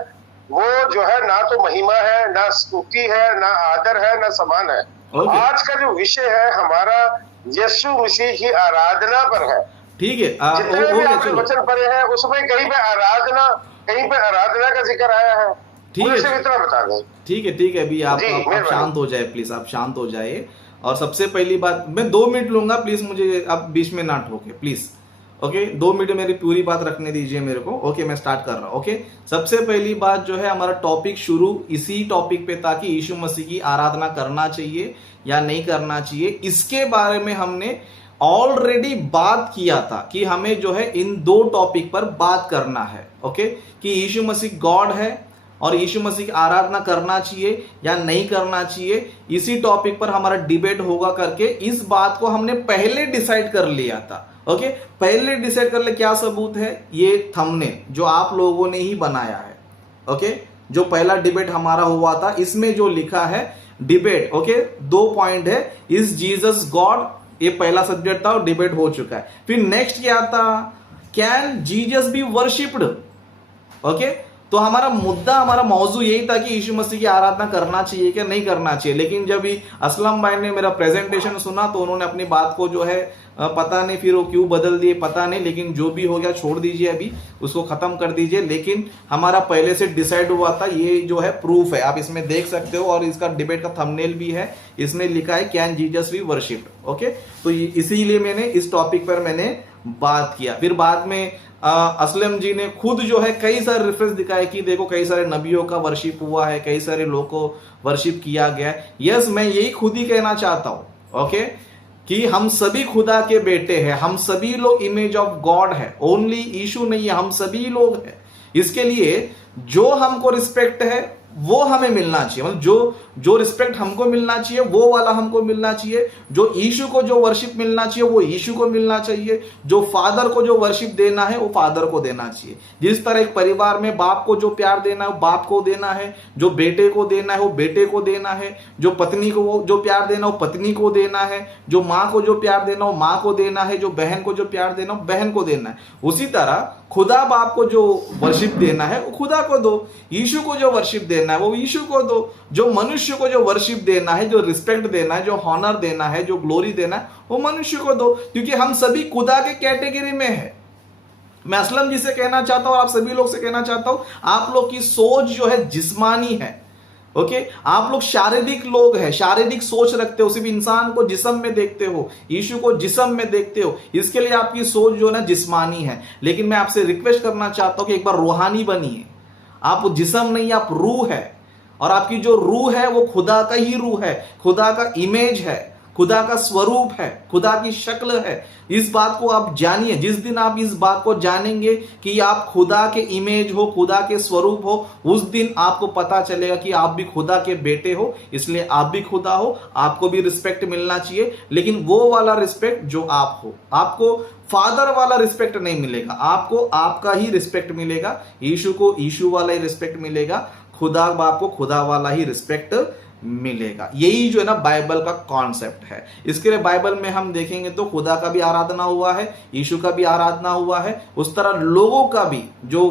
वो जो है ना तो महिमा है, ना स्तुति है, ना आदर है, ना सम्मान है। Okay. आज का जो विषय है हमारा यीशु मसीह की आराधना पर है। ठीक है जितने भी आपने वचन पढ़े हैं उसमें कहीं पे आराधना का जिक्र आया है। ठीक है इतना बता दें। ठीक है अभी आप शांत हो जाए प्लीज, आप शांत हो जाए। और सबसे पहली बात, मैं 2 मिनट लूंगा प्लीज, मुझे आप बीच में ना ठोके प्लीज। ओके 2 मिनट मेरी पूरी बात रखने दीजिए मेरे को। ओके मैं स्टार्ट कर रहा हूँ। ओके सबसे पहली बात जो है, हमारा टॉपिक शुरू इसी टॉपिक पे था कि यीशु मसीह की आराधना करना चाहिए या नहीं करना चाहिए। इसके बारे में हमने ऑलरेडी बात किया था कि हमें जो है इन 2 टॉपिक पर बात करना है। ओके कि यीशु मसीह गॉड है और यीशु मसीह की आराधना करना चाहिए या नहीं करना चाहिए, इसी टॉपिक पर हमारा डिबेट होगा करके इस बात को हमने पहले डिसाइड कर लिया था। ओके पहले डिसाइड कर ले। क्या सबूत है? ये थंबनेल जो आप लोगों ने ही बनाया है। ओके जो पहला डिबेट हमारा हुआ था, इसमें जो लिखा है डिबेट, ओके 2 पॉइंट है, इज जीसस गॉड, ये पहला सब्जेक्ट था और डिबेट हो चुका है। फिर नेक्स्ट क्या था? Can Jesus B worshipped. Okay तो हमारा मुद्दा, हमारा मौजू यही था कि यीशु मसीह की आराधना करना चाहिए क्या नहीं करना चाहिए। लेकिन जब भी असलम भाई ने मेरा प्रेजेंटेशन सुना तो उन्होंने अपनी बात को जो है पता नहीं फिर वो क्यों बदल दिए, पता नहीं, लेकिन जो भी हो गया छोड़ दीजिए, अभी उसको खत्म कर दीजिए। लेकिन हमारा पहले से डिसाइड हुआ था, ये जो है प्रूफ है, आप इसमें देख सकते हो, और इसका डिबेट का थंबनेल भी है, इसमें लिखा है can Jesus B worshipped. Okay तो इसीलिए मैंने इस टॉपिक पर मैंने बात किया। फिर बाद में असलम जी ने खुद जो है कई सारे रेफरेंस दिखाए कि देखो कई सारे नबियों का वर्शिप हुआ है, कई सारे लोगों को वर्शिप किया गया है। यस मैं यही खुद ही कहना चाहता हूं। ओके कि हम सभी खुदा के बेटे हैं, हम सभी लोग इमेज ऑफ गॉड है, ओनली यीशु नहीं है, हम सभी लोग हैं। इसके लिए जो हमको रिस्पेक्ट है वो हमें मिलना चाहिए, मतलब जो रिस्पेक्ट हमको मिलना चाहिए वो वाला हमको मिलना चाहिए। जो यीशु को जो वर्शिप मिलना चाहिए वो यीशु को मिलना चाहिए। जो फादर को जो वर्शिप देना है वो फादर को देना चाहिए। जिस तरह एक परिवार में बाप को जो प्यार देना है वो बाप को देना है, जो बेटे को देना है वो बेटे को देना है, जो पत्नी को जो प्यार देना वो पत्नी को देना है, जो माँ को जो प्यार देना वो माँ को देना है, जो बहन को जो प्यार देना वो बहन को देना है। उसी तरह खुदा बाप को जो वर्शिप देना है वो खुदा को दो, यीशु को जो वर्शिप देना है वो यीशु को दो, जो मनुष्य को जो वर्शिप देना है, जो रिस्पेक्ट देना है, जो हॉनर देना है, जो ग्लोरी देना है वो मनुष्य को दो, क्योंकि हम सभी खुदा के कैटेगरी में है। मैं असलम जी से कहना चाहता हूं, आप सभी लोग से कहना चाहता हूं, आप लोग की सोच जो है जिस्मानी है। ओके, आप लोग शारीरिक लोग हैं, शारीरिक सोच रखते हो, सिर्फ इंसान को जिस्म में देखते हो, यीशु को जिस्म में देखते हो, इसके लिए आपकी सोच जो है ना जिस्मानी है। लेकिन मैं आपसे रिक्वेस्ट करना चाहता हूं कि एक बार रूहानी बनिए। आप जिस्म नहीं, आप रूह है, और आपकी जो रूह है वो खुदा का ही रूह है, खुदा का इमेज है, खुदा का स्वरूप है, खुदा की शक्ल है। इस बात को आप जानिए। जिस दिन आप इस बात को जानेंगे कि आप खुदा के इमेज हो, खुदा के स्वरूप हो, उस दिन आपको पता चलेगा कि आप भी खुदा के बेटे हो, इसलिए आप भी खुदा हो, आपको भी रिस्पेक्ट मिलना चाहिए। लेकिन वो वाला रिस्पेक्ट जो आप हो, आपको फादर वाला रिस्पेक्ट नहीं मिलेगा, आपको आपका ही रिस्पेक्ट मिलेगा, यीशु को यीशु वाला ही रिस्पेक्ट मिलेगा, खुदा बाप को खुदा वाला ही रिस्पेक्ट मिलेगा। यही जो है ना बाइबल का कॉन्सेप्ट है। इसके लिए बाइबल में हम देखेंगे तो खुदा का भी आराधना हुआ है, यीशु का भी आराधना हुआ है, उस तरह लोगों का भी जो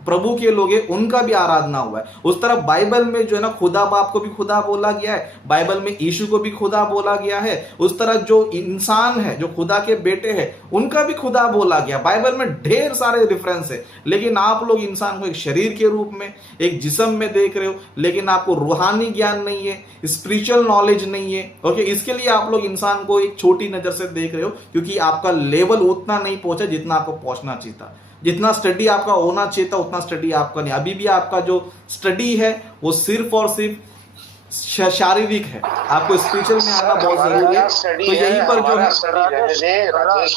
प्रभु के लोग हैं उनका भी आराधना हुआ है। उस तरह बाइबल में जो है ना खुदा बाप को भी खुदा बोला गया है, बाइबल में यीशु को भी खुदा बोला गया है। उस तरह जो इंसान है, जो खुदा के बेटे हैं, उनका भी खुदा बोला गया। बाइबल में ढेर सारे रेफरेंस है, लेकिन आप लोग इंसान को एक शरीर के रूप में, एक जिस्म में देख रहे हो, लेकिन आपको रूहानी ज्ञान नहीं है, स्पिरिचुअल नॉलेज नहीं है। ओके, इसके लिए आप लोग इंसान को एक छोटी नजर से देख रहे हो, क्योंकि आपका लेवल उतना नहीं पहुंचा जितना आपको पहुंचना चाहिए था। जितना स्टडी आपका होना चाहिए था उतना स्टडी आपका नहीं। अभी भी आपका जो स्टडी है वो सिर्फ और सिर्फ शारीरिक है, आपको स्पिरिचुअल में आना बहुत जरूरी है। तो यहीं पर जो है राजेश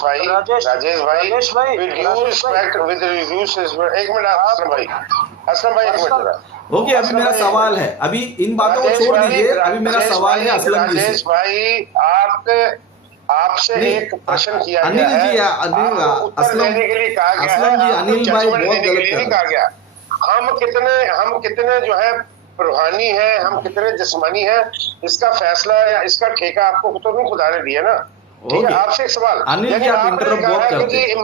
भाई विद ड्यू रिस्पेक्ट, विद एक मिनट असलम भाई एक मिनट। ओके, अभी मेरा सवाल है, अभी इन बातों को छोड़ दीजिए, अभी मेरा सवाल है असलम जी से। भाई आपसे एक प्रश्न किया अनिल गया जी, है, अनिल उत्तर देने के लिए कहा गया है, असलम जी, अनिल भाई बहुत गलत कर कहा गया। हम कितने जो है रूहानी है, हम कितने जिस्मानी है, इसका फैसला या इसका ठेका आपको तो नहीं खुदा ने दिया ना। ठीक है, आपसे एक सवाल, अनिल जी आप इंटरप्ट बहुत करते हैं।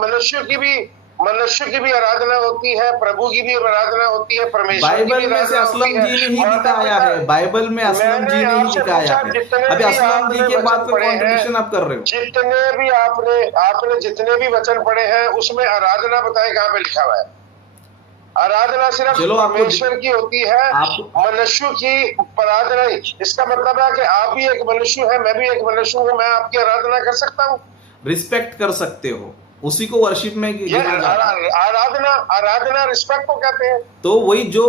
मनुष्य की भी आराधना होती है, प्रभु की भी आराधना होती है, परमेश्वर बाइबल में से असलम जी ने ही दिखाया है, बाइबल में असलम जी ने ही दिखाया है। अभी असलम जी के बाद पे कॉन्ट्रिब्यूशन आप कर रहे हो। जितने भी आपने जितने भी वचन पढ़े हैं उसमें आराधना बताए कहाँ पे लिखा हुआ है? आराधना सिर्फ परमेश्वर की होती है, मनुष्य की आराधना नहीं। इसका मतलब है कि आप भी एक मनुष्य है, मैं भी एक मनुष्य हूँ, मैं आपकी आराधना कर सकता हूँ, रिस्पेक्ट कर सकते हो, उसी को वर्शिप में आराधना रिस्पेक्ट को कहते हैं। तो वही जो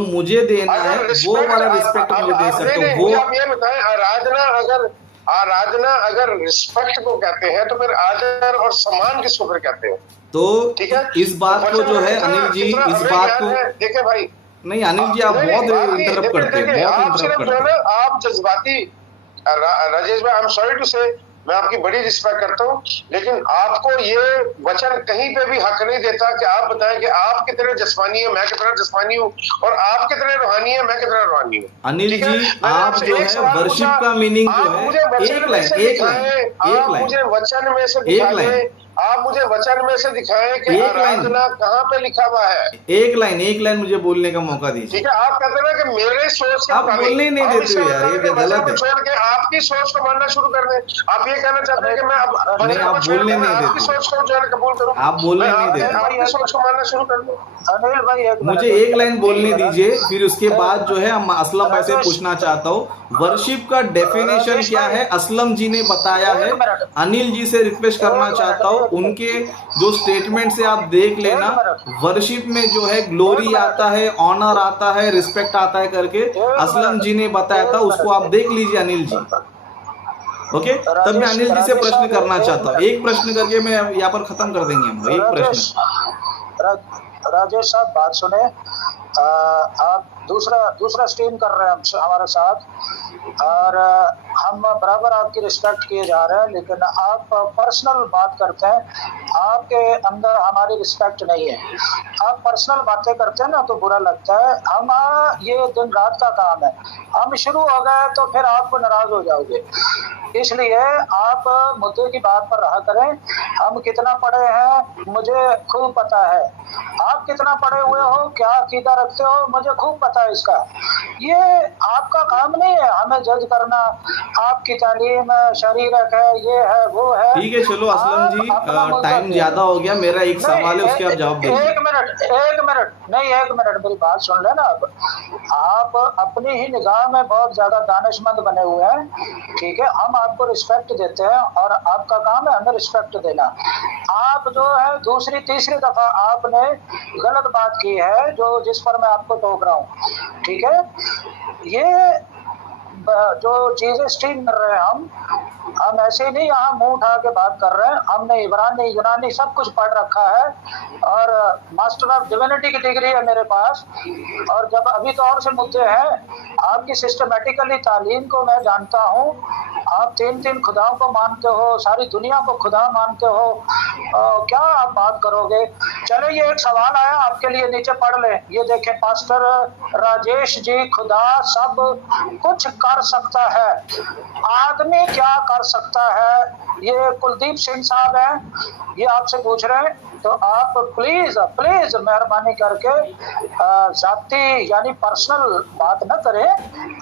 मुझे देना है वो वाला रिस्पेक्ट मुझे दे सकते हो। वो आप ये बताएं, आराधना अगर रिस्पेक्ट को कहते हैं तो फिर आदर और सम्मान किसको फिर कहते हैं? तो ठीक है, इस बात को जो है अनिल जी, इस बात को देखे भाई, नहीं अनिल जी आप बहुत इंटरप्ट करते हैं, आप जज्बाती। राजेश भाई, आई एम सॉरी टू से, मैं आपकी बड़ी रिस्पेक्ट करता हूँ, लेकिन आपको ये वचन कहीं पे भी हक नहीं देता कि आप बताएं कि आप कितने जिस्मानी है, मैं कितना जिस्मानी हूँ, और आप कितने रूहानी है, मैं कितना रूहानी हूँ। अनिल जी, आप जो है वर्शिप का मीनिंग जो है, एक लाइन मुझे वचन में से दिखाएं, आप मुझे वचन में से दिखाएं कि आराधना कहाँ पे लिखा हुआ है। एक लाइन मुझे बोलने का मौका दीजिए। ठीक है, आप कहते हैं ना कि मेरे सोच से आप बोलने नहीं देते यार, ये गलत है। छोड़ के आपकी सोच को मानना शुरू कर दें। आप ये कहना चाहते हैं कि मैं आप बोलने नहीं देते, आपकी सोच को जो है कबूल करूं, आप बोलने नहीं देते, आपकी सोच को मानना शुरू कर दूं। अनिल भाई मुझे एक लाइन बोलने दीजिए, फिर उसके बाद जो है हम असलम भाई से पूछना चाहता हूँ वर्शिप का डेफिनेशन क्या है। असलम जी ने बताया है, अनिल जी से रिक्वेस्ट करना चाहता हूँ, उनके जो स्टेटमेंट से आप देख लेना, वर्शिप में जो है ग्लोरी आता है, ऑनर आता है, रिस्पेक्ट आता है करके असलम जी ने बताया था, उसको आप देख लीजिए अनिल जी। ओके, तब मैं अनिल जी से प्रश्न करना चाहता हूँ। एक प्रश्न करके मैं यहाँ पर खत्म कर देंगे हम। एक प्रश्न। राजेश साहब बात सुने, आप दूसरा स्ट्रीम कर रहे हैं हमारे साथ, और हम बराबर आपकी रिस्पेक्ट किए जा रहे हैं, लेकिन आप पर्सनल बात करते हैं, आपके अंदर हमारी रिस्पेक्ट नहीं है। आप पर्सनल बातें करते हैं ना तो बुरा लगता है। हम ये दिन रात का काम है, हम शुरू हो गए तो फिर आप नाराज हो जाओगे, इसलिए आप मुद्दे की बात पर रहा करें। हम कितना पढ़े हैं मुझे खूब पता है, आप कितना पढ़े हुए हो, क्या अकीदा रखते हो, मुझे खूब पता है इसका। ये आपका काम नहीं है हमें जज करना, आपकी तालीम शरीरत है, ये है वो है। ठीक है, चलो असलम जी, टाइम ज्यादा हो गया, मेरा एक सवाल है उसके आप जवाब दीजिए। एक मिनट मेरी बात सुन लेना। आप अपनी ही निगाह में बहुत ज्यादा दानिशमंद बने हुए हैं, ठीक है, हम आपको रिस्पेक्ट देते हैं और आपका काम है हमें रिस्पेक्ट देना। आप जो है दूसरी तीसरी दफा आपने गलत बात की है जिस पर मैं आपको टोक रहा हूँ, ठीक है। ये जो चीजें स्ट्रीम कर रहे हैं हम ऐसे ही नहीं यहाँ मुंह उठा के बात कर रहे हैं। हमने इब्रानी यूनानी सब कुछ पढ़ रखा है और मास्टर ऑफ डिविनिटी की डिग्री है मेरे पास। और जब अभी तो और से मुद्दे हैं, आपकी सिस्टमेटिकली तालीम को मैं जानता हूँ। आप तीन खुदाओं को मानते हो, सारी दुनिया को खुदा मानते हो, क्या आप बात करोगे। चले, ये एक सवाल आया आपके लिए, नीचे पढ़ लें। ये देखें, पास्टर राजेश जी, खुदा सब कुछ कर सकता है, आदमी क्या कर सकता है। ये कुलदीप सिंह साहब हैं, ये आपसे पूछ रहे हैं। तो आप प्लीज मेहरबानी करके जाती यानी पर्सनल बात न करें,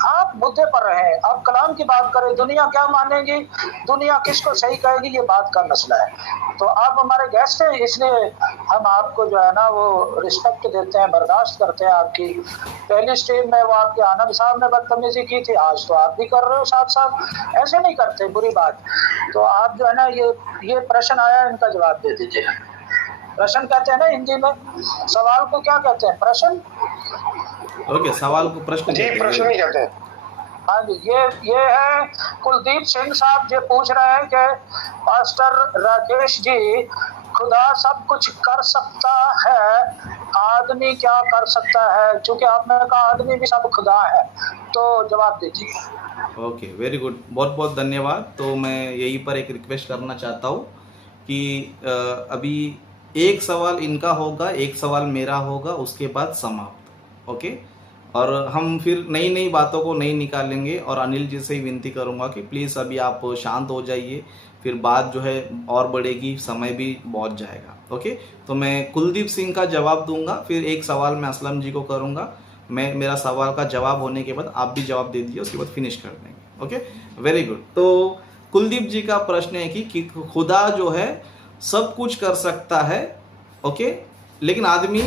आप मुद्दे पर रहें, आप कलाम की बात करें। दुनिया क्या मानेगी, दुनिया किसको सही कहेगी, ये बात का मसला है। तो आप हमारे गेस्ट हैं, इसलिए हम आपको जो है ना वो रिस्पेक्ट देते हैं, बर्दाश्त करते हैं। आपकी पहली स्ट्रीम में वो आपके आनंद साहब ने बदतमीजी की थी, आज तो आप भी कर रहे हो साथ साथ, ऐसे नहीं करते, बुरी बात। तो आप जो है ना ये प्रश्न आया, इनका जवाब दे दीजिए। प्रश्न कहते हैं ना हिंदी में, सवाल को क्या कहते हैं, प्रश्न। ओके, सवाल को प्रश्न ही कहते हैं। हाँ जी, ये है कुलदीप सिंह साहब जो पूछ रहे हैं कि पास्टर राजेश जी, खुदा सब कुछ कर सकता है, आदमी क्या कर सकता है। चूंकि आपने कहा आदमी भी सब खुदा है, तो जवाब दीजिए। ओके, वेरी गुड, बहुत बहुत धन्यवाद। तो मैं यहीं पर एक रिक्वेस्ट करना चाहता हूँ कि अभी एक सवाल इनका होगा, एक सवाल मेरा होगा, उसके बाद समाप्त। ओके, और हम फिर नई नई बातों को नहीं निकालेंगे। और अनिल जी से ही विनती करूंगा कि प्लीज़ अभी आप शांत हो जाइए, फिर बात जो है और बढ़ेगी, समय भी बहुत जाएगा। ओके, तो मैं कुलदीप सिंह का जवाब दूंगा, फिर एक सवाल मैं असलम जी को करूंगा। मेरा सवाल का जवाब होने के बाद आप भी जवाब दे दीजिए, उसके बाद फिनिश कर देंगे। Okay, very good. तो कुलदीप जी का प्रश्न है कि खुदा जो है सब कुछ कर सकता है, ओके, लेकिन आदमी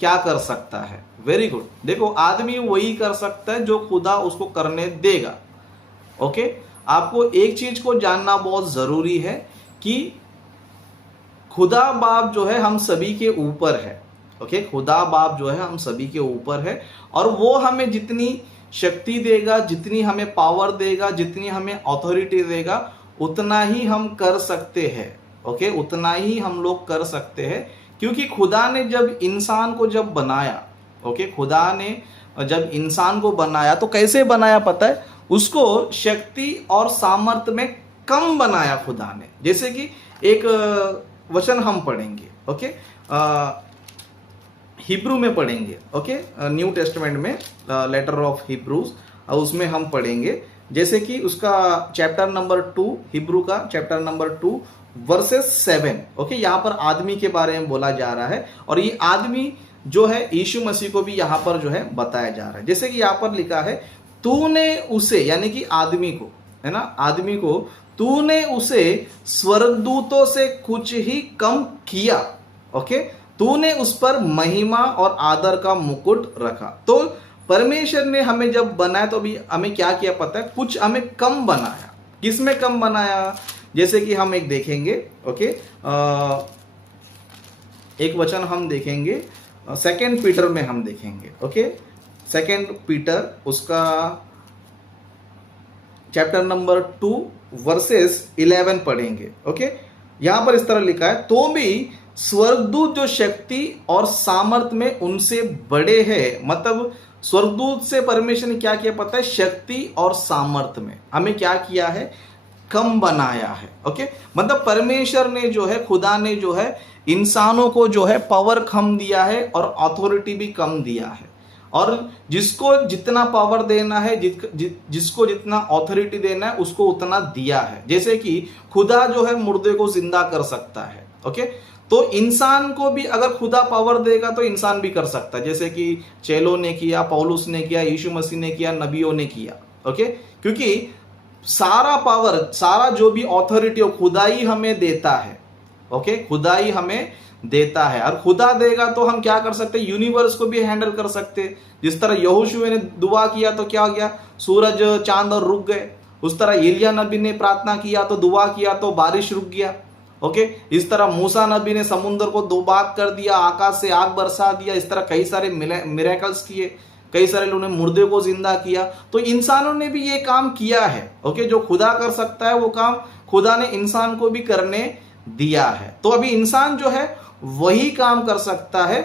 क्या कर सकता है। Very good. देखो, आदमी वही कर सकता है जो खुदा उसको करने देगा। ओके, आपको एक चीज को जानना बहुत जरूरी है कि खुदा बाप जो है हम सभी के ऊपर है। ओके, खुदा बाप जो है हम सभी के ऊपर है, और वो हमें जितनी शक्ति देगा, जितनी हमें पावर देगा, जितनी हमें अथॉरिटी देगा, उतना ही हम कर सकते हैं। ओके, उतना ही हम लोग कर सकते हैं, क्योंकि खुदा ने जब इंसान को जब बनाया, ओके, खुदा ने जब इंसान को बनाया तो कैसे बनाया पता है, उसको शक्ति और सामर्थ्य में कम बनाया खुदा ने। जैसे कि एक वचन हम पढ़ेंगे, ओके, हिब्रू में पढ़ेंगे, ओके, न्यू टेस्टामेंट में लेटर ऑफ हिब्रूज, उसमें हम पढ़ेंगे, जैसे कि उसका चैप्टर नंबर 2, हिब्रू का चैप्टर नंबर 2 वर्सेस 7। ओके, यहाँ पर आदमी के बारे में बोला जा रहा है, और ये आदमी जो है यीशु मसीह को भी यहाँ पर जो है बताया जा रहा है। जैसे कि यहाँ पर लिखा है, तूने उसे, यानी कि आदमी को, है ना, आदमी को तूने उसे स्वर्गदूतों से कुछ ही कम किया। ओके, तूने उस पर महिमा और आदर का मुकुट रखा। तो परमेश्वर ने हमें जब बनाया तो भी हमें क्या किया पता है, कुछ हमें कम बनाया। किसमें कम बनाया, जैसे कि हम एक देखेंगे, ओके, एक वचन हम देखेंगे, 2 पीटर में हम देखेंगे। ओके, 2 पीटर उसका चैप्टर नंबर 2 वर्सेस 11 पढ़ेंगे। ओके, यहां पर इस तरह लिखा है, तो भी स्वर्गदूत जो शक्ति और सामर्थ्य में उनसे बड़े हैं। मतलब स्वर्गदूत से परमेश्वर ने क्या किया पता है? शक्ति और सामर्थ्य में हमें क्या किया है? कम बनाया है। ओके, मतलब परमेश्वर ने जो है, खुदा ने जो है इंसानों को जो है पावर कम दिया है और अथॉरिटी भी कम दिया है। और जिसको जितना पावर देना है, जिसको जितना अथॉरिटी देना है, उसको उतना दिया है। जैसे कि खुदा जो है मुर्दे को जिंदा कर सकता है। ओके, तो इंसान को भी अगर खुदा पावर देगा तो इंसान भी कर सकता है, जैसे कि चेलों ने किया, पौलुस ने किया, यीशु मसीह ने किया, नबियों ने किया। ओके, क्योंकि सारा पावर, सारा जो भी अथॉरिटी हो खुदा ही हमें देता है। ओके, खुदा ही हमें देता है, और खुदा देगा तो हम क्या कर सकते हैं? यूनिवर्स को भी हैंडल कर सकते हैं। जिस तरह यहोशू ने दुआ किया तो क्या हो गया? सूरज, चांद और रुक गए। उस तरह एलिया नबी ने प्रार्थना किया तो दुआ किया तो बारिश रुक गया। ओके, इस तरह मूसा नबी ने समुद्र को दो भाग कर दिया, आकाश से आग बरसा दिया। इस तरह कई सारे मिरेकल्स किए, कई सारे लोगों ने मुर्दे को जिंदा किया। तो इंसानों ने भी ये काम किया है। ओके, जो खुदा कर सकता है वो काम खुदा ने इंसान को भी करने दिया है। तो अभी इंसान जो है वही काम कर सकता है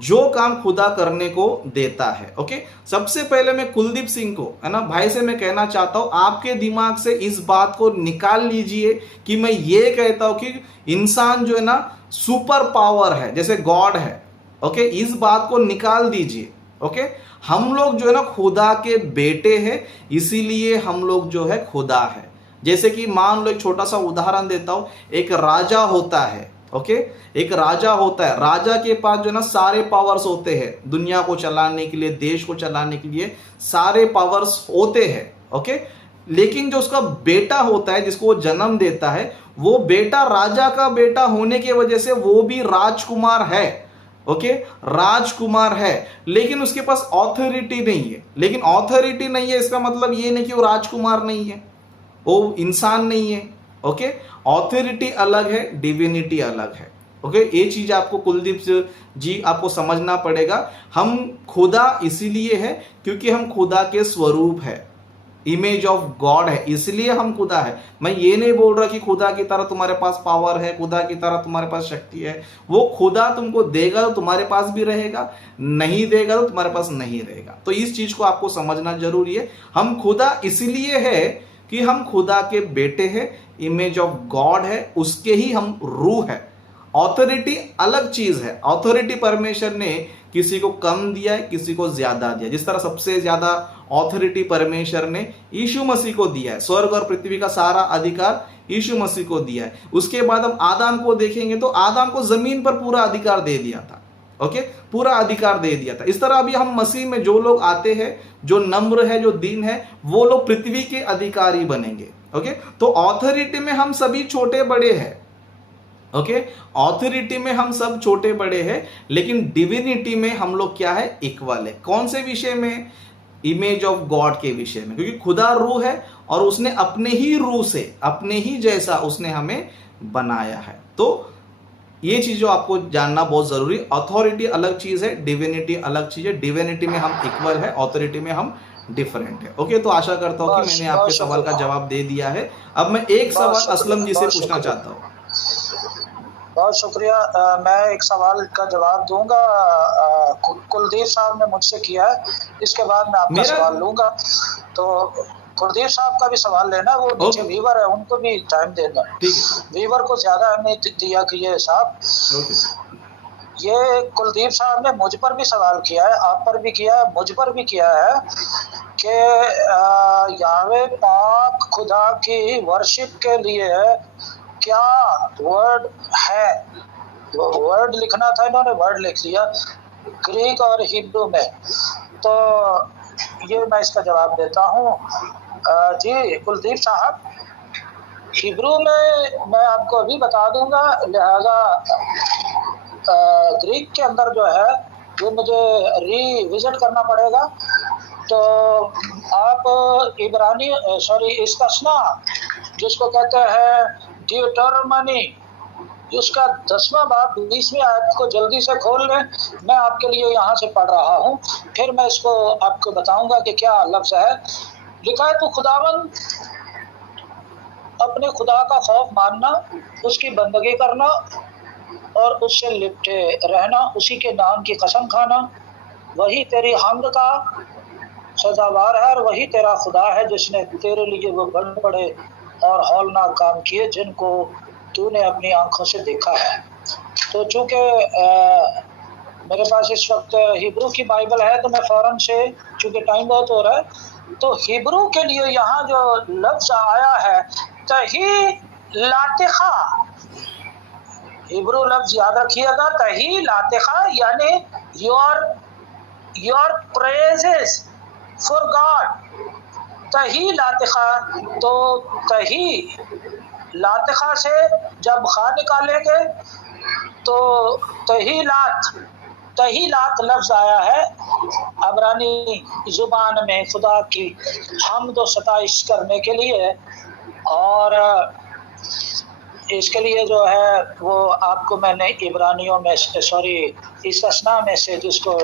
जो काम खुदा करने को देता है। ओके, सबसे पहले मैं कुलदीप सिंह को, है ना, भाई से मैं कहना चाहता हूं, आपके दिमाग से इस बात को निकाल लीजिए कि मैं ये कहता हूं कि इंसान जो है ना सुपर पावर है, जैसे गॉड है। ओके, इस बात को निकाल दीजिए। ओके, हम लोग जो है ना खुदा के बेटे हैं, इसीलिए हम लोग जो है खुदा है। जैसे कि मान लो, एक छोटा सा उदाहरण देता हूं, एक राजा होता है। ओके, एक राजा होता है, राजा के पास जो है ना सारे पावर्स होते हैं, दुनिया को चलाने के लिए, देश को चलाने के लिए सारे पावर्स होते हैं। ओके, लेकिन जो उसका बेटा होता है, जिसको वो जन्म देता है, वो बेटा राजा का बेटा होने की वजह से वो भी राजकुमार है। ओके, राजकुमार है, लेकिन उसके पास ऑथोरिटी नहीं है। लेकिन ऑथोरिटी नहीं है इसका मतलब ये नहीं कि वो राजकुमार नहीं है, वो इंसान नहीं है। ओके, ऑथोरिटी अलग है, डिविनिटी अलग है। ओके, ये चीज आपको कुलदीप जी आपको समझना पड़ेगा। हम खुदा इसीलिए है क्योंकि हम खुदा के स्वरूप है, इमेज ऑफ गॉड है, इसलिए हम खुदा है। मैं ये नहीं बोल रहा कि खुदा की तरह तुम्हारे पास पावर है, खुदा की तरह तुम्हारे पास शक्ति है। वो खुदा तुमको देगा तो तुम्हारे पास भी रहेगा, नहीं देगा तो तुम्हारे पास नहीं रहेगा। तो इस चीज को आपको समझना जरूरी है। हम खुदा इसलिए है कि हम खुदा के बेटे हैं, इमेज ऑफ गॉड है, उसके ही हम रूह है। ऑथोरिटी अलग चीज है। ऑथोरिटी परमेश्वर ने किसी को कम दिया है, किसी को ज्यादा दिया। जिस तरह सबसे ज्यादा ऑथोरिटी परमेश्वर ने यीशु मसीह को दिया है, स्वर्ग और पृथ्वी का सारा अधिकार यीशु मसीह को दिया है। उसके बाद हम आदम को देखेंगे तो आदम को जमीन पर पूरा अधिकार दे दिया था। ओके, पूरा अधिकार दे दिया था। इस तरह अभी हम मसीह में जो लोग आते हैं, जो नम्र है, जो दीन है, वो लोग पृथ्वी के अधिकारी बनेंगे। ओके, तो ऑथोरिटी में हम सभी छोटे बड़े हैं। ओके, ऑथोरिटी में हम सब छोटे बड़े हैं, लेकिन डिविनिटी में हम लोग क्या है? इक्वल है। कौन से विषय में? इमेज ऑफ गॉड के विषय में, क्योंकि खुदा रूह है और उसने अपने ही रूह से, अपने ही जैसा उसने हमें बनाया है। तो ये चीज जो आपको जानना बहुत जरूरी। अथॉरिटी अलग चीज है, डिविनिटी अलग चीज है। डिविनिटी में हम इक्वल है, अथॉरिटी में हम डिफरेंट है। ओके, तो आशा करता हूं कि मैंने आपके सवाल का जवाब दे दिया है। अब मैं एक सवाल असलम जी से पूछना चाहता हूँ। बहुत शुक्रिया। मैं एक सवाल का जवाब दूंगा, कुलदीप साहब ने मुझसे किया है, इसके बाद मैं आपका सवाल लूंगा। तो कुलदीप साहब का भी सवाल लेना, वो नीचे वीवर है, उनको भी टाइम देना। वीवर को ज्यादा अहमियत दिया कि ये साहब, ये कुलदीप साहब ने मुझ पर भी सवाल किया है, आप पर भी किया है, मुझ पर भी किया है कि यावे पाक खुदा की वर्शिप के लिए क्या वर्ड है? वर्ड लिखना था, इन्होंने वर्ड लिख दिया ग्रीक और हिब्रू में। तो ये मैं इसका जवाब देता हूँ। जी कुलदीप साहब, हिब्रू में मैं आपको अभी बता दूंगा, लिहाजा ग्रीक के अंदर जो है वो मुझे रिविजिट करना पड़ेगा। तो आप इब्रानी इस्तिस्ना जिसको कहते हैं ड्यूटरमनी, उसका 10वां बाब 20वीं आयत को जल्दी से खोल लें। मैं आपके लिए यहाँ से पढ़ रहा हूँ, फिर मैं इसको आपको बताऊंगा कि क्या लफ्ज़ है। लिखा है, तो खुदावन अपने खुदा का खौफ मानना, उसकी बंदगी करना और उससे लिपटे रहना, उसी के नाम की कसम खाना, वही तेरी हमद का सजावार है और वही तेरा खुदा है जिसने तेरे लिए वो बड़े बड़े और हौलनाक काम किए जिनको तूने अपनी आंखों से देखा है। तो चूंकि मेरे पास इस वक्त हिब्रू की बाइबल है तो मैं फ़ौरन से, चूंकि टाइम बहुत हो रहा है, तो हिब्रू के लिए यहाँ जो लफ्ज़ आया है तही लातिखा, हिब्रू लफ्ज़ याद रखिएगा, तही लातिखा यानी योर प्रेजेस फॉर गॉड, तही लातिखा। तो तही लातिखा से जब खा निकालेंगे तो तही लात लफ्ज़ आया है अबरानी ज़ुबान में खुदा की हम्द व सताइश करने के लिए, और इसके लिए जो है वो आपको मैंने इब्रानियों में इस्तिस्ना में से, जिसको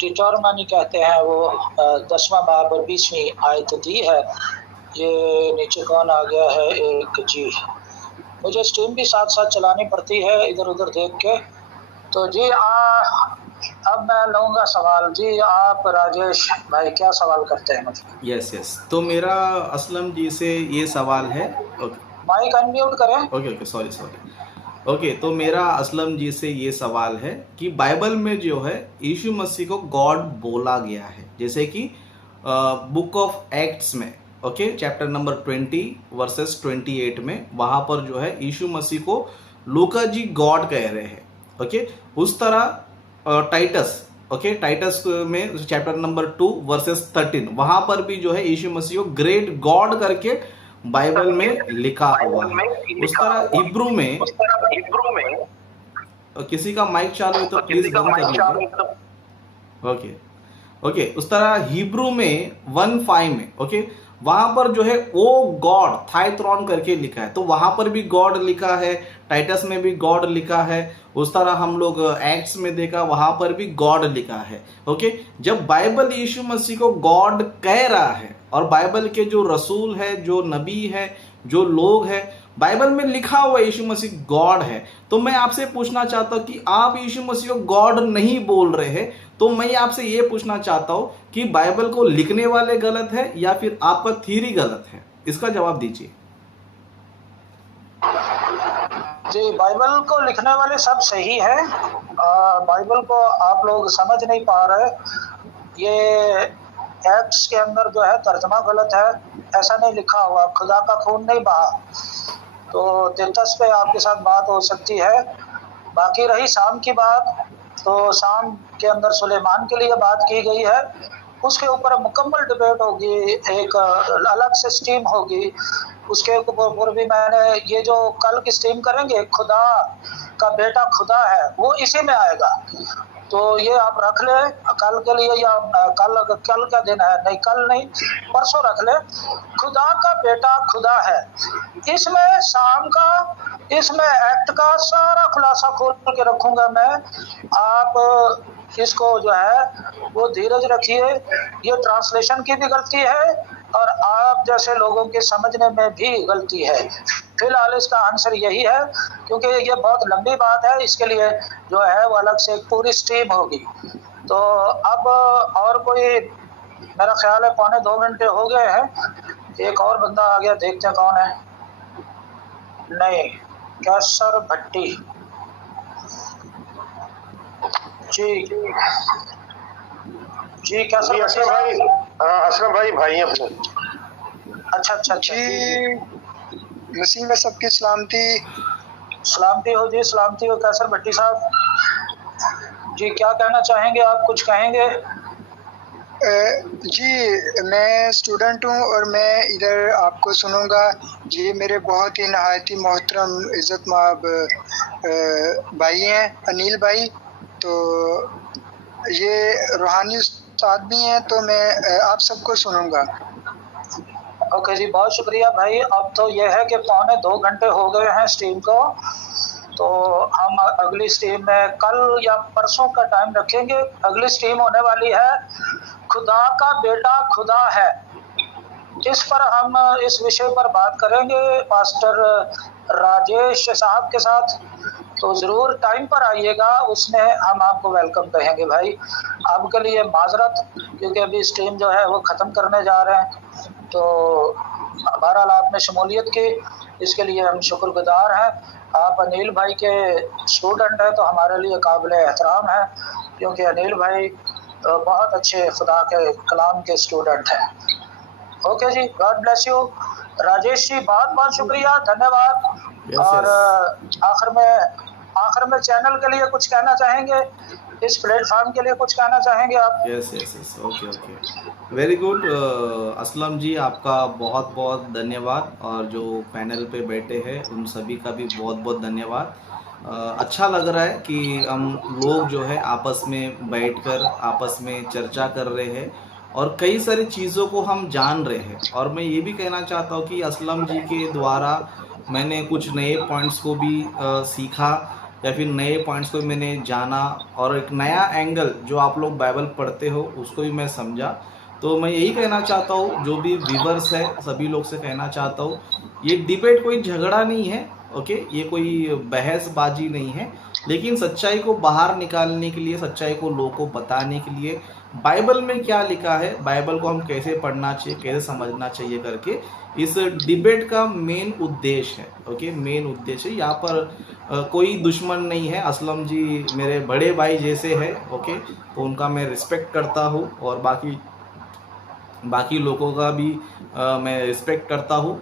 डिटोरमनी कहते हैं, वो 10वां बाब और 20वीं आयत दी है। ये नीचे कौन आ गया है एक, जी मुझे स्ट्रीम भी साथ साथ चलानी पड़ती है इधर उधर देख के। तो जी अब मैं लूँगा सवाल। जी आप राजेश भाई क्या सवाल करते हैं मुझे? यस तो मेरा असलम जी से ये सवाल है। ओके माइक अनम्यूट करें। ओके सॉरी ओके, तो मेरा असलम जी से ये सवाल है कि बाइबल में जो है यीशु मसीह को गॉड बोला गया है, जैसे कि बुक ऑफ एक्ट्स में, ओके, चैप्टर नंबर 20 वर्सेस 28 में, वहाँ पर जो है यीशु मसीह को लूका जी गॉड कह रहे हैं। ओके, उस तरह टाइटस में चैप्टर नंबर 2 वर्सेस 13 वहाँ पर भी जो है यीशु मसीह को ग्रेट गॉड करके बाइबल में लिखा हुआ है। उस तरह हिब्रू में किसी का माइक चालू है तो प्लीज बंद कर लीजिए। ओके, उस तरह हिब्रू में 1:5 में, ओके, वहां पर जो है ओ गॉड थाइथ्रॉन करके लिखा है, तो वहां पर भी गॉड लिखा है, टाइटस में भी गॉड लिखा है। उस तरह हम लोग एक्ट्स में देखा, वहां पर भी गॉड लिखा है। ओके, जब बाइबल यीशु मसीह को गॉड कह रहा है और बाइबल के जो रसूल है, जो नबी है, जो लोग हैं, बाइबल में लिखा हुआ यीशु मसीह गॉड है, तो मैं आपसे पूछना चाहता हूं कि आप यीशु मसीह को गॉड नहीं बोल रहे हैं, तो मैं आपसे ये पूछना चाहता हूं कि बाइबल को लिखने वाले गलत है या फिर आपका थ्योरी गलत है? इसका जवाब दीजिए। जी बाइबल को लिखने वाले सब सही है, बाइबल को आप लोग समझ नहीं पा रहे। ये एक्ट्स के अंदर जो है तर्जमा गलत है, ऐसा नहीं लिखा हुआ, खुदा का खून नहीं बहा। तो तितस पे आपके साथ बात हो सकती है। बाकी रही शाम की बात, तो शाम के अंदर सुलेमान के लिए बात की गई है, उसके ऊपर मुकम्मल डिबेट होगी, एक अलग से स्ट्रीम होगी। उसके ऊपर भी मैंने ये जो कल की स्ट्रीम करेंगे, खुदा का बेटा खुदा है, वो इसी में आएगा। तो ये आप रख ले कल के लिए, या कल का दिन है, नहीं कल नहीं परसों रख ले। खुदा का बेटा खुदा है, इसमें शाम का, इसमें एक्ट का सारा खुलासा खोल के रखूंगा मैं। आप इसको जो है वो धीरज रखिए। ये ट्रांसलेशन की भी गलती है और आप जैसे लोगों के समझने में भी गलती है। फिलहाल इसका आंसर यही है, क्योंकि ये बहुत लंबी बात है, इसके लिए जो है वो अलग से एक पूरी स्ट्रीम होगी। तो अब और कोई, मेरा ख्याल है 1.25 घंटे हो गए हैं। एक और बंदा आ गया, देखते हैं कौन है। नहीं, कैसर भट्टी जी कैसर भट्टी असलम भाई अपने। अच्छा जी मसीह में सबकी सलामती हो जी, सलामती हो कैसर भट्टी साहब जी। क्या कहना चाहेंगे आप, कुछ कहेंगे? जी मैं स्टूडेंट हूँ और मैं इधर आपको सुनूंगा। ये मेरे बहुत ही नहायती मोहतरम इज़्ज़त माब भाई हैं, अनिल भाई। तो ये रूहानी उस्ताद भी हैं, तो मैं आप सबको सुनूंगा। ओके जी, बहुत शुक्रिया भाई। अब तो यह है कि 2.25 घंटे हो गए हैं स्ट्रीम को, तो हम अगली स्ट्रीम में कल या परसों का टाइम रखेंगे। अगली स्ट्रीम होने वाली है खुदा का बेटा खुदा है, इस पर हम इस विषय पर बात करेंगे पास्टर राजेश साहब के साथ। तो ज़रूर टाइम पर आइएगा, उसमें हम आपको वेलकम कहेंगे भाई। आपके लिए माजरत, क्योंकि अभी स्ट्रीम जो है वो ख़त्म करने जा रहे हैं। तो बहरहाल आपने शमूलियत की, इसके लिए हम शुक्रगुजार हैं। आप अनिल भाई के स्टूडेंट हैं तो हमारे लिए काबिल एहतराम है, क्योंकि अनिल भाई बहुत अच्छे खुदा के कलाम के स्टूडेंट हैं। ओके जी, God bless you Rajesh ji, बहुत बहुत शुक्रिया, धन्यवाद। और आखिर में चैनल के लिए कुछ कहना चाहेंगे, इस प्लेटफॉर्म के लिए कुछ कहना चाहेंगे आप? Yes, okay, very good. Aslam ji, आपका बहुत बहुत धन्यवाद, और जो पैनल पे बैठे हैं उन सभी का भी बहुत बहुत धन्यवाद। अच्छा लग रहा है कि हम लोग जो है आपस में बैठकर आपस में चर्चा कर रहे हैं और कई सारी चीज़ों को हम जान रहे हैं। और मैं ये भी कहना चाहता हूँ कि असलम जी के द्वारा मैंने कुछ नए पॉइंट्स को भी सीखा, या फिर नए पॉइंट्स को मैंने जाना, और एक नया एंगल जो आप लोग बाइबल पढ़ते हो उसको भी मैं समझा। तो मैं यही कहना चाहता हूँ, जो भी व्यूवर्स है सभी लोग से कहना चाहता हूँ, ये डिबेट कोई झगड़ा नहीं है, ओके, ये कोई बहसबाजी नहीं है, लेकिन सच्चाई को बाहर निकालने के लिए, सच्चाई को लोगों को बताने के लिए, बाइबल में क्या लिखा है, बाइबल को हम कैसे पढ़ना चाहिए, कैसे समझना चाहिए करके इस डिबेट का मेन उद्देश्य है। ओके, मेन उद्देश्य है। यहाँ पर कोई दुश्मन नहीं है। असलम जी मेरे बड़े भाई जैसे है, ओके, तो उनका मैं रिस्पेक्ट करता हूँ, और बाकी लोगों का भी मैं रिस्पेक्ट करता हूँ।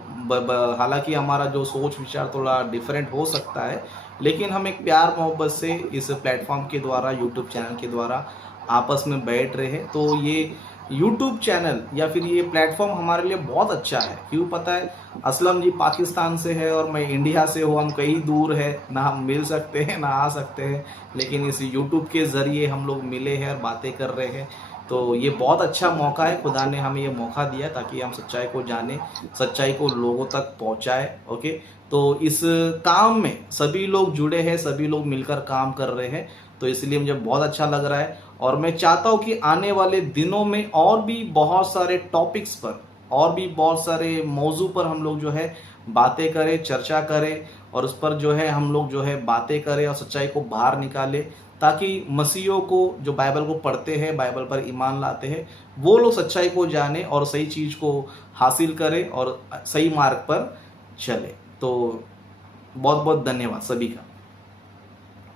हालांकि हमारा जो सोच विचार थोड़ा डिफरेंट हो सकता है, लेकिन हम एक प्यार मोहब्बत से इस प्लेटफॉर्म के द्वारा, यूट्यूब चैनल के द्वारा आपस में बैठ रहे हैं। तो ये यूट्यूब चैनल या फिर ये प्लेटफॉर्म हमारे लिए बहुत अच्छा है। क्यों पता है? असलम जी पाकिस्तान से है और मैं इंडिया से हूँ, हम कहीं दूर है, ना हम मिल सकते हैं ना आ सकते हैं, लेकिन इस यूट्यूब के ज़रिए हम लोग मिले हैं और बातें कर रहे हैं। तो ये बहुत अच्छा मौका है, खुदा ने हमें ये मौका दिया ताकि हम सच्चाई को जाने, सच्चाई को लोगों तक पहुँचाए। ओके, तो इस काम में सभी लोग जुड़े हैं, सभी लोग मिलकर काम कर रहे हैं, तो इसलिए मुझे बहुत अच्छा लग रहा है। और मैं चाहता हूँ कि आने वाले दिनों में और भी बहुत सारे टॉपिक्स पर, और भी बहुत सारे मौजू पर हम लोग जो है बातें करें, चर्चा करें, और उस पर जो है हम लोग जो है बातें करें और सच्चाई को बाहर निकालें, ताकि मसीहों को जो बाइबल को पढ़ते हैं, बाइबल पर ईमान लाते हैं, वो लोग सच्चाई को जाने और सही चीज़ को हासिल करें और सही मार्ग पर चले। तो बहुत बहुत धन्यवाद सभी का।